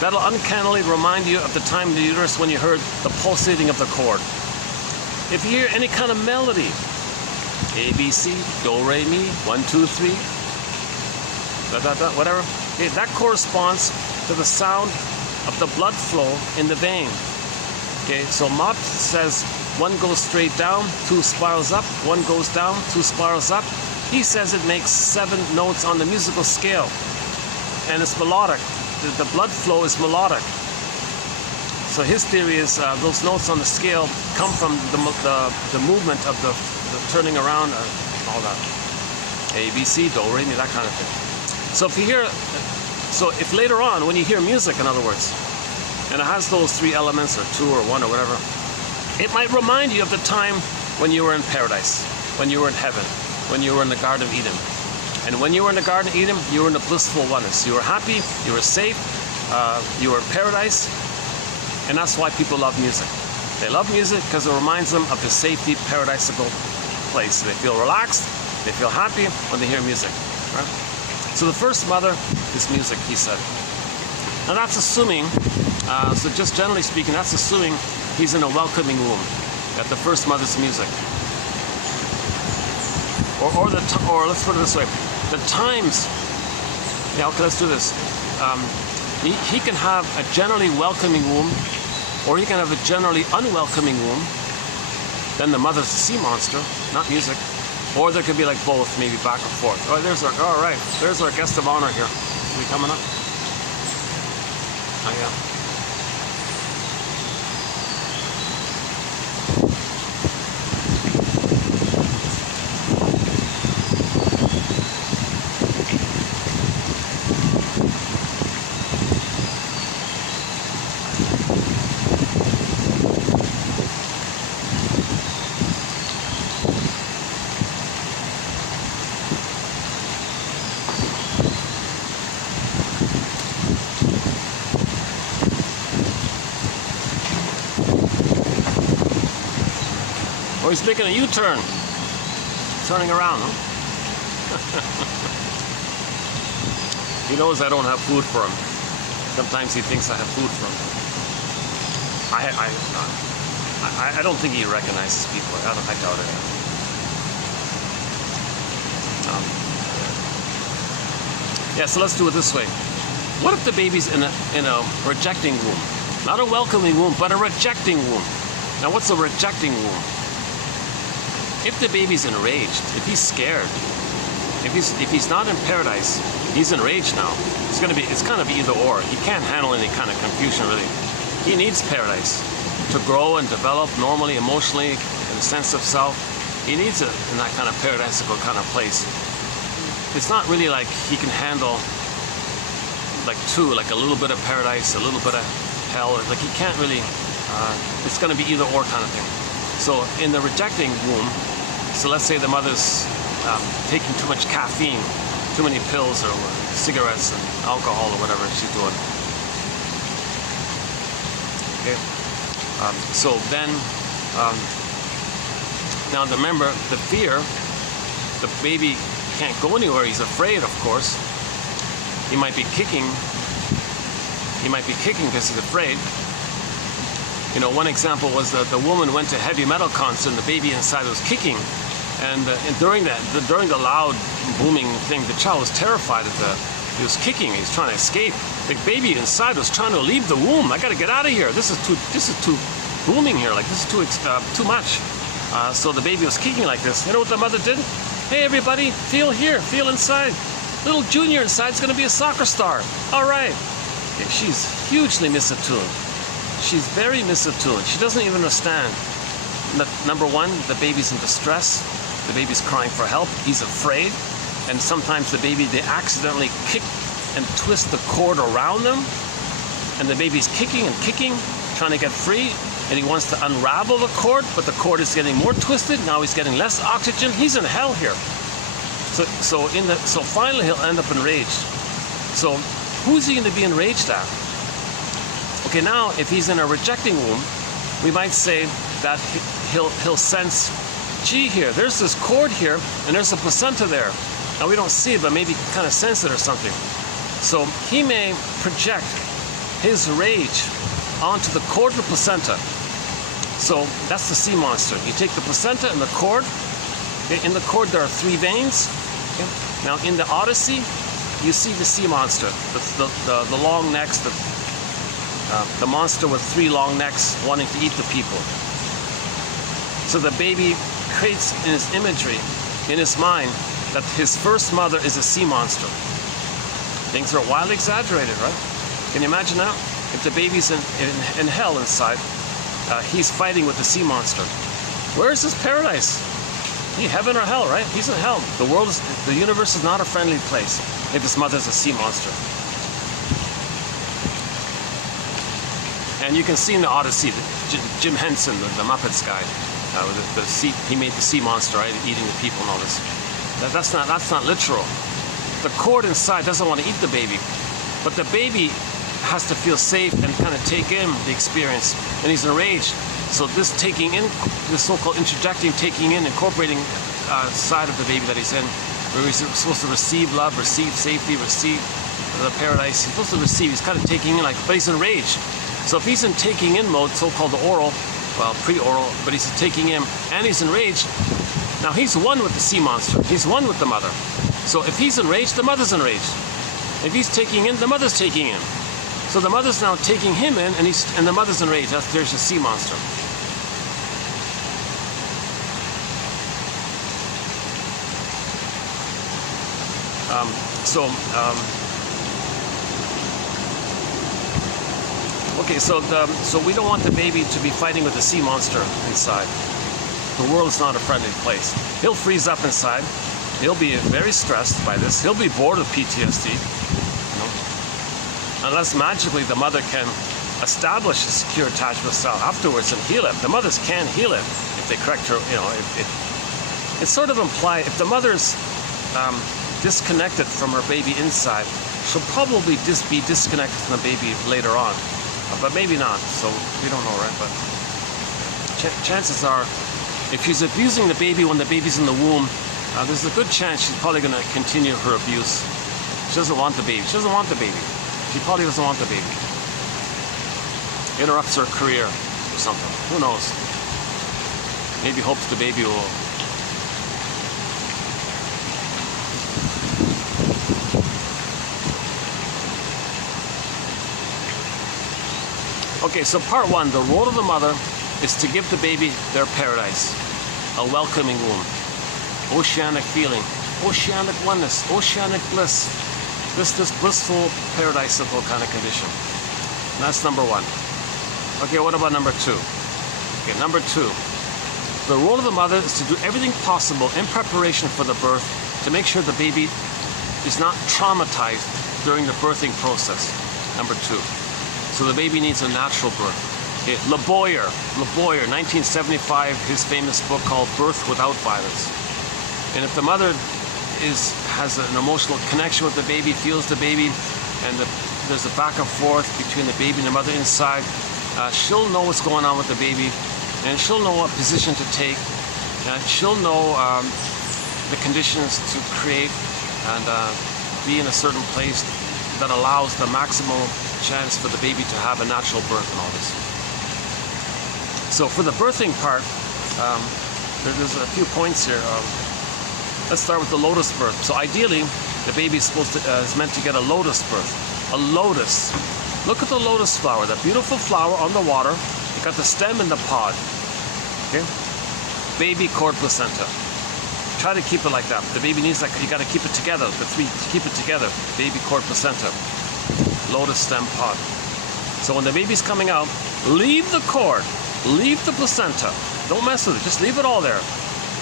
that'll uncannily remind you of the time in the uterus when you heard the pulsating of the cord. If you hear any kind of melody, A, B, C, do, re, mi, 1, 2, 3, da, da, da, whatever, okay, that corresponds to the sound of the blood flow in the vein. Okay, so Mott says 1 goes straight down, 2 spirals up, 1 goes down, 2 spirals up. He says it makes 7 notes on the musical scale, and it's melodic. The blood flow is melodic. So his theory is those notes on the scale come from the movement of the turning around, all that. A, B, C, do, re, mi, that kind of thing. So if later on, when you hear music, in other words, and it has those 3 elements, or 2 or 1 or whatever, it might remind you of the time when you were in paradise, when you were in heaven, when you were in the Garden of Eden. And when you were in the Garden of Eden, you were in the blissful oneness. You were happy, you were safe, you were in paradise, and that's why people love music. They love music because it reminds them of the safety, paradisical place. They feel relaxed, they feel happy when they hear music. Right? So the first mother is music, he said. Now that's assuming, so just generally speaking, that's assuming he's in a welcoming womb, that the first mother's music. Or let's put it this way, the times, yeah, okay, let's do this. He can have a generally welcoming womb, or he can have a generally unwelcoming womb. Then the mother's a sea monster, not music. Or there could be like both, maybe back and forth. Oh, all right, there's our guest of honor here. Is he coming up? Oh, yeah. Oh, he's making a U-turn. Turning around, huh? He knows I don't have food for him. Sometimes he thinks I have food for him. I don't think he recognizes people. I doubt it. Yeah, so let's do it this way. What if the baby's in a rejecting womb? Not a welcoming womb, but a rejecting womb. Now, what's a rejecting womb? If the baby's enraged, if he's scared, if he's not in paradise, he's enraged now. It's gonna be either or. He can't handle any kind of confusion, really. He needs paradise to grow and develop normally, emotionally, in a sense of self. He needs it in that kind of paradisical kind of place. It's not really like he can handle like a little bit of paradise, a little bit of hell. Like he can't really. It's going to be either or kind of thing. So in the rejecting womb, so let's say the mother's taking too much caffeine, too many pills or cigarettes and alcohol or whatever she's doing. Okay. So then, now remember the fear. The baby can't go anywhere. He's afraid, of course. He might be kicking. He might be kicking because he's afraid. You know, one example was that the woman went to a heavy metal concert and the baby inside was kicking. And during the loud booming thing, the child was terrified he was kicking. He was trying to escape. The baby inside was trying to leave the womb. I got to get out of here. This is too booming here. Like this is too much. So the baby was kicking like this. You know what the mother did? Hey everybody, feel here, feel inside. Little Junior inside's going to be a soccer star. All right. Okay, she's hugely misattuned. She's very misattuned. She doesn't even understand. Number one, the baby's in distress. The baby's crying for help. He's afraid. And sometimes the baby, they accidentally kick and twist the cord around them. And the baby's kicking and kicking, trying to get free. And he wants to unravel the cord, but the cord is getting more twisted. Now he's getting less oxygen. He's in hell here. So finally he'll end up enraged. So who's he going to be enraged at? Okay, now if he's in a rejecting womb, we might say that he'll sense, gee, here, there's this cord here, and there's a placenta there. Now we don't see it, but maybe kind of sense it or something. So he may project his rage onto the cord of the placenta. So that's the sea monster. You take the placenta and the cord. In the cord there are 3 veins. Okay? Now in the Odyssey, you see the sea monster, the long necks, the monster with 3 long necks wanting to eat the people. So the baby creates in his imagery, in his mind, that his first mother is a sea monster. Things are wildly exaggerated, right? Can you imagine that? If the baby's in hell inside, he's fighting with the sea monster. Where is his paradise? Heaven or hell, right? He's in hell. The universe is not a friendly place if his mother's a sea monster. And you can see in the Odyssey, Jim Henson, the Muppets guy, he made the sea monster, right, eating the people and all this. That's not literal. The cord inside doesn't want to eat the baby, but the baby has to feel safe and kind of take in the experience, and he's enraged. So this taking in, this so-called interjecting, taking in, incorporating side of the baby that he's in, where he's supposed to receive love, receive safety, receive the paradise. He's supposed to receive. He's kind of taking in, but he's enraged. So if he's in taking in mode, so-called oral, well, pre-oral, but he's taking in, and he's enraged. Now he's one with the sea monster. He's one with the mother. So if he's enraged, the mother's enraged. If he's taking in, the mother's taking in. So the mother's now taking him in, and the mother's enraged. There's the sea monster. Okay, so we don't want the baby to be fighting with the sea monster inside. The world is not a friendly place. He'll freeze up inside. He'll be very stressed by this. He'll be bored with PTSD. Unless magically the mother can establish a secure attachment style afterwards and heal it. The mothers can heal it if they correct her. It's sort of implied if the mother's disconnected from her baby inside, she'll probably be disconnected from the baby later on, but maybe not. So we don't know, right? But chances are, if she's abusing the baby when the baby's in the womb, there's a good chance she's probably going to continue her abuse. She doesn't want the baby. She doesn't want the baby. She probably doesn't want the baby. Interrupts her career or something. Who knows? Maybe hopes the baby will. Okay, so part one, the role of the mother is to give the baby their paradise, a welcoming womb, oceanic feeling, oceanic oneness, oceanic bliss, this blissful, paradisal kind of condition. And that's number one. Okay, what about number two? Okay, number two, the role of the mother is to do everything possible in preparation for the birth to make sure the baby is not traumatized during the birthing process. Number two. So the baby needs a natural birth. Okay. Le Boyer, 1975, his famous book called Birth Without Violence. And if the mother has an emotional connection with the baby, feels the baby, and there's a back and forth between the baby and the mother inside, she'll know what's going on with the baby, and she'll know what position to take, and she'll know the conditions to create and be in a certain place that allows the maximal chance for the baby to have a natural birth and all this. So for the birthing part, there's a few points here. Let's start with the lotus birth. So ideally, the baby is meant to get a lotus birth. A lotus. Look at the lotus flower, that beautiful flower on the water. You got the stem and the pod. Okay? Baby cord placenta. Try to keep it like that. The baby needs, like, you got to keep it together. The three, keep it together. Baby cord placenta, lotus stem pod. So when the baby's coming out, leave the cord, leave the placenta. Don't mess with it. Just leave it all there.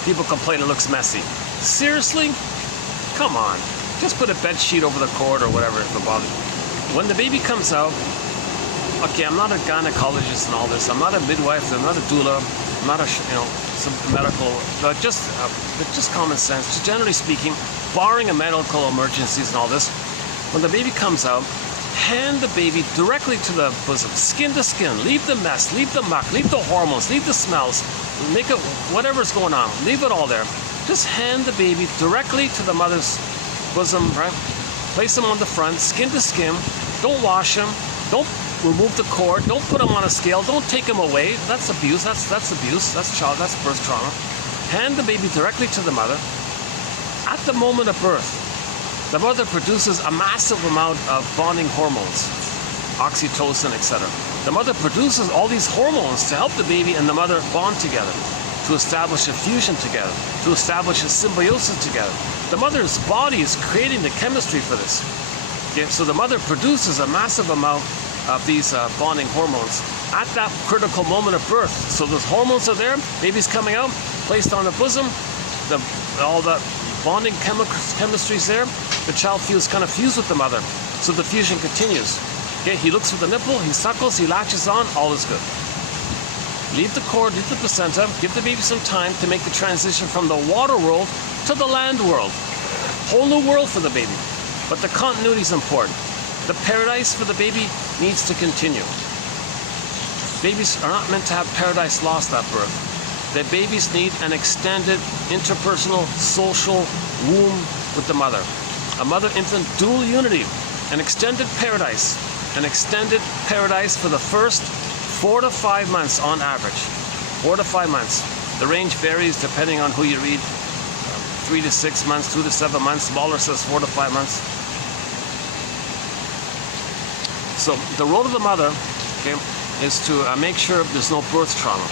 People complain it looks messy. Seriously? Come on. Just put a bed sheet over the cord or whatever if it bothers you. When the baby comes out, okay, I'm not a gynecologist and all this. I'm not a midwife. I'm not a doula. I'm not a, some medical, but just common sense. Just generally speaking, barring a medical emergencies and all this, when the baby comes out, hand the baby directly to the bosom, skin to skin. Leave the mess, leave the muck, leave the hormones, leave the smells, make it whatever's going on. Leave it all there. Just hand the baby directly to the mother's bosom, right? Place him on the front, skin to skin. Don't wash him. Don't remove the cord. Don't put him on a scale. Don't take him away. That's abuse. That's abuse. That's birth trauma. Hand the baby directly to the mother. At the moment of birth, the mother produces a massive amount of bonding hormones, oxytocin, etc. The mother produces all these hormones to help the baby and the mother bond together, to establish a fusion together, to establish a symbiosis together. The mother's body is creating the chemistry for this. Okay, so the mother produces a massive amount of these bonding hormones at that critical moment of birth. So those hormones are there, baby's coming out, placed on the bosom, all the bonding chemistry's there, the child feels kind of fused with the mother. So the fusion continues. Okay, he looks for the nipple, he suckles, he latches on, all is good. Leave the cord, leave the placenta, give the baby some time to make the transition from the water world to the land world. Whole new world for the baby. But the continuity is important. The paradise for the baby needs to continue. Babies are not meant to have paradise lost at birth. The babies need an extended interpersonal social womb with the mother. A mother-infant dual unity, an extended paradise for the first 4 to 5 months on average. 4 to 5 months. The range varies depending on who you read. 3 to 6 months, 2 to 7 months. Smaller says 4 to 5 months. So the role of the mother, okay, is to make sure there's no birth trauma.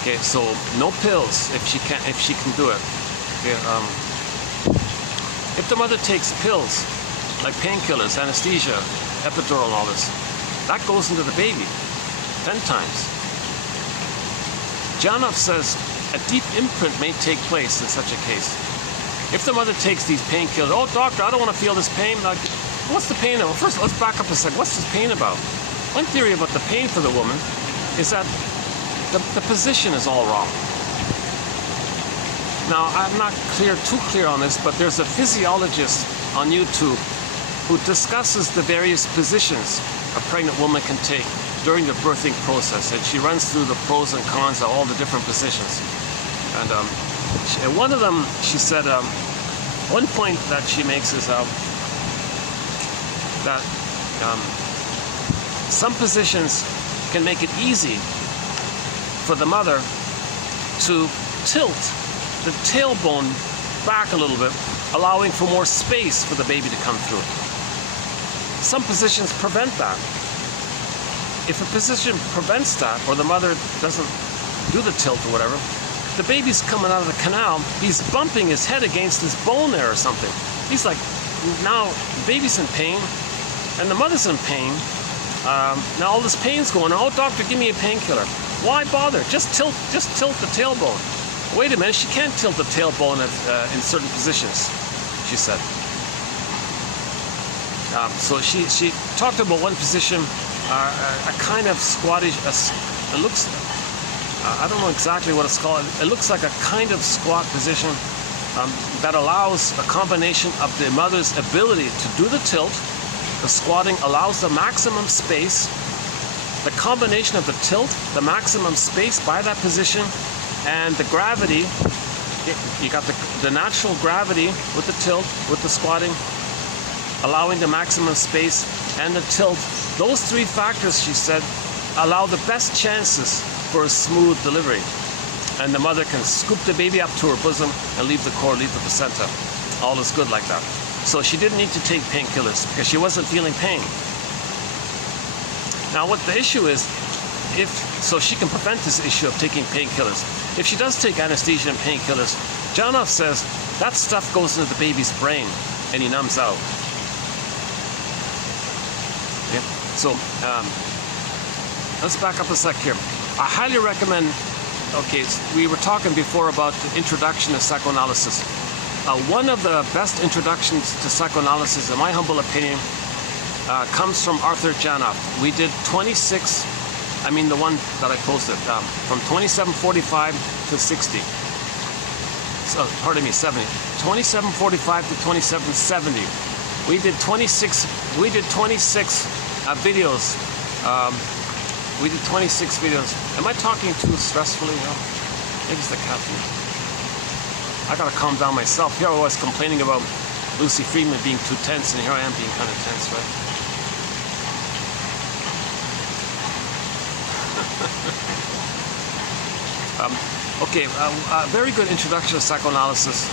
Okay, so no pills if she can do it. Okay, if the mother takes pills like painkillers, anesthesia, epidural, and all this, that goes into the baby 10 times. Janoff says a deep imprint may take place in such a case. If the mother takes these painkillers, oh doctor, I don't want to feel this pain. Like, what's the pain about? First, let's back up a second. What's this pain about? One theory about the pain for the woman is that the position is all wrong. Now, I'm not too clear on this, but there's a physiologist on YouTube who discusses the various positions a pregnant woman can take during the birthing process, and she runs through the pros and cons of all the different positions. And one of them, she said, one point that she makes is that some positions can make it easy for the mother to tilt the tailbone back a little bit, allowing for more space for the baby to come through. Some positions prevent that. if a physician prevents that, or the mother doesn't do the tilt or whatever, the baby's coming out of the canal, he's bumping his head against his bone there or something. He's like, now the baby's in pain, and the mother's in pain. Now all this pain's going on. Oh, doctor, give me a painkiller. Why bother? Just tilt the tailbone. Wait a minute, she can't tilt the tailbone in certain positions, she said. So she talked about one position, a kind of squattish, it looks, I don't know exactly what it's called. It looks like a kind of squat position that allows a combination of the mother's ability to do the tilt. The squatting allows the maximum space. The combination of the tilt, the maximum space by that position, and the gravity. You got the natural gravity with the tilt, with the squatting, allowing the maximum space, and the tilt. Those three factors, she said, allow the best chances for a smooth delivery. And the mother can scoop the baby up to her bosom and leave the cord, leave the placenta. All is good like that. So she didn't need to take painkillers because she wasn't feeling pain. Now what the issue is, so she can prevent this issue of taking painkillers. If she does take anesthesia and painkillers, Janoff says that stuff goes into the baby's brain and he numbs out. Okay? So let's back up a sec here. I highly recommend, okay, we were talking before about the introduction to psychoanalysis. One of the best introductions to psychoanalysis, in my humble opinion, comes from Arthur Janoff. We did 26, I mean the one that I posted, from 2745 to 60. So, pardon me, 70. 2745 to 2770. We did 26 videos. We did 26 videos. Am I talking too stressfully? No. Maybe it's the caffeine. I gotta calm down myself. Here I was complaining about Lucy Freeman being too tense, and here I am being kind of tense, right? Okay, a very good introduction to psychoanalysis,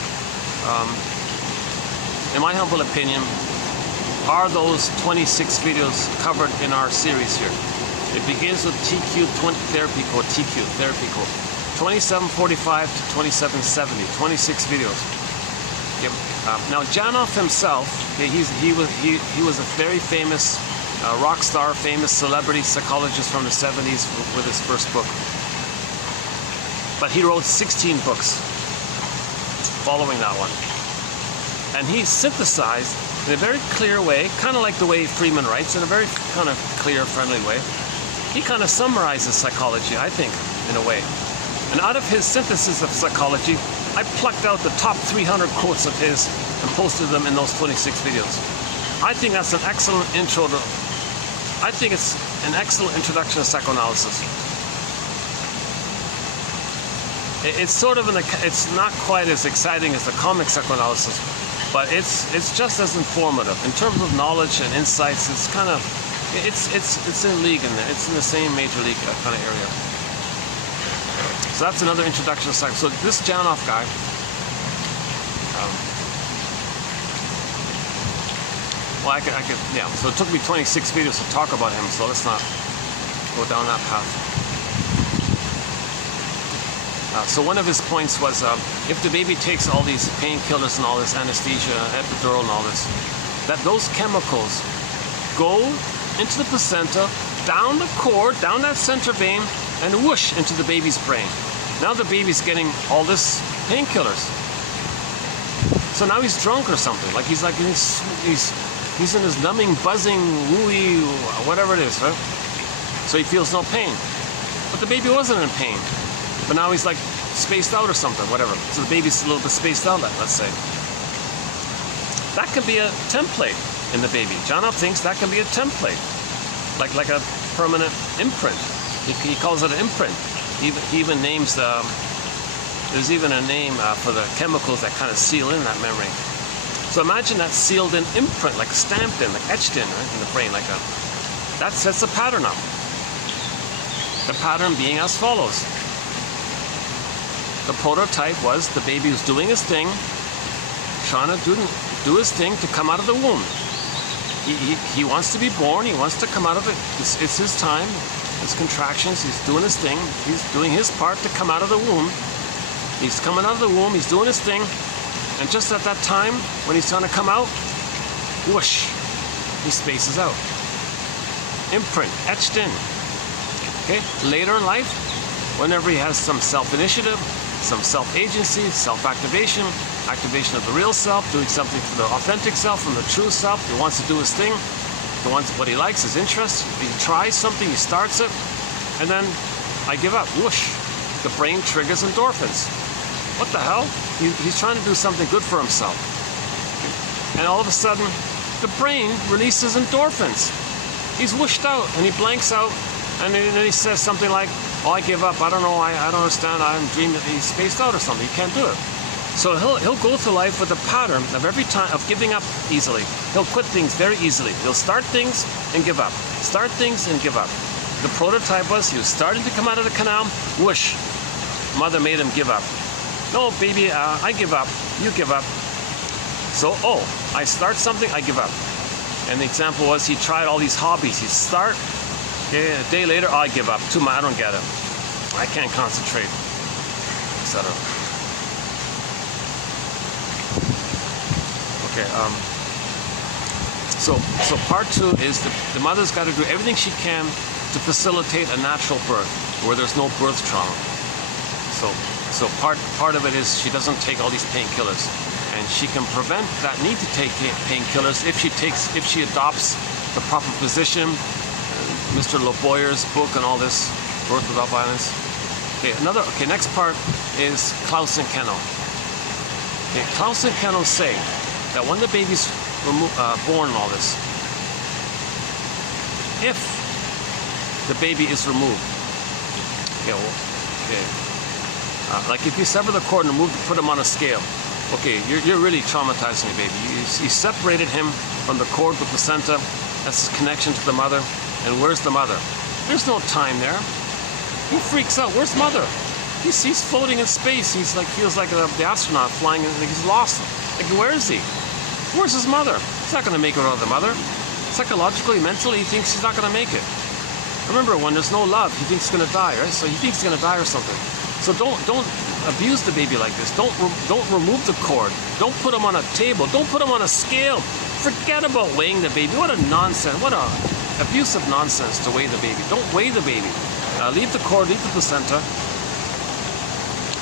in my humble opinion, are those 26 videos covered in our series here. It begins with TQ therapy code, 2745 to 2770, 26 videos. Okay. Now Janoff himself, okay, he was a very famous rock star, famous celebrity psychologist from the 70s with his first book. But he wrote 16 books following that one. And he synthesized in a very clear way, kind of like the way Freeman writes, in a very kind of clear, friendly way. He kind of summarizes psychology, I think, in a way. And out of his synthesis of psychology, I plucked out the top 300 quotes of his and posted them in those 26 videos. I think that's an excellent intro to, I think it's an excellent introduction to psychoanalysis. It's sort of it's not quite as exciting as the comic psychoanalysis, but it's just as informative in terms of knowledge and insights. It's kind of it's in league in there. It's in the same major league kind of area. So that's another introduction to psych. So this Janoff guy, well, I could, yeah. So it took me 26 videos to talk about him. So let's not go down that path. So one of his points was, if the baby takes all these painkillers and all this anesthesia, epidural and all this, that those chemicals go into the placenta, down the cord, down that center vein, and whoosh into the baby's brain. Now the baby's getting all this painkillers. So now he's drunk or something. Like he's in his numbing, buzzing, wooey, whatever it is, right? So he feels no pain. But the baby wasn't in pain. But now he's like spaced out or something, whatever. So the baby's a little bit spaced out, let's say. That can be a template in the baby. Janoff thinks that can be a template, like a permanent imprint. He calls it an imprint. He even names there's even a name for the chemicals that kind of seal in that memory. So imagine that sealed in imprint, like stamped in, like etched in, right, in the brain, like that sets a pattern up. The pattern being as follows. The prototype was the baby was doing his thing, trying to do his thing to come out of the womb. he wants to be born. He wants to come out of it. It's his time. His contractions. He's doing his thing. He's doing his part to come out of the womb. He's coming out of the womb. He's doing his thing. And just at that time, when he's trying to come out, whoosh, he spaces out. Imprint, etched in. Okay? Later in life, whenever he has some self-initiative, some self-agency, self-activation, activation of the real self, doing something for the authentic self, from the true self, he wants to do his thing, he wants what he likes, his interests, he tries something, he starts it, and then I give up, whoosh. The brain triggers endorphins. What the hell? He's trying to do something good for himself. And all of a sudden, the brain releases endorphins. He's whooshed out and he blanks out, and then he says something like, oh, I give up, I don't know, I don't understand, I'm dreaming, he's spaced out or something, he can't do it. So he'll go through life with a pattern of every time of giving up easily. He'll quit things very easily. He'll start things and give up. Start things and give up. The prototype was he was starting to come out of the canal, whoosh, mother made him give up. No, baby, I give up, you give up. So, oh, I start something, I give up. And the example was he tried all these hobbies. He'd start, okay, a day later, I give up. I don't get it. I can't concentrate, etc. Okay, so part two is the mother's got to do everything she can to facilitate a natural birth where there's no birth trauma. So part of it is she doesn't take all these painkillers, and she can prevent that need to take painkillers if she adopts the proper position. Mr. LeBoyer's book and all this, Birth Without Violence. Okay, next part is Klaus and Kennel. Okay, Klaus and Kennel say that when the baby's born and all this, if the baby is removed, like if you sever the cord and put him on a scale, okay, you're really traumatizing the baby. You separated him from the cord, the placenta, that's his connection to the mother, and where's the mother? There's no time there. He freaks out, where's mother? He's floating in space. He's like, feels like the astronaut flying, like he's lost. Like, where is he? Where's his mother? He's not gonna make her out of the mother. Psychologically, mentally, he thinks he's not gonna make it. Remember, when there's no love, he thinks he's gonna die, right? So he thinks he's gonna die or something. So don't abuse the baby like this. Don't remove the cord. Don't put him on a table. Don't put him on a scale. Forget about weighing the baby. What a nonsense. What a abusive nonsense to weigh the baby. Don't weigh the baby. Leave the cord. Leave the placenta.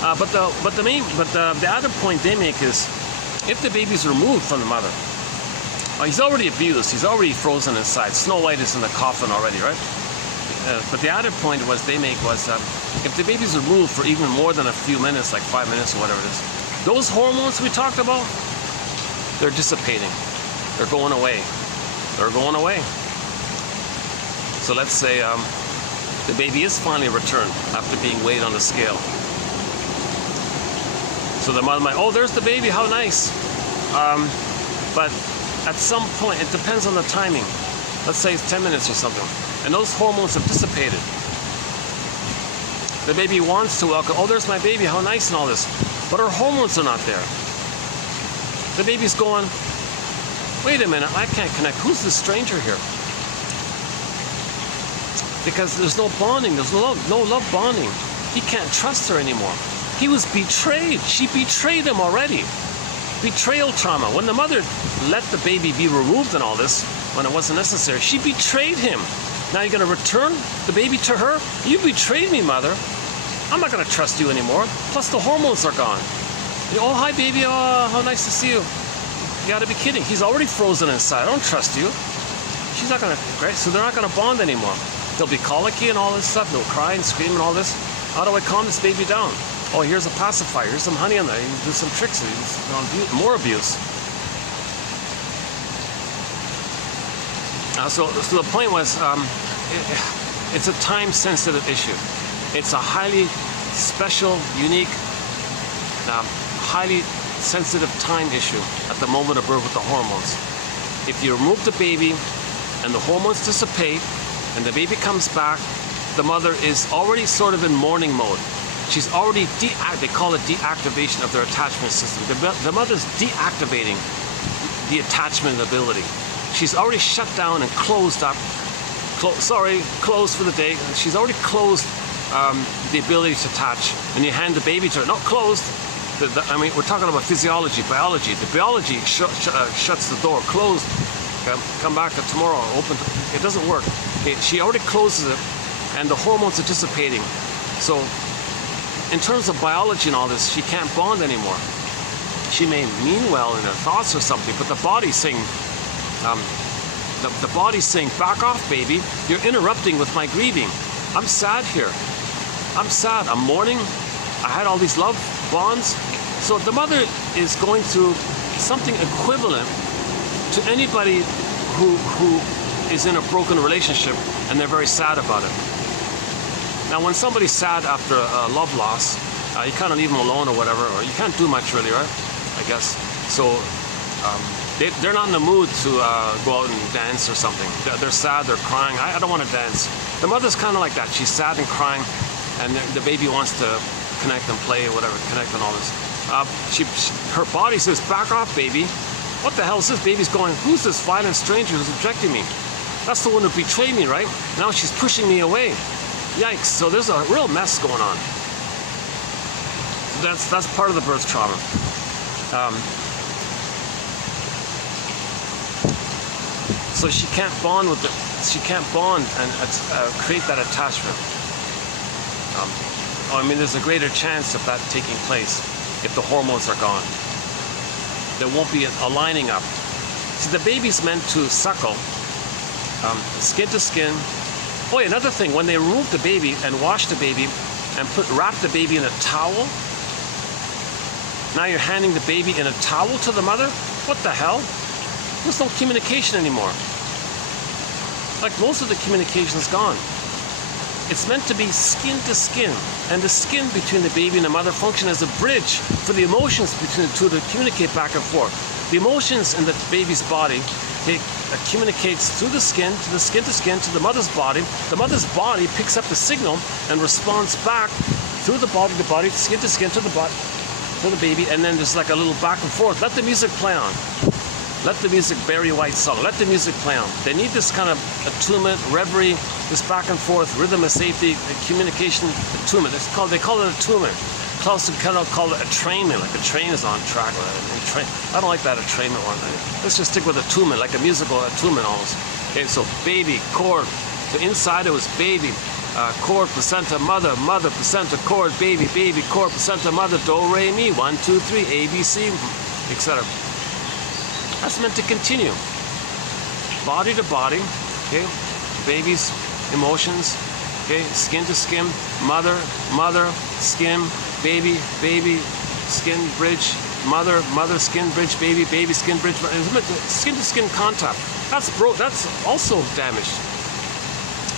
But the other point they make is, if the baby's removed from the mother, he's already abused. He's already frozen inside. Snow White is in the coffin already, right? But the other point they make was if the baby's removed for even more than a few minutes, like 5 minutes or whatever it is, those hormones we talked about, they're dissipating. They're going away. They're going away. So let's say the baby is finally returned after being weighed on the scale. So the mother might, oh, there's the baby, how nice. But at some point, it depends on the timing. Let's say it's 10 minutes or something, and those hormones have dissipated. The baby wants to welcome, oh, there's my baby, how nice and all this. But her hormones are not there. The baby's going, wait a minute, I can't connect. Who's this stranger here? Because there's no bonding, there's no love bonding. He can't trust her anymore. He was betrayed. She betrayed him already. Betrayal trauma. When the mother let the baby be removed and all this, when it wasn't necessary, she betrayed him. Now you're going to return the baby to her? You betrayed me, mother. I'm not going to trust you anymore. Plus the hormones are gone. Oh, hi, baby. Oh, how nice to see you. You got to be kidding. He's already frozen inside. I don't trust you. She's not going to, right? So they're not going to bond anymore. They'll be colicky and all this stuff. They'll cry and scream and all this. How do I calm this baby down? Oh, here's a pacifier. Here's some honey on there. You do some tricks. More abuse. So the point was, it's a time-sensitive issue. It's a highly special, unique, highly sensitive time issue at the moment of birth with the hormones. If you remove the baby and the hormones dissipate and the baby comes back, the mother is already sort of in mourning mode. She's already they call it deactivation of their attachment system. The mother's deactivating the attachment ability. she's already shut down and closed up. Closed for the day. She's already closed the ability to touch. And you hand the baby to her, not closed. I mean, we're talking about physiology, biology. The biology shuts the door, closed. Come back tomorrow, open. It doesn't work. Okay, she already closes it, and the hormones are dissipating. So, in terms of biology and all this, she can't bond anymore. She may mean well in her thoughts or something, but the body's saying, the body's saying, back off, baby. You're interrupting with my grieving. I'm sad here. I'm sad. I'm mourning. I had all these love bonds. So the mother is going through something equivalent to anybody who is in a broken relationship and they're very sad about it. Now, when somebody's sad after a love loss, you kind of leave them alone or whatever, or you can't do much really, right? I guess. So they're not in the mood to go out and dance or something. They're sad, they're crying. I don't want to dance. The mother's kind of like that. She's sad and crying, and the baby wants to connect and play or whatever, connect and all this. Her body says, back off, baby. What the hell is this? Baby's going, who's this violent stranger who's rejecting me? That's the one who betrayed me, right? Now she's pushing me away. Yikes. So there's a real mess going on. That's part of the birth trauma. So she can't bond with it. She can't bond and create that attachment. I mean, there's a greater chance of that taking place if the hormones are gone. There won't be a lining up. See, the baby's meant to suckle, skin to skin. Oh, yeah, another thing, when they remove the baby and wash the baby and wrap the baby in a towel, now you're handing the baby in a towel to the mother? What the hell? There's no communication anymore. Like, most of the communication is gone. It's meant to be skin to skin, and the skin between the baby and the mother function as a bridge for the emotions between the two to communicate back and forth. The emotions in the baby's body, it communicates through the skin to the mother's body. The mother's body picks up the signal and responds back through the body to body, skin to skin to the body, to the baby, and then there's like a little back and forth. Let the music play on. Let the music, Barry White song, let the music play on. They need this kind of attunement, reverie, this back and forth, rhythm of safety, communication, attunement. They call it attunement. Klaus and Kendall call it attrainment, like a train is on track. I don't like that attrainment one. Let's just stick with attunement, like a musical attunement almost. Okay, so baby, cord. So inside it was baby, cord, placenta, mother, mother, placenta, cord, baby, baby, cord, placenta, mother, do, re, mi, 1, 2, 3, A, B, C, etc. That's meant to continue. Body to body, okay? Baby's emotions, okay? Skin to skin, mother, mother, skin, baby, baby, skin, bridge, mother, mother, skin, bridge, baby, baby, skin, bridge, skin to skin contact. That's also damaged.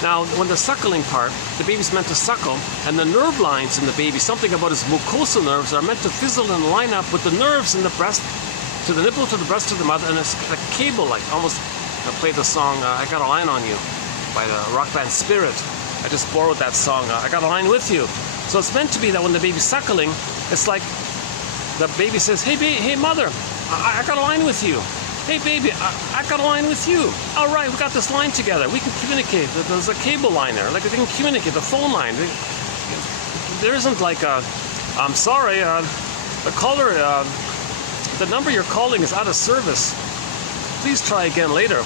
Now, when the suckling part, the baby's meant to suckle, and the nerve lines in the baby, something about his mucosal nerves, are meant to fizzle and line up with the nerves in the breast, to the nipple, to the breast, to the mother, and it's a cable, like almost. I played the song I Got a Line on You by the rock band Spirit. I just borrowed that song, I Got a Line with You. So it's meant to be that when the baby's suckling, it's like the baby says, hey, hey mother, I got a line with you. Hey baby, I got a line with you. All right, we got this line together. We can communicate. There's a cable line there. Like, we can communicate, the phone line. There isn't like a, I'm sorry, the caller, the number you're calling is out of service. Please try again later.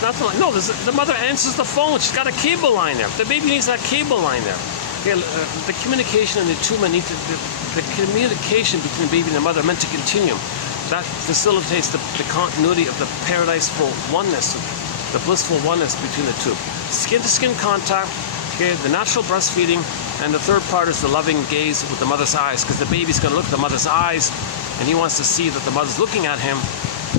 Nothing like, no, the mother answers the phone. She's got a cable line there. The baby needs that cable line there. Okay, the communication and the attunement need to, the communication between the baby and the mother are meant to continue. That facilitates the continuity of the paradiseful oneness, the blissful oneness between the two. Skin-to-skin contact, okay, the natural breastfeeding, and the third part is the loving gaze with the mother's eyes, because the baby's going to look at the mother's eyes, and he wants to see that the mother's looking at him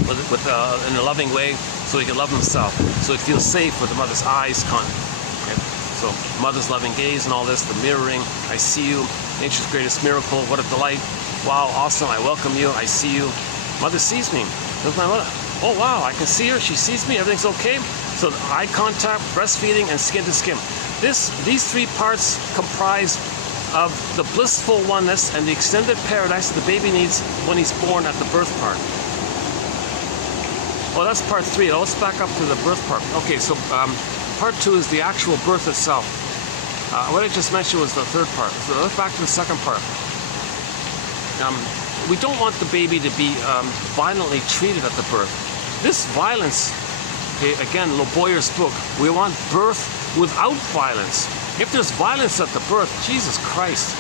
in a loving way, so he can love himself, so he feels safe with the mother's eyes. Okay? So mother's loving gaze and all this, the mirroring, I see you, nature's greatest miracle, what a delight, wow, awesome, I welcome you, I see you. Mother sees me. There's my mother. Oh wow, I can see her, she sees me, everything's okay. So eye contact, breastfeeding, and skin to skin. These three parts comprise of the blissful oneness and the extended paradise the baby needs when he's born at the birth part. Oh, that's part 3. Now let's back up to the birth part. Okay, so part 2 is the actual birth itself. What I just mentioned was the 3rd part. So let's back to the 2nd part. We don't want the baby to be violently treated at the birth. This violence, okay, again, Boyer's book, we want birth without violence. If there's violence at the birth, Jesus Christ,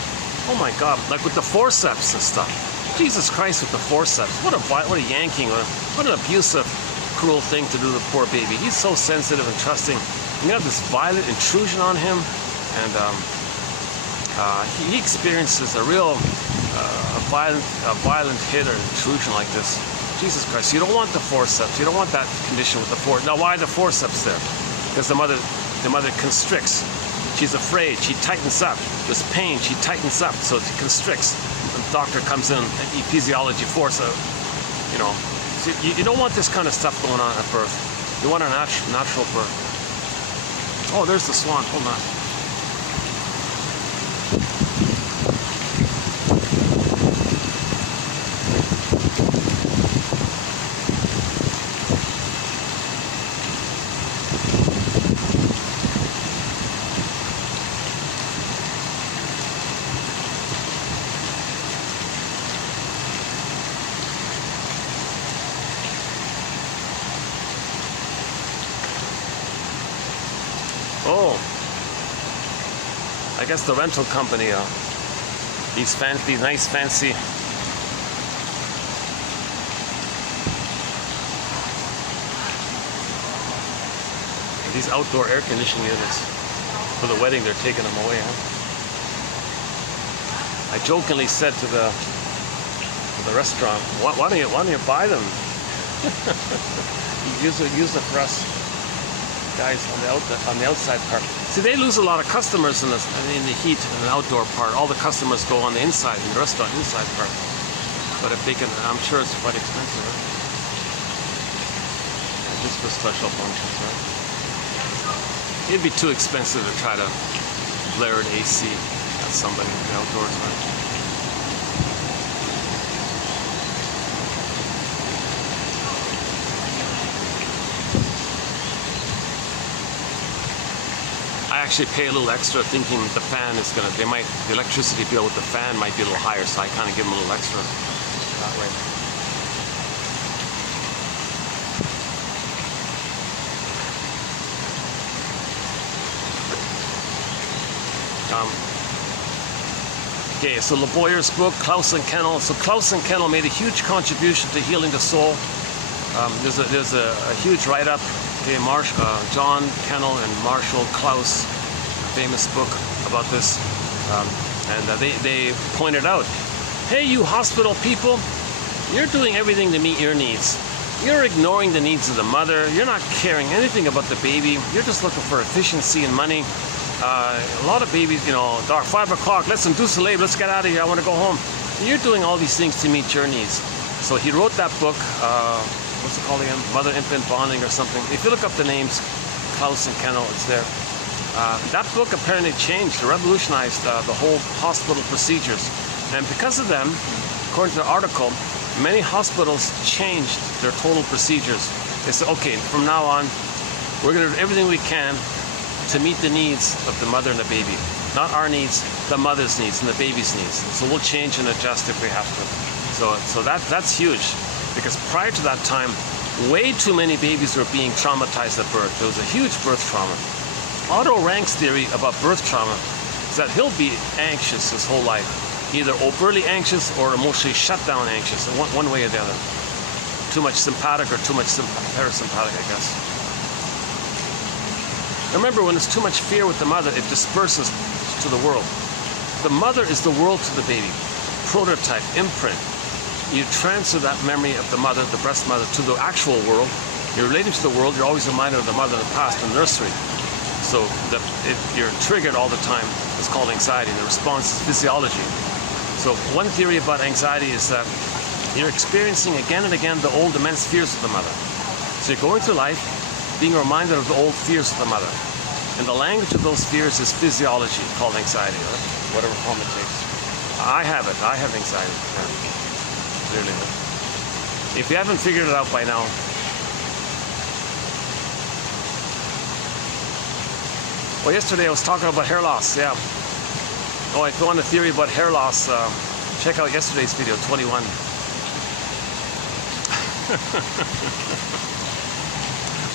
oh my God, like with the forceps and stuff. Jesus Christ with the forceps. What a yanking, what an abusive, cruel thing to do to the poor baby. He's so sensitive and trusting. You have this violent intrusion on him, and he experiences a real violent hit or intrusion like this. Jesus Christ, you don't want the forceps. You don't want that condition with the forceps. Now, why are the forceps there? Because the mother constricts. She's afraid. She tightens up. There's pain. She tightens up, so it constricts. The doctor comes in, episiotomy force, you know. So you don't want this kind of stuff going on at birth. You want a natural birth. Oh, there's the swan. Hold on. Oh, I guess the rental company, these nice fancy these outdoor air conditioning units for the wedding, they're taking them away, huh? I jokingly said to the restaurant, why don't you buy them? use it for us guys on the outside part. See, they lose a lot of customers in the heat in the outdoor part. All the customers go on the inside, in the restaurant inside part. But if they can, I'm sure it's quite expensive, right? Yeah, just for special functions, right? It'd be too expensive to try to blare an AC at somebody in the outdoors, right? I actually pay a little extra thinking the fan is gonna, the electricity bill with the fan might be a little higher, so I kind of give them a little extra that way. Okay, so Boyer's book, Klaus and Kennel. So Klaus and Kennel made a huge contribution to healing the soul. There's a huge write-up. Okay, John Kennel and Marshall Klaus, a famous book about this, and they pointed out, hey, you hospital people, you're doing everything to meet your needs. You're ignoring the needs of the mother. You're not caring anything about the baby. You're just looking for efficiency and money. A lot of babies, you know, dark 5 o'clock, let's induce a labor, let's get out of here, I want to go home. You're doing all these things to meet your needs. So he wrote that book, what's it called again? Mother-infant bonding or something. If you look up the names, Klaus and Kennel, it's there. That book apparently changed, revolutionized the whole hospital procedures. And because of them, according to the article, many hospitals changed their total procedures. They said, okay, from now on, we're going to do everything we can to meet the needs of the mother and the baby. Not our needs, the mother's needs and the baby's needs. So we'll change and adjust if we have to. So that's huge, because prior to that time, way too many babies were being traumatized at birth. There was a huge birth trauma. Otto Rank's theory about birth trauma is that he'll be anxious his whole life, either overtly anxious or emotionally shut down anxious, one way or the other. Too much sympathetic or too much parasympathetic, I guess. Remember, when there's too much fear with the mother, it disperses to the world. The mother is the world to the baby. Prototype, imprint. You transfer that memory of the mother, the breast mother, to the actual world. You're relating to the world, you're always reminded of the mother in the past in nursery. So if you're triggered all the time, it's called anxiety, and the response is physiology. So one theory about anxiety is that you're experiencing again and again the old immense fears of the mother. So you're going through life being reminded of the old fears of the mother. And the language of those fears is physiology, called anxiety, or whatever form it takes. I have it. I have anxiety. Yeah. Clearly. If you haven't figured it out by now, Well, yesterday I was talking about hair loss, yeah. Oh, if you want a theory about hair loss, check out yesterday's video, 21.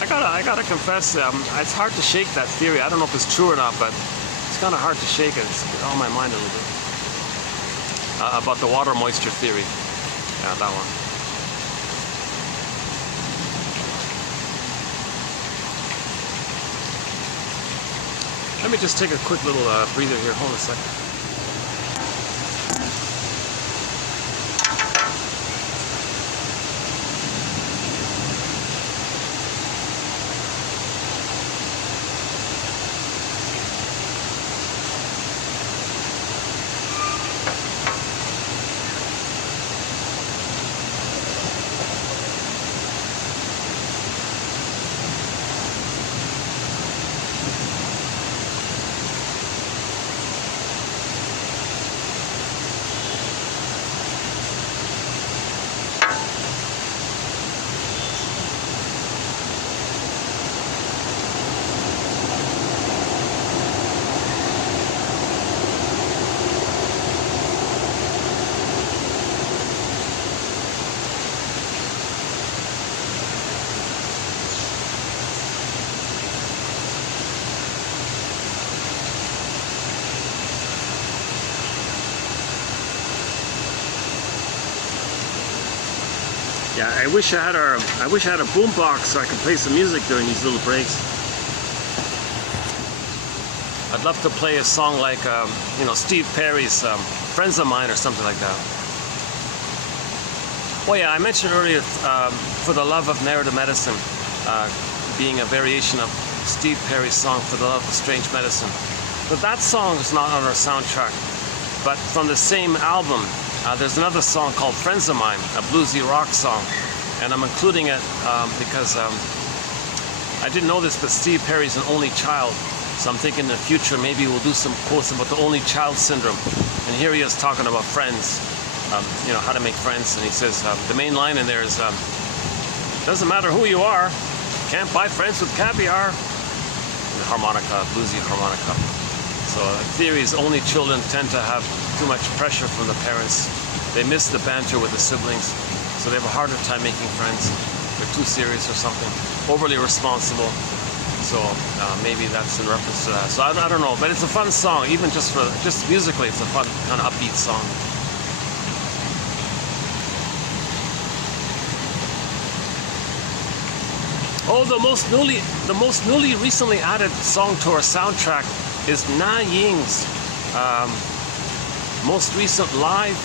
I gotta confess, it's hard to shake that theory. I don't know if it's true or not, but it's kind of hard to shake it. It's on my mind a little bit. About the water moisture theory. Yeah, that one. Let me just take a quick little breather here. Hold on a second. Yeah, I wish I had a boombox so I could play some music during these little breaks. I'd love to play a song like, Steve Perry's "Friends of Mine" or something like that. Oh yeah, I mentioned earlier "For the Love of Narrative Medicine" being a variation of Steve Perry's song "For the Love of Strange Medicine," but that song is not on our soundtrack. But from the same album, there's another song called "Friends of Mine," a bluesy rock song, and I'm including it because I didn't know this, but Steve Perry's an only child, so I'm thinking in the future maybe we'll do some quotes about the only child syndrome. And here he is talking about friends, how to make friends, and he says the main line in there is, "Doesn't matter who you are, can't buy friends with caviar." The harmonica, bluesy harmonica. So the theory is only children tend to have too much pressure from the parents. They miss the banter with the siblings, so they have a harder time making friends. They're too serious or something, overly responsible. So maybe that's in reference to that. So I don't know, but it's a fun song, even just musically, it's a fun kind of upbeat song. Oh, the most newly recently added song to our soundtrack is Na Ying's most recent live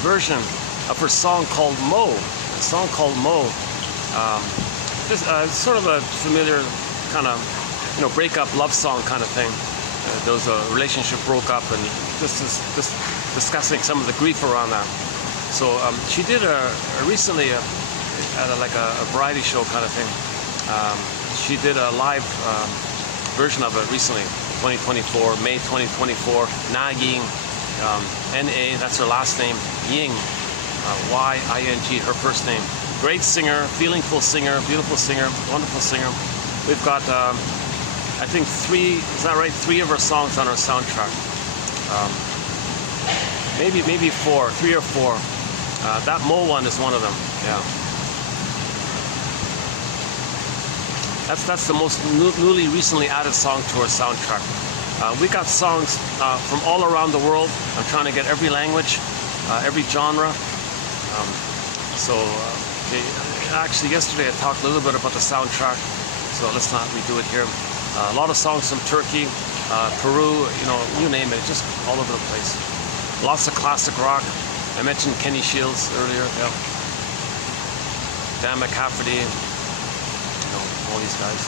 version of her song called Mo. A song called Mo. It's sort of a familiar kind of, breakup love song kind of thing. There was a relationship broke up, and just discussing some of the grief around that. So she did recently at a variety show kind of thing. She did a live version of it recently, 2024, May 2024. Na Ying, N-A, that's her last name, Ying, Y-I-N-G, her first name. Great singer, feelingful singer, beautiful singer, wonderful singer. We've got, I think three of her songs on our soundtrack. Maybe four, 3 or 4. That Mo one is one of them, yeah. That's the most newly recently added song to our soundtrack. We got songs from all around the world. I'm trying to get every language, every genre. Actually yesterday I talked a little bit about the soundtrack, so let's not redo it here. A lot of songs from Turkey, Peru, you name it, just all over the place. Lots of classic rock. I mentioned Kenny Shields earlier, yeah. Dan McCafferty, all these guys.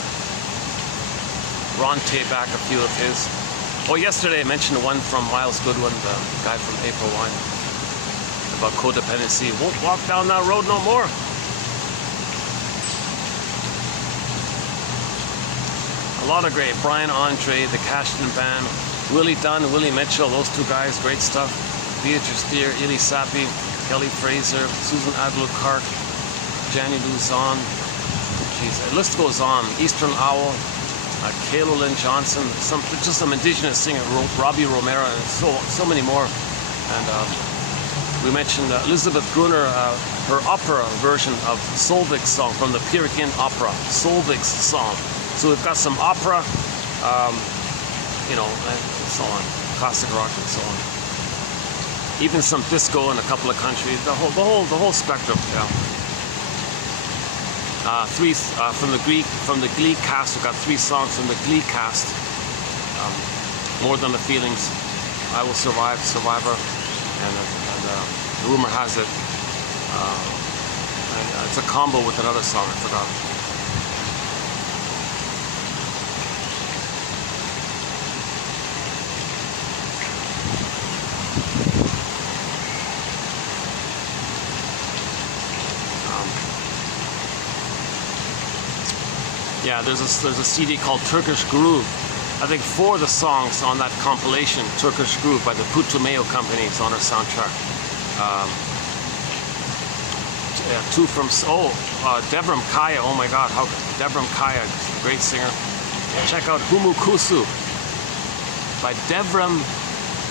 Ron Tabak, a few of his. Oh, yesterday I mentioned one from Miles Goodwin, the guy from April Wine, about codependency. Won't walk down that road no more. A lot of great. Brian Andre, the Cashton Band, Willie Dunn, Willie Mitchell, those two guys, great stuff. Beatrice Deer, Ili Sapi, Kelly Fraser, Susan Adler-Clark, Janny Luzon. Jeez, the list goes on. Eastern Owl, Kayla Lynn Johnson, just some indigenous singer, Robbie Romero, and so many more. And we mentioned Elizabeth Gruner, her opera version of Solveig's song from the Purican opera, Solveig's song. So we've got some opera, you know, and so on, classic rock and so on. Even some disco in a couple of countries, the whole spectrum. Yeah. Three from the Glee cast. We've got 3 songs from the Glee cast. More Than the Feelings, I Will Survive, Survivor, and rumor has it it's a combo with another song. I forgot. Yeah, there's a CD called Turkish Groove. I think 4 of the songs on that compilation, Turkish Groove, by the Putumayo Company, is on our soundtrack. 2 from Devram Kaya. Oh my God, Devram Kaya, great singer. Check out Humukusu by Devram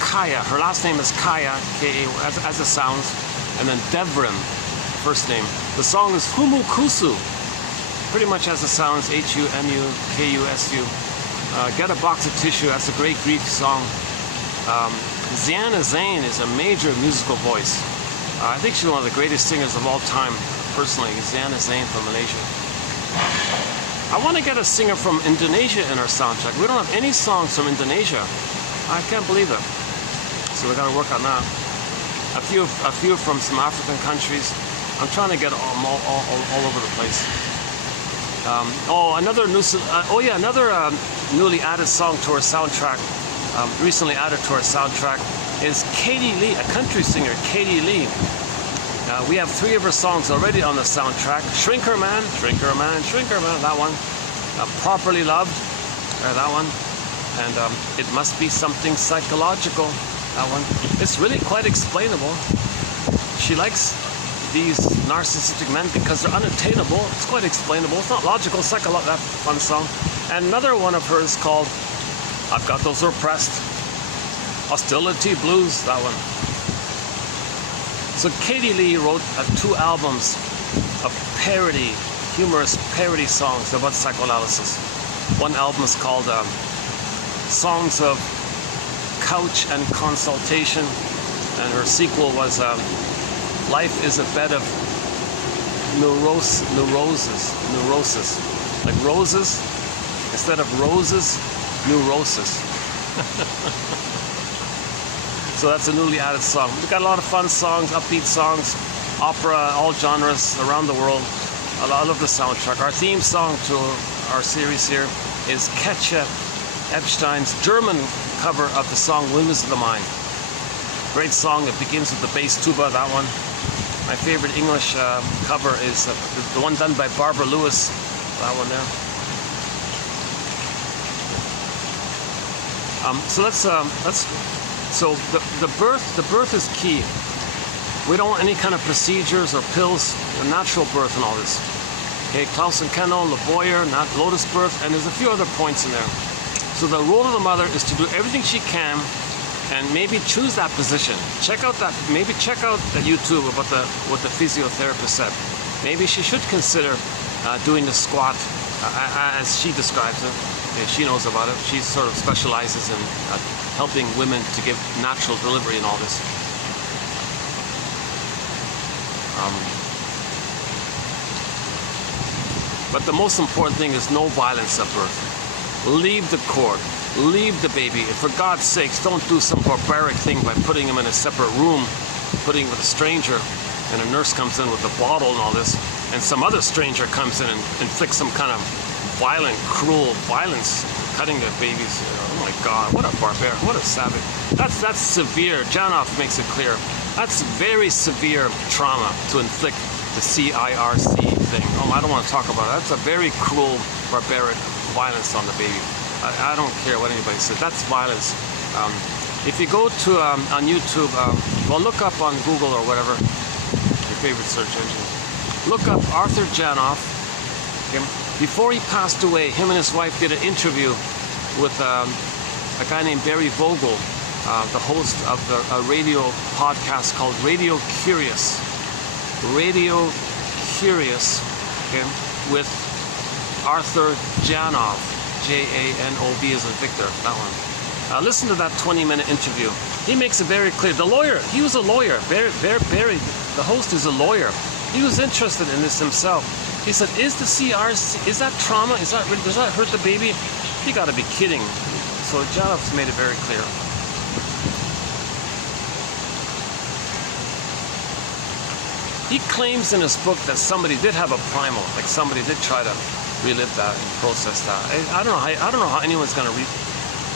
Kaya. Her last name is Kaya, K-A, as it sounds, and then Devram, first name. The song is Humukusu. Pretty much as it sounds, H-U-M-U-K-U-S-U. Get a Box of Tissue, that's a great Greek song. Ziana Zain is a major musical voice. I think she's one of the greatest singers of all time, personally. Ziana Zain from Malaysia. I want to get a singer from Indonesia in our soundtrack. We don't have any songs from Indonesia. I can't believe it. So we got to work on that. A few from some African countries. I'm trying to get them all over the place. Another newly added song to our soundtrack, recently added to our soundtrack, is Katie Lee, a country singer, Katie Lee. We have 3 of her songs already on the soundtrack. Shrinker Man, Shrinker Man, Shrinker Man, that one. Properly Loved, that one. And It Must Be Something Psychological, that one. It's really quite explainable. She likes these narcissistic men because they're unattainable. It's quite explainable. It's not logical, that fun song. And another one of hers called I've Got Those Repressed. Hostility Blues, that one. So Katie Lee wrote 2 albums of parody, humorous parody songs about psychoanalysis. One album is called Songs of Couch and Consultation, and her sequel was Life is a Bed of Neurosis. Like roses, instead of roses, neurosis. So that's a newly added song. We've got a lot of fun songs, upbeat songs, opera, all genres around the world. I love the soundtrack. Our theme song to our series here is Katja Epstein's German cover of the song Windmills of the Mind. Great song. It begins with the bass tuba, that one. My favorite English cover is the one done by Barbara Lewis, that one there. So the birth is key. We don't want any kind of procedures or pills, a natural birth and all this. Okay, Klaus and Kendall, Le Boyer, not Lotus birth, and there's a few other points in there. So the role of the mother is to do everything she can and maybe choose that position. Check out that YouTube about what the physiotherapist said. Maybe she should consider doing the squat as she describes it. Okay, she knows about it. She sort of specializes in helping women to give natural delivery and all this. But the most important thing is no violence at birth. Leave the cord. Leave the baby. And for God's sakes, don't do some barbaric thing by putting him in a separate room, putting him with a stranger, and a nurse comes in with a bottle and all this, and some other stranger comes in and inflicts some kind of violent, cruel violence, cutting the babies. Oh my God, what a barbaric, what a savage. That's severe. Janoff makes it clear. That's very severe trauma to inflict the CIRC thing. Oh, I don't want to talk about it. That's a very cruel, barbaric violence on the baby. I don't care what anybody says. That's violence. If you go to on YouTube, well, look up on Google or whatever, your favorite search engine. Look up Arthur Janoff. Okay? Before he passed away, him and his wife did an interview with a guy named Barry Vogel, the host of a radio podcast called Radio Curious. Radio Curious, okay, with Arthur Janov, Janov as in Victor, that one. Listen to that 20-minute interview. He makes it very clear. The lawyer, he was a lawyer. Barry, the host is a lawyer. He was interested in this himself. He said, is the CRC, is that trauma? Does that hurt the baby? You gotta be kidding. So Janov's made it very clear. He claims in his book that somebody did have a primal, like somebody did try to relive that and process that. I don't know how anyone's gonna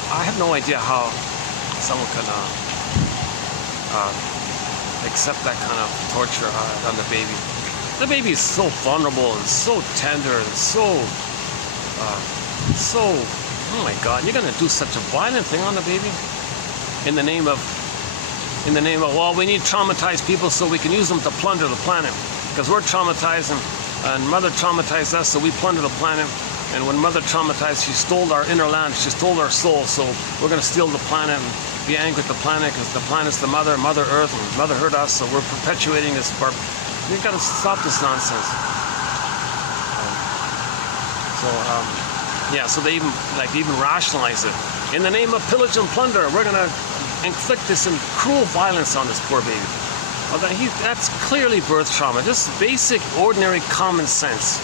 I have no idea how someone can accept that kind of torture on the baby. The baby is so vulnerable and so tender and so, oh my God, you're gonna do such a violent thing on the baby in the name of, well, we need traumatized people so we can use them to plunder the planet, because we're traumatized and Mother traumatized us, so we plunder the planet. And when Mother traumatized, she stole our inner land, she stole our soul, so we're gonna steal the planet and be angry with the planet because the planet's the Mother Earth, and Mother hurt us, so we're perpetuating this. You've got to stop this nonsense. Yeah, so they even rationalize it. In the name of pillage and plunder, we're gonna inflict this cruel violence on this poor baby. Well, that's clearly birth trauma. Just basic, ordinary common sense.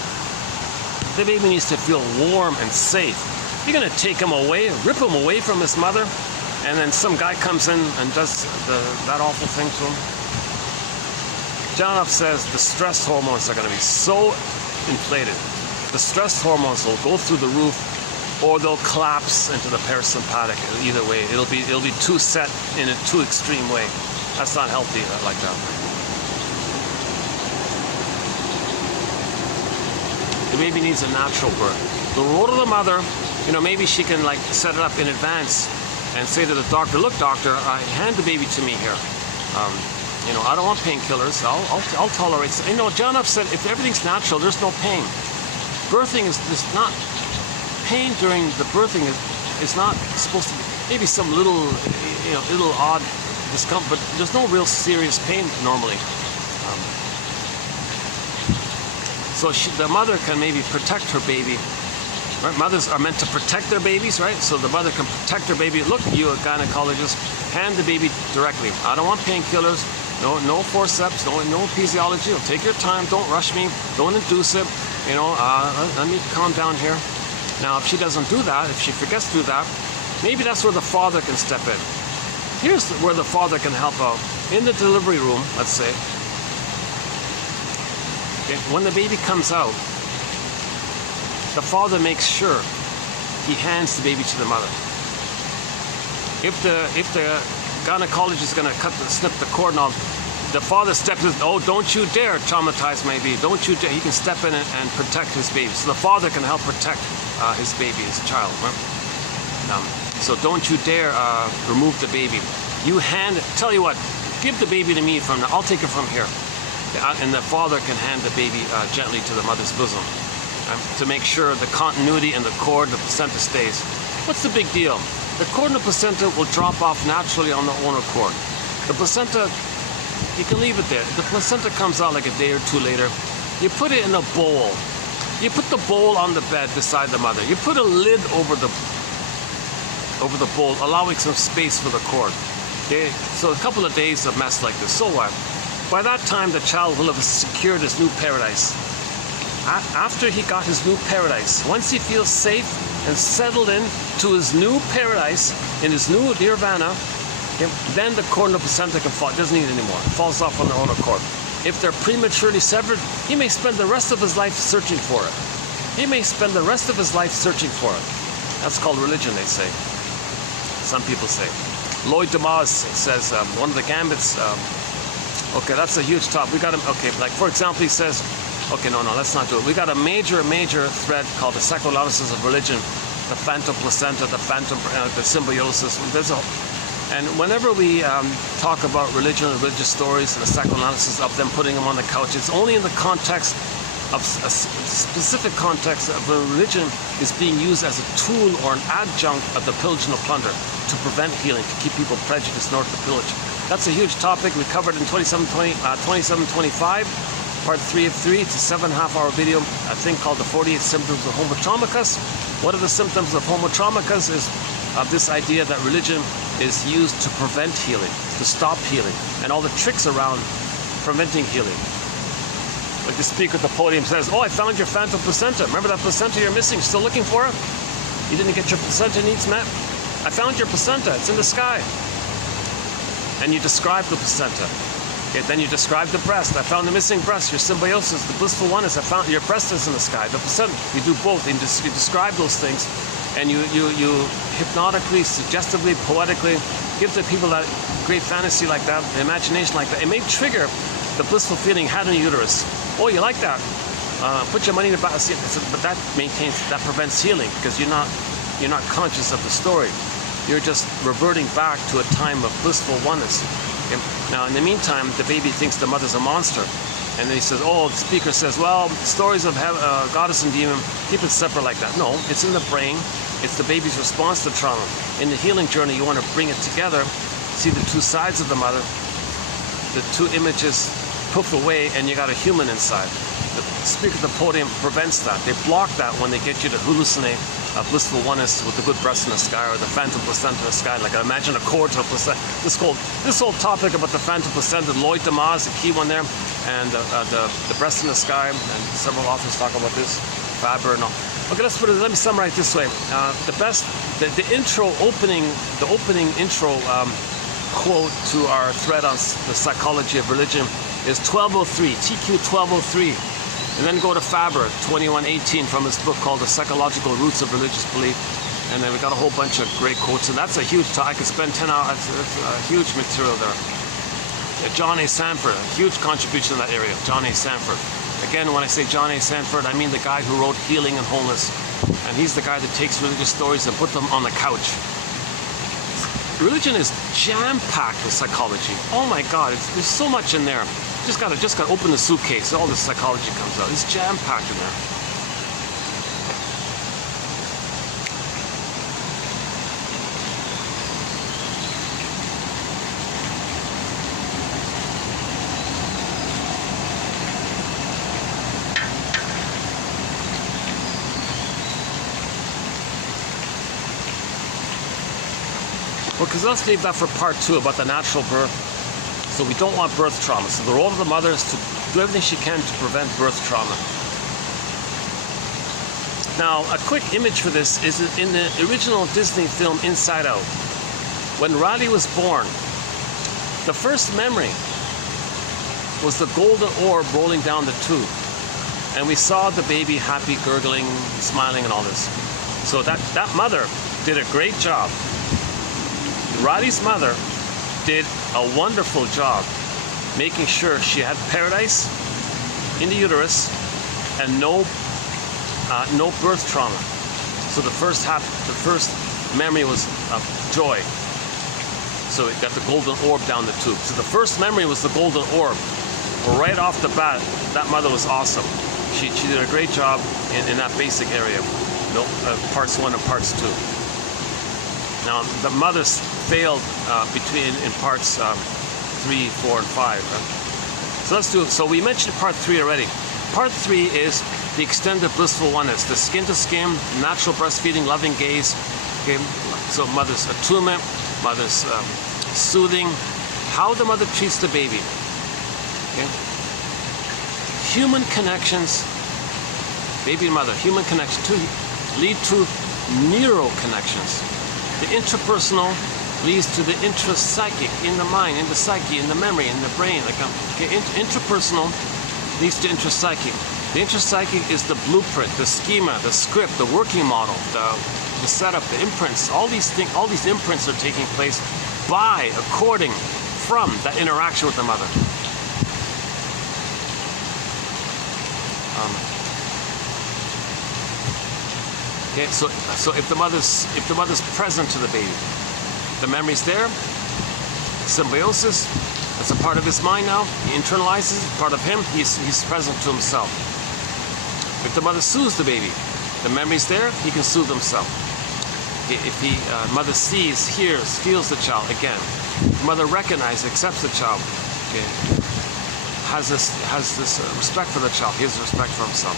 The baby needs to feel warm and safe. You're gonna take him away, rip him away from his mother, and then some guy comes in and does that awful thing to him. Janov says the stress hormones are gonna be so inflated. The stress hormones will go through the roof, or they'll collapse into the parasympathetic. Either way, it'll be too set in a too extreme way. That's not healthy like that. The baby needs a natural birth. The role of the mother, maybe she can set it up in advance and say to the doctor, look, doctor, hand the baby to me here. I don't want painkillers. I'll tolerate. Janov said if everything's natural, there's no pain. Birthing is not. Pain during the birthing is not supposed to be, maybe some little odd discomfort, but there's no real serious pain normally. So the mother can maybe protect her baby. Right? Mothers are meant to protect their babies, right? So the mother can protect her baby. Look, you a gynecologist, hand the baby directly. I don't want painkillers, no forceps, no episiotomy. Take your time, don't rush me, don't induce it. Let me calm down here. Now, if she doesn't do that, if she forgets to do that, maybe that's where the father can step in. Here's where the father can help out. In the delivery room, let's say, okay, when the baby comes out, the father makes sure he hands the baby to the mother. If the gynecologist is going to snip the cord and all, the father steps in, oh, don't you dare traumatize my baby. Don't you dare. He can step in and protect his baby. So the father can help protect his baby, his child. Right? So don't you dare remove the baby. Tell you what, give the baby to me I'll take it from here. And the father can hand the baby gently to the mother's bosom to make sure the continuity and the cord, the placenta stays. What's the big deal? The cord and the placenta will drop off naturally on their own accord. The placenta, you can leave it there. The placenta comes out like a day or two later. You put it in a bowl. You put the bowl on the bed beside the mother. You put a lid over the bowl, allowing some space for the cord. Okay? So a couple of days of mess like this. So what? By that time, the child will have secured his new paradise. After he got his new paradise, once he feels safe and settled in to his new paradise, in his new nirvana, then the cord and the placenta can fall. It doesn't need it anymore. It falls off on their own accord. If they're prematurely severed, he may spend the rest of his life searching for it. He may spend the rest of his life searching for it. That's called religion, they say. Some people say. Lloyd DeMause says, one of the gambits, okay, that's a huge topic. We got him, okay, like for example, he says, okay, no, let's not do it. We got a major thread called the psychoanalysis of religion, the phantom placenta, the phantom, the symbiosis. And whenever we talk about religion and religious stories and the psychoanalysis of them, putting them on the couch, it's only in the context of a specific context of a religion is being used as a tool or an adjunct of the pillage and the plunder to prevent healing, to keep people prejudiced in order to pillage. That's a huge topic we covered in 2725, part 3 of 3. It's a 7.5-hour video, a thing called the 48 symptoms of Homo Traumicus. One of the symptoms of Homo Traumicus is this idea that religion is used to prevent healing, to stop healing, and all the tricks around preventing healing. Like the speaker at the podium says, oh, I found your phantom placenta. Remember that placenta you're missing? Still looking for it? You didn't get your placenta needs met? I found your placenta. It's in the sky. And you describe the placenta. Okay, then you describe the breast. I found the missing breast. Your symbiosis, the blissful oneness. I found your breast is in the sky. The placenta. You do both. You describe those things, and you hypnotically, suggestively, poetically give the people that great fantasy like that, the imagination like that. It may trigger the blissful feeling had in the uterus. Oh, you like that? Put your money in the basket. But that prevents healing because you're not conscious of the story. You're just reverting back to a time of blissful oneness. Okay? Now, in the meantime, the baby thinks the mother's a monster, and then he says, "Oh," the speaker says, "Well, stories of goddess and demon, keep it separate like that." No, it's in the brain. It's the baby's response to trauma. In the healing journey, you want to bring it together, see the two sides of the mother, the two images poof away, and you got a human inside. The speaker at the podium prevents that. They block that when they get you to hallucinate a blissful oneness with the good breast in the sky or the phantom placenta in the sky. Like imagine a cord to a placenta. This whole topic about the phantom placenta, Lloyd DeMaz, the key one there, and the breast in the sky, and several authors talk about this, Faber and all. Okay, let me summarize this way. The opening intro quote to our thread on the psychology of religion is 1203, TQ 1203. And then go to Faber, 2118, from his book called The Psychological Roots of Religious Belief. And then we got a whole bunch of great quotes. And that's a huge I could spend 10 hours, that's a huge material there. John A. Sanford, a huge contribution in that area, John A. Sanford. Again, when I say John A. Sanford, I mean the guy who wrote Healing and Wholeness. And he's the guy that takes religious stories and put them on the couch. Religion is jam-packed with psychology. Oh my God, there's so much in there. Just gotta open the suitcase. All the psychology comes out. It's jam-packed in there. Well, because let's leave that for part 2 about the natural birth. So we don't want birth trauma. So the role of the mother is to do everything she can to prevent birth trauma. Now, a quick image for this is in the original Disney film Inside Out. When Riley was born, the first memory was the golden orb rolling down the tube. And we saw the baby happy, gurgling, smiling, and all this. So that mother did a great job. Riley's mother did a wonderful job making sure she had paradise in the uterus and no birth trauma. So the first memory was of joy. So it got the golden orb down the tube. So the first memory was the golden orb. Well, right off the bat, that mother was awesome. She did a great job in that basic area. Parts 1 and parts 2. Now, the mothers failed in parts 3, 4, and 5. So let's do it. So we mentioned part 3 already. Part 3 is the extended blissful oneness, the skin-to-skin, natural breastfeeding, loving gaze. Okay, so mother's attunement, mother's soothing, how the mother treats the baby. Okay, human connections, baby and mother, human connections lead to neuro connections. The interpersonal leads to the intrapsychic, in the mind, in the psyche, in the memory, in the brain. Interpersonal leads to intrapsychic. The intrapsychic is the blueprint, the schema, the script, the working model, the setup, the imprints. All these imprints are taking place according from that interaction with the mother. Okay, so if the mother's present to the baby, the memory's there, symbiosis, that's a part of his mind now. He internalizes it, part of him. He's present to himself. If the mother soothes the baby, the memory's there, he can soothe himself. If the mother sees, hears, feels the child, again, the mother recognizes, accepts the child, okay, has this respect for the child, he has respect for himself.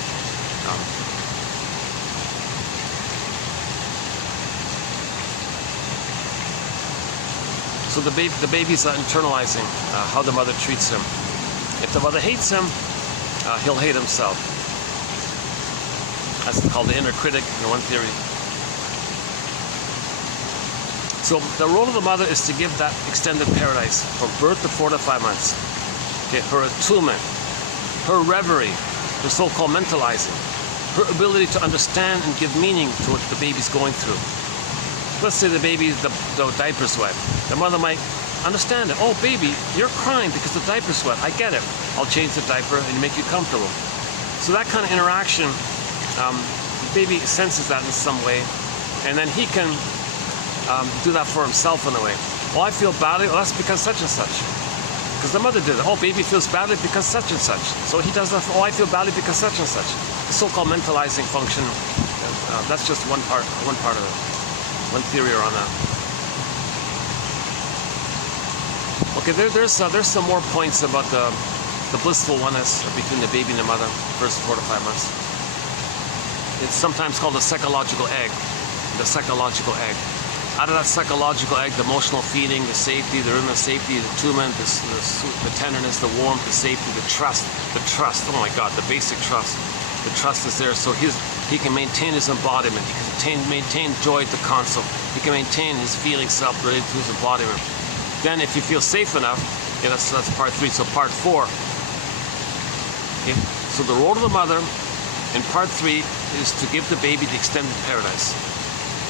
So the baby's internalizing how the mother treats him. If the mother hates him, he'll hate himself. That's called the inner critic in one theory. So the role of the mother is to give that extended paradise from birth to 4 to 5 months. Okay, her attunement, her reverie, her so-called mentalizing, her ability to understand and give meaning to what the baby's going through. Let's say the diaper's wet. The mother might understand it. Oh, baby, you're crying because the diaper's wet. I get it. I'll change the diaper and make you comfortable. So that kind of interaction, the baby senses that in some way, and then he can do that for himself in a way. Oh, I feel badly. Well, that's because such and such. Because the mother did it. Oh, baby feels badly because such and such. So he does that. Oh, I feel badly because such and such. The so-called mentalizing function. That's just one part of it. One theory around that. Okay, there's some more points about the blissful oneness between the baby and the mother, first 4 to 5 months. It's sometimes called the psychological egg. The psychological egg. Out of that psychological egg, the emotional feeding, the safety, the inner safety, the attunement, the tenderness, the warmth, the safety, the trust. Oh my God, the basic trust. The trust is there, so he can maintain his embodiment. He can maintain joy at the console. He can maintain his feeling self related to his embodiment. Then, if you feel safe enough, yeah, that's part 3. So part 4. Okay. So the role of the mother in part 3 is to give the baby the extended paradise.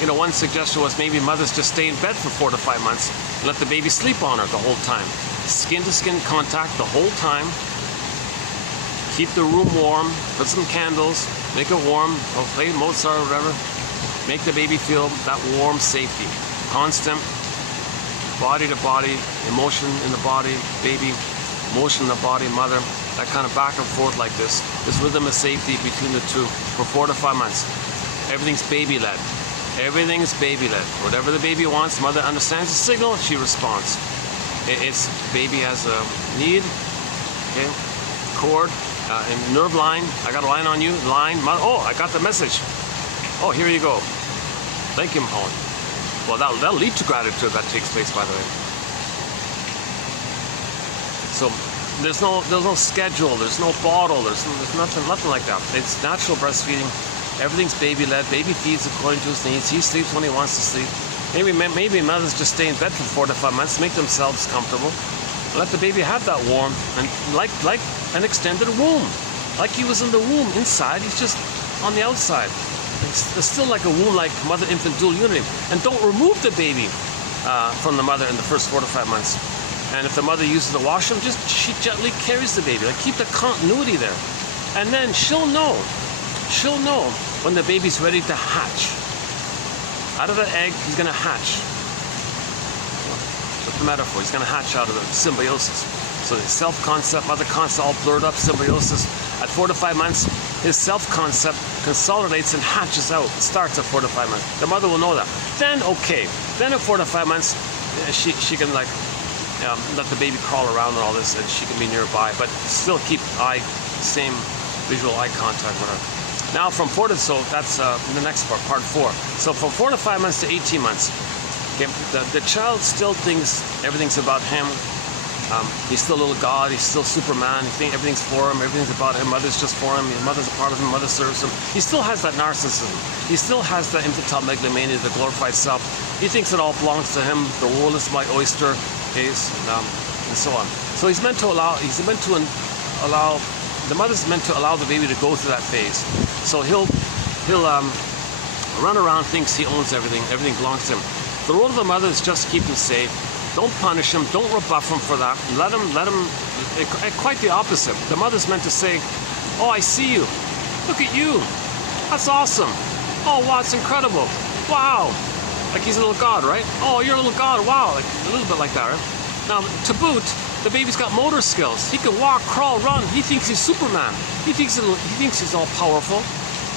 You know, one suggestion was maybe mothers just stay in bed for 4 to 5 months and let the baby sleep on her the whole time. Skin-to-skin contact the whole time. Keep the room warm, put some candles, make it warm, or play Mozart or whatever. Make the baby feel that warm safety. Constant, body to body, emotion in the body, baby, motion in the body, mother. That kind of back and forth like this. This rhythm of safety between the two for 4 to 5 months. Everything's baby-led. Everything is baby-led. Whatever the baby wants, mother understands the signal, she responds. It's baby has a need, okay, cord, and nerve line. I got a line on you, line, mother. Oh, I got the message. Oh, here you go. Thank you, Mahone. Well, that'll lead to gratitude if that takes place, by the way. So there's no schedule, there's no bottle, there's nothing like that. It's natural breastfeeding. Everything's baby-led. Baby feeds according to his needs. He sleeps when he wants to sleep. Maybe mothers just stay in bed for 4 to 5 months, make themselves comfortable, let the baby have that warmth, and like an extended womb, like he was in the womb inside. He's just on the outside. It's still like a womb, like mother-infant dual unity. And don't remove the baby from the mother in the first 4 to 5 months. And if the mother uses the washroom, she gently carries the baby. Like, keep the continuity there, and then she'll know when the baby's ready to hatch. Out of that egg, he's going to hatch. That's the metaphor. He's going to hatch out of the symbiosis. So the self-concept, mother concept, all blurred up, symbiosis. At 4 to 5 months, his self-concept consolidates and hatches out. It starts at 4 to 5 months. The mother will know that. Then, okay. Then at 4 to 5 months, she can let the baby crawl around and all this, and she can be nearby, but still keep same visual eye contact, whatever. Now from 4 to, so that's the next part 4. So from 4 to 5 months to 18 months, okay, the child still thinks everything's about him. He's still a little God, he's still Superman, he thinks everything's for him, everything's about him, mother's just for him, his mother's a part of him, mother serves him. He still has that narcissism. He still has that infantile megalomania, the glorified self. He thinks it all belongs to him, the world is my oyster, and so on. So the mother's meant to allow the baby to go through that phase. So he'll run around, thinks he owns everything, everything belongs to him. The role of the mother is just keep him safe. Don't punish him, don't rebuff him for that. Let him, quite the opposite. The mother's meant to say, oh, I see you. Look at you. That's awesome. Oh, wow, it's incredible. Wow. Like he's a little god, right? Oh, you're a little god. Wow. Like a little bit like that, right? Now, to boot, The baby's got motor skills. He can walk, crawl, run. He thinks he's Superman. He thinks he's all powerful.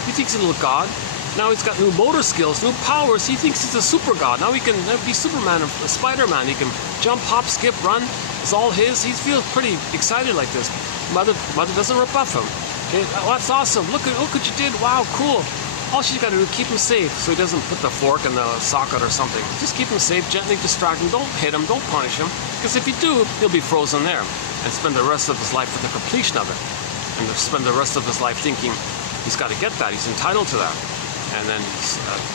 He thinks he's a little god. Now he's got new motor skills, new powers. He thinks he's a super god. Now he can be Superman or Spider-Man. He can jump, hop, skip, run. It's all his. He feels pretty excited like this. Mother doesn't rebuff him. Okay, oh, that's awesome. Look what you did. Wow, cool. All she's got to do is keep him safe so he doesn't put the fork in the socket or something. Just keep him safe, gently distract him. Don't hit him, don't punish him. Because if you do, he'll be frozen there and spend the rest of his life with the completion of it. And spend the rest of his life thinking he's got to get that, he's entitled to that. And then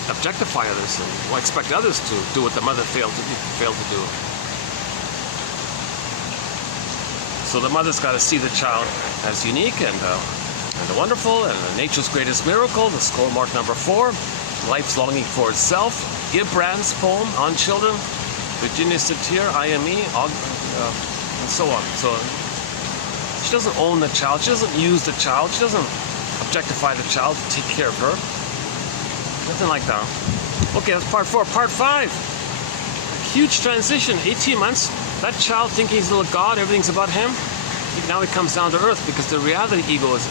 objectify others and expect others to do what the mother failed to do. So the mother's got to see the child as unique and wonderful, and nature's greatest miracle, the score mark number 4, life's longing for itself, Ibrand's poem on children, Virginia Satir, IME, and so on. So she doesn't own the child, she doesn't use the child, she doesn't objectify the child to take care of her. Nothing like that. Okay, that's part 4. Part 5. Huge transition, 18 months. That child thinking he's a little god, everything's about him. Now he comes down to earth because the reality ego is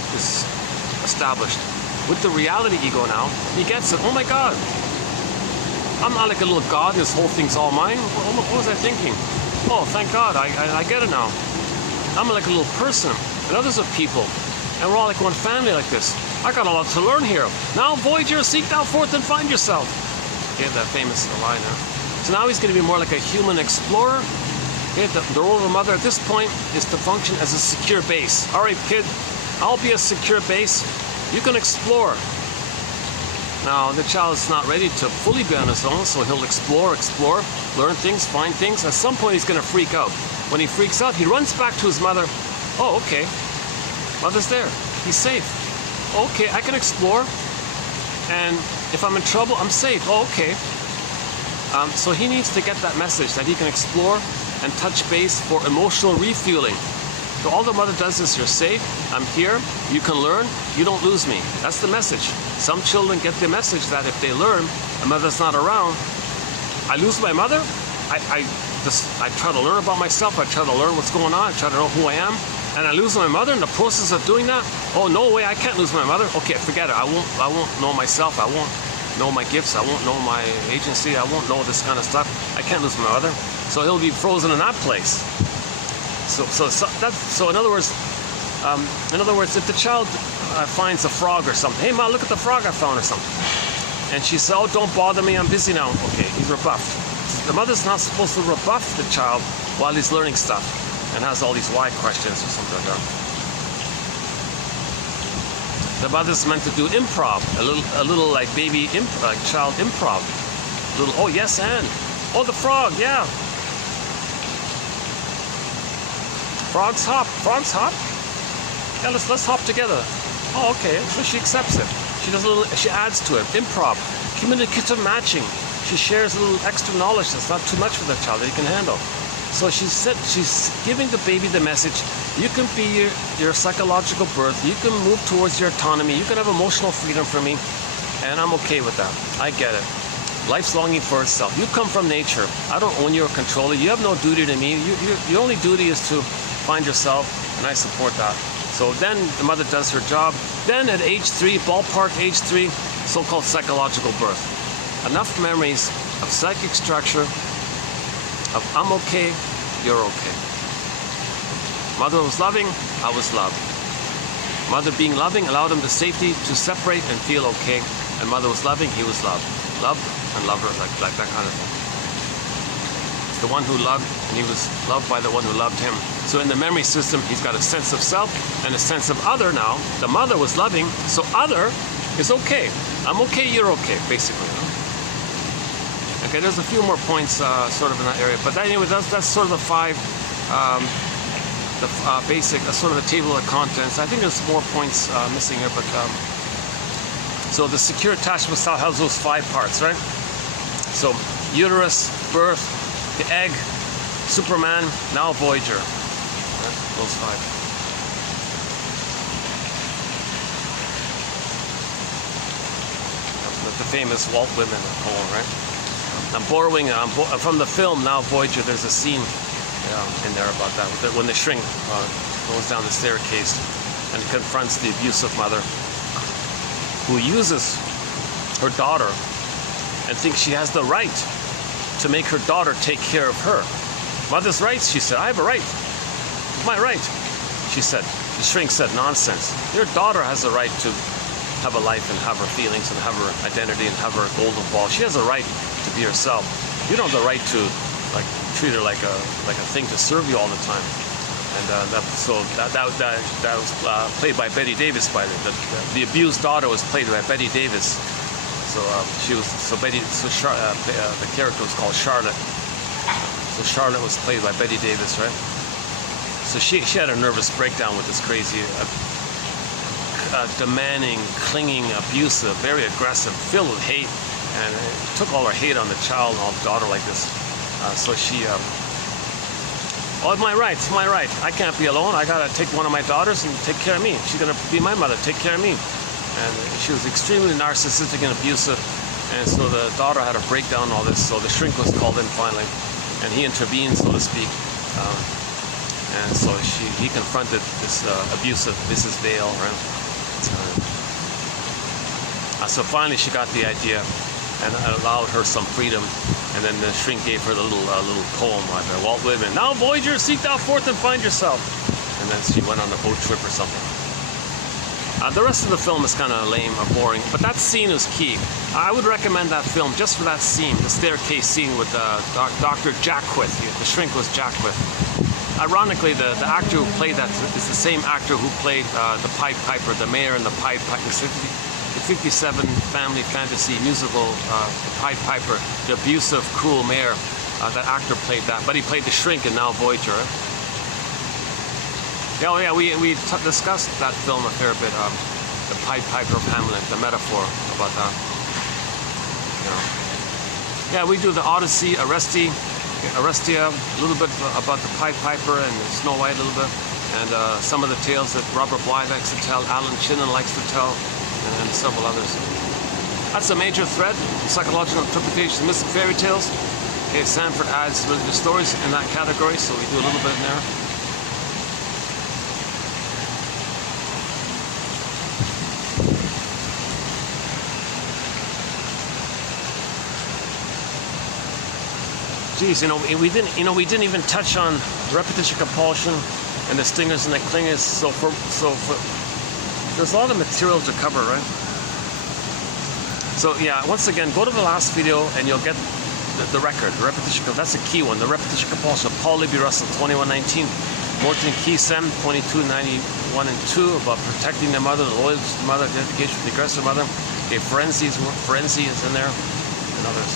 established. With the reality ego now, he gets it. Oh my God, I'm not like a little god, this whole thing's all mine. What was I thinking? Oh, thank God, I get it now. I'm like a little person, and others are people, and we're all like one family like this. I got a lot to learn here. Now, Voyager, seek thou forth and find yourself. Okay, that famous line. So now he's going to be more like a human explorer. Okay, the role of a mother at this point is to function as a secure base. All right, kid, I'll be a secure base. You can explore. Now, the child is not ready to fully be on his own, so he'll explore, learn things, find things. At some point, he's going to freak out. When he freaks out, he runs back to his mother. Oh, okay. Mother's there. He's safe. Okay, I can explore. And if I'm in trouble, I'm safe. Oh, okay. So he needs to get that message that he can explore and touch base for emotional refueling. So all the mother does is, you're safe, I'm here, you can learn, you don't lose me. That's the message. Some children get the message that if they learn, a mother's not around, I lose my mother, I try to learn about myself, I try to learn what's going on, I try to know who I am, and I lose my mother in the process of doing that. Oh, no way, I can't lose my mother. Okay, forget it, I won't know myself, I won't know my gifts, I won't know my agency, I won't know this kind of stuff. I can't lose my mother. So he'll be frozen in that place. So in other words, if the child finds a frog or something, hey Ma, look at the frog I found or something, and she says, oh, don't bother me, I'm busy now. Okay, he's rebuffed. The mother's not supposed to rebuff the child while he's learning stuff and has all these why questions or something like that. The mother's meant to do improv, a little like baby child improv. A little, oh yes, and oh, the frog, yeah. Frogs hop. Frogs hop? Yeah, let's hop together. Oh, okay. So she accepts it. She does a little. She adds to it. Improv, communicative matching. She shares a little extra knowledge that's not too much for the child that he can handle. So she's giving the baby the message. You can be your psychological birth. You can move towards your autonomy. You can have emotional freedom for me, and I'm okay with that. I get it. Life's longing for itself. You come from nature. I don't own you or control you. You have no duty to me. Your only duty is to find yourself, and I support that. So then the mother does her job. Then at age 3, ballpark age 3, so-called psychological birth. Enough memories of psychic structure, of I'm okay, you're okay. Mother was loving, I was loved. Mother being loving allowed him the safety to separate and feel okay. And mother was loving, he was loved. Loved and lover, like that kind of thing. The one who loved, and he was loved by the one who loved him. So in the memory system, he's got a sense of self and a sense of other now. The mother was loving, so other is okay. I'm okay, you're okay, basically. Okay, there's a few more points sort of in that area, but anyway, that's sort of the 5, basic, sort of the table of contents. I think there's more points missing here, but so the secure attachment style has those 5 parts, right? So uterus, birth, the egg, Superman, now Voyager. Right? Those 5. The famous Walt Whitman poem, right? I'm borrowing from the film Now Voyager. There's a scene in there about that. When the shrink goes down the staircase and confronts the abusive mother, who uses her daughter and thinks she has the right to make her daughter take care of her. Mother's rights, she said. I have a right. It's my right, she said. The shrink said, nonsense. Your daughter has a right to have a life and have her feelings and have her identity and have her golden ball. She has a right to be herself. You don't have the right to treat her like a thing to serve you all the time. And that was played by Betty Davis. The abused daughter was played by Betty Davis. So the character was called Charlotte. So Charlotte was played by Betty Davis, right? So she had a nervous breakdown with this crazy, demanding, clinging, abusive, very aggressive, filled with hate, and it took all her hate on the child and on the daughter like this. So she, oh, it's my right, it's my right. I can't be alone. I gotta take one of my daughters and take care of me. She's gonna be my mother, take care of me. And she was extremely narcissistic and abusive, and so the daughter had a breakdown and all this. So the shrink was called in finally, and he intervened, so to speak. And so he confronted this abusive Mrs. Vale, right? So finally she got the idea and allowed her some freedom. And then the shrink gave her the little poem by Walt Whitman. Now, Voyager, seek thou forth and find yourself. And then she went on a boat trip or something. The rest of the film is kind of lame or boring, but that scene is key. I would recommend that film just for that scene, the staircase scene with Dr. Jackwith. The shrink was Jackwith. Ironically, the actor who played that is the same actor who played the Pied Piper, the mayor in the Pied Piper, the 57 family fantasy musical, Pied Piper, the abusive, cruel mayor. That actor played that, but he played the shrink in Now Voyager. Oh yeah, we discussed that film a fair bit. The Pied Piper of Hamlet, the metaphor about that. Yeah, we do the Odyssey, Orestia, a little bit about the Pied Piper and Snow White a little bit, and some of the tales that Robert Blythe likes to tell, Alan Chinnen likes to tell, and several others. That's a major thread, psychological interpretation of mystic fairy tales. Okay, Sanford adds religious stories in that category, so we do a little bit in there. Geez, we didn't even touch on repetition compulsion and the stingers and the clingers. So there's a lot of material to cover, right? So yeah, once again, go to the last video and you'll get the record. The repetition, that's a key one. The repetition compulsion. Paul Libby Russell, 2119. Morton Keesem, 2291 and 2, about protecting the mother, the loyalty to the mother, identification with the aggressive mother. Okay, Forensi is in there, and others.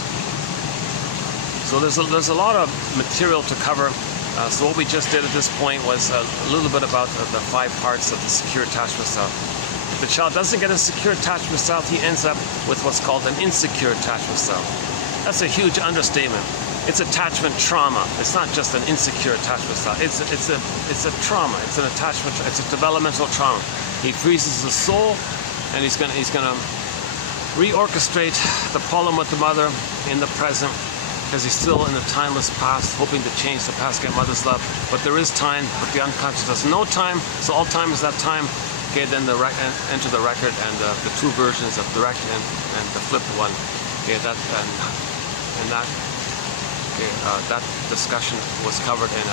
So there's a lot of material to cover. So what we just did at this point was a little bit about the 5 parts of the secure attachment style. If the child doesn't get a secure attachment style, he ends up with what's called an insecure attachment style. That's a huge understatement. It's attachment trauma. It's not just an insecure attachment style. It's a trauma. It's an attachment. It's a developmental trauma. He freezes the soul, and he's gonna reorchestrate the problem with the mother in the present, because he's still in the timeless past, hoping to change the past, get mother's love. But there is time, but the unconscious has no time, so all time is that time. Okay, then enter the record and the 2 versions of direct and the flipped one. Okay, that discussion was covered in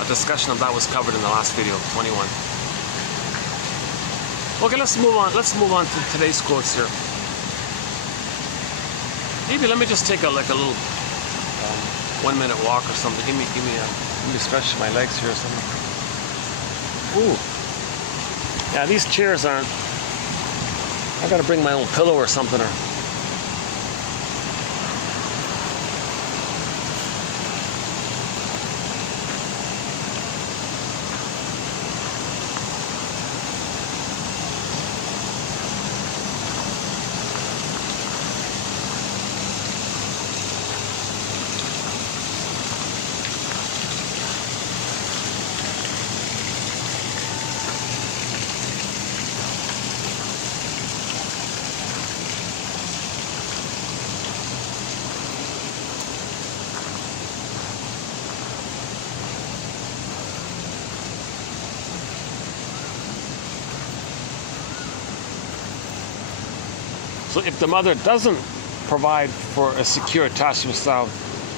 a discussion of that was covered in the last video, 21. Okay, let's move on. Let's move on to today's quotes here. Maybe let me just take a little 1-minute walk or something. Let me stretch my legs here or something. Ooh. Yeah, these chairs aren't. I gotta bring my own pillow or something. So if the mother doesn't provide for a secure attachment style,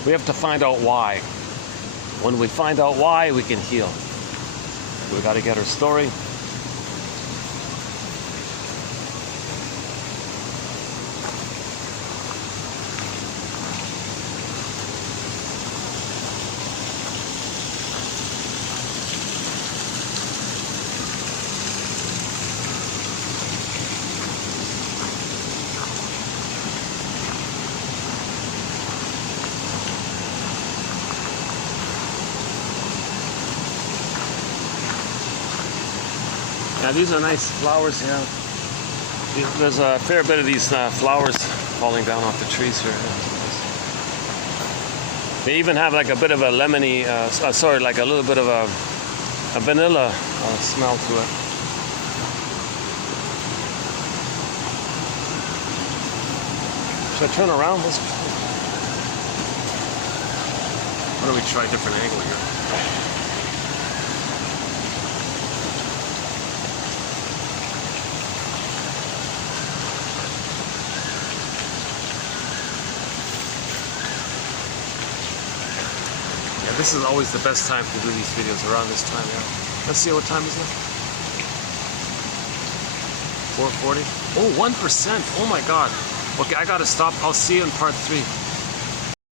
we have to find out why. When we find out why, we can heal. We got to get her story. Now these are nice flowers, yeah. There's a fair bit of these flowers falling down off the trees here. They even have like a bit of a lemony, like a little bit of a vanilla smell to it. Should I turn around? Why don't we try a different angle here? This is always the best time to do these videos, around this time, yeah. Let's see, what time is it? 4:40? Oh, 1%. Oh my God. Okay, I gotta stop. I'll see you in part 3.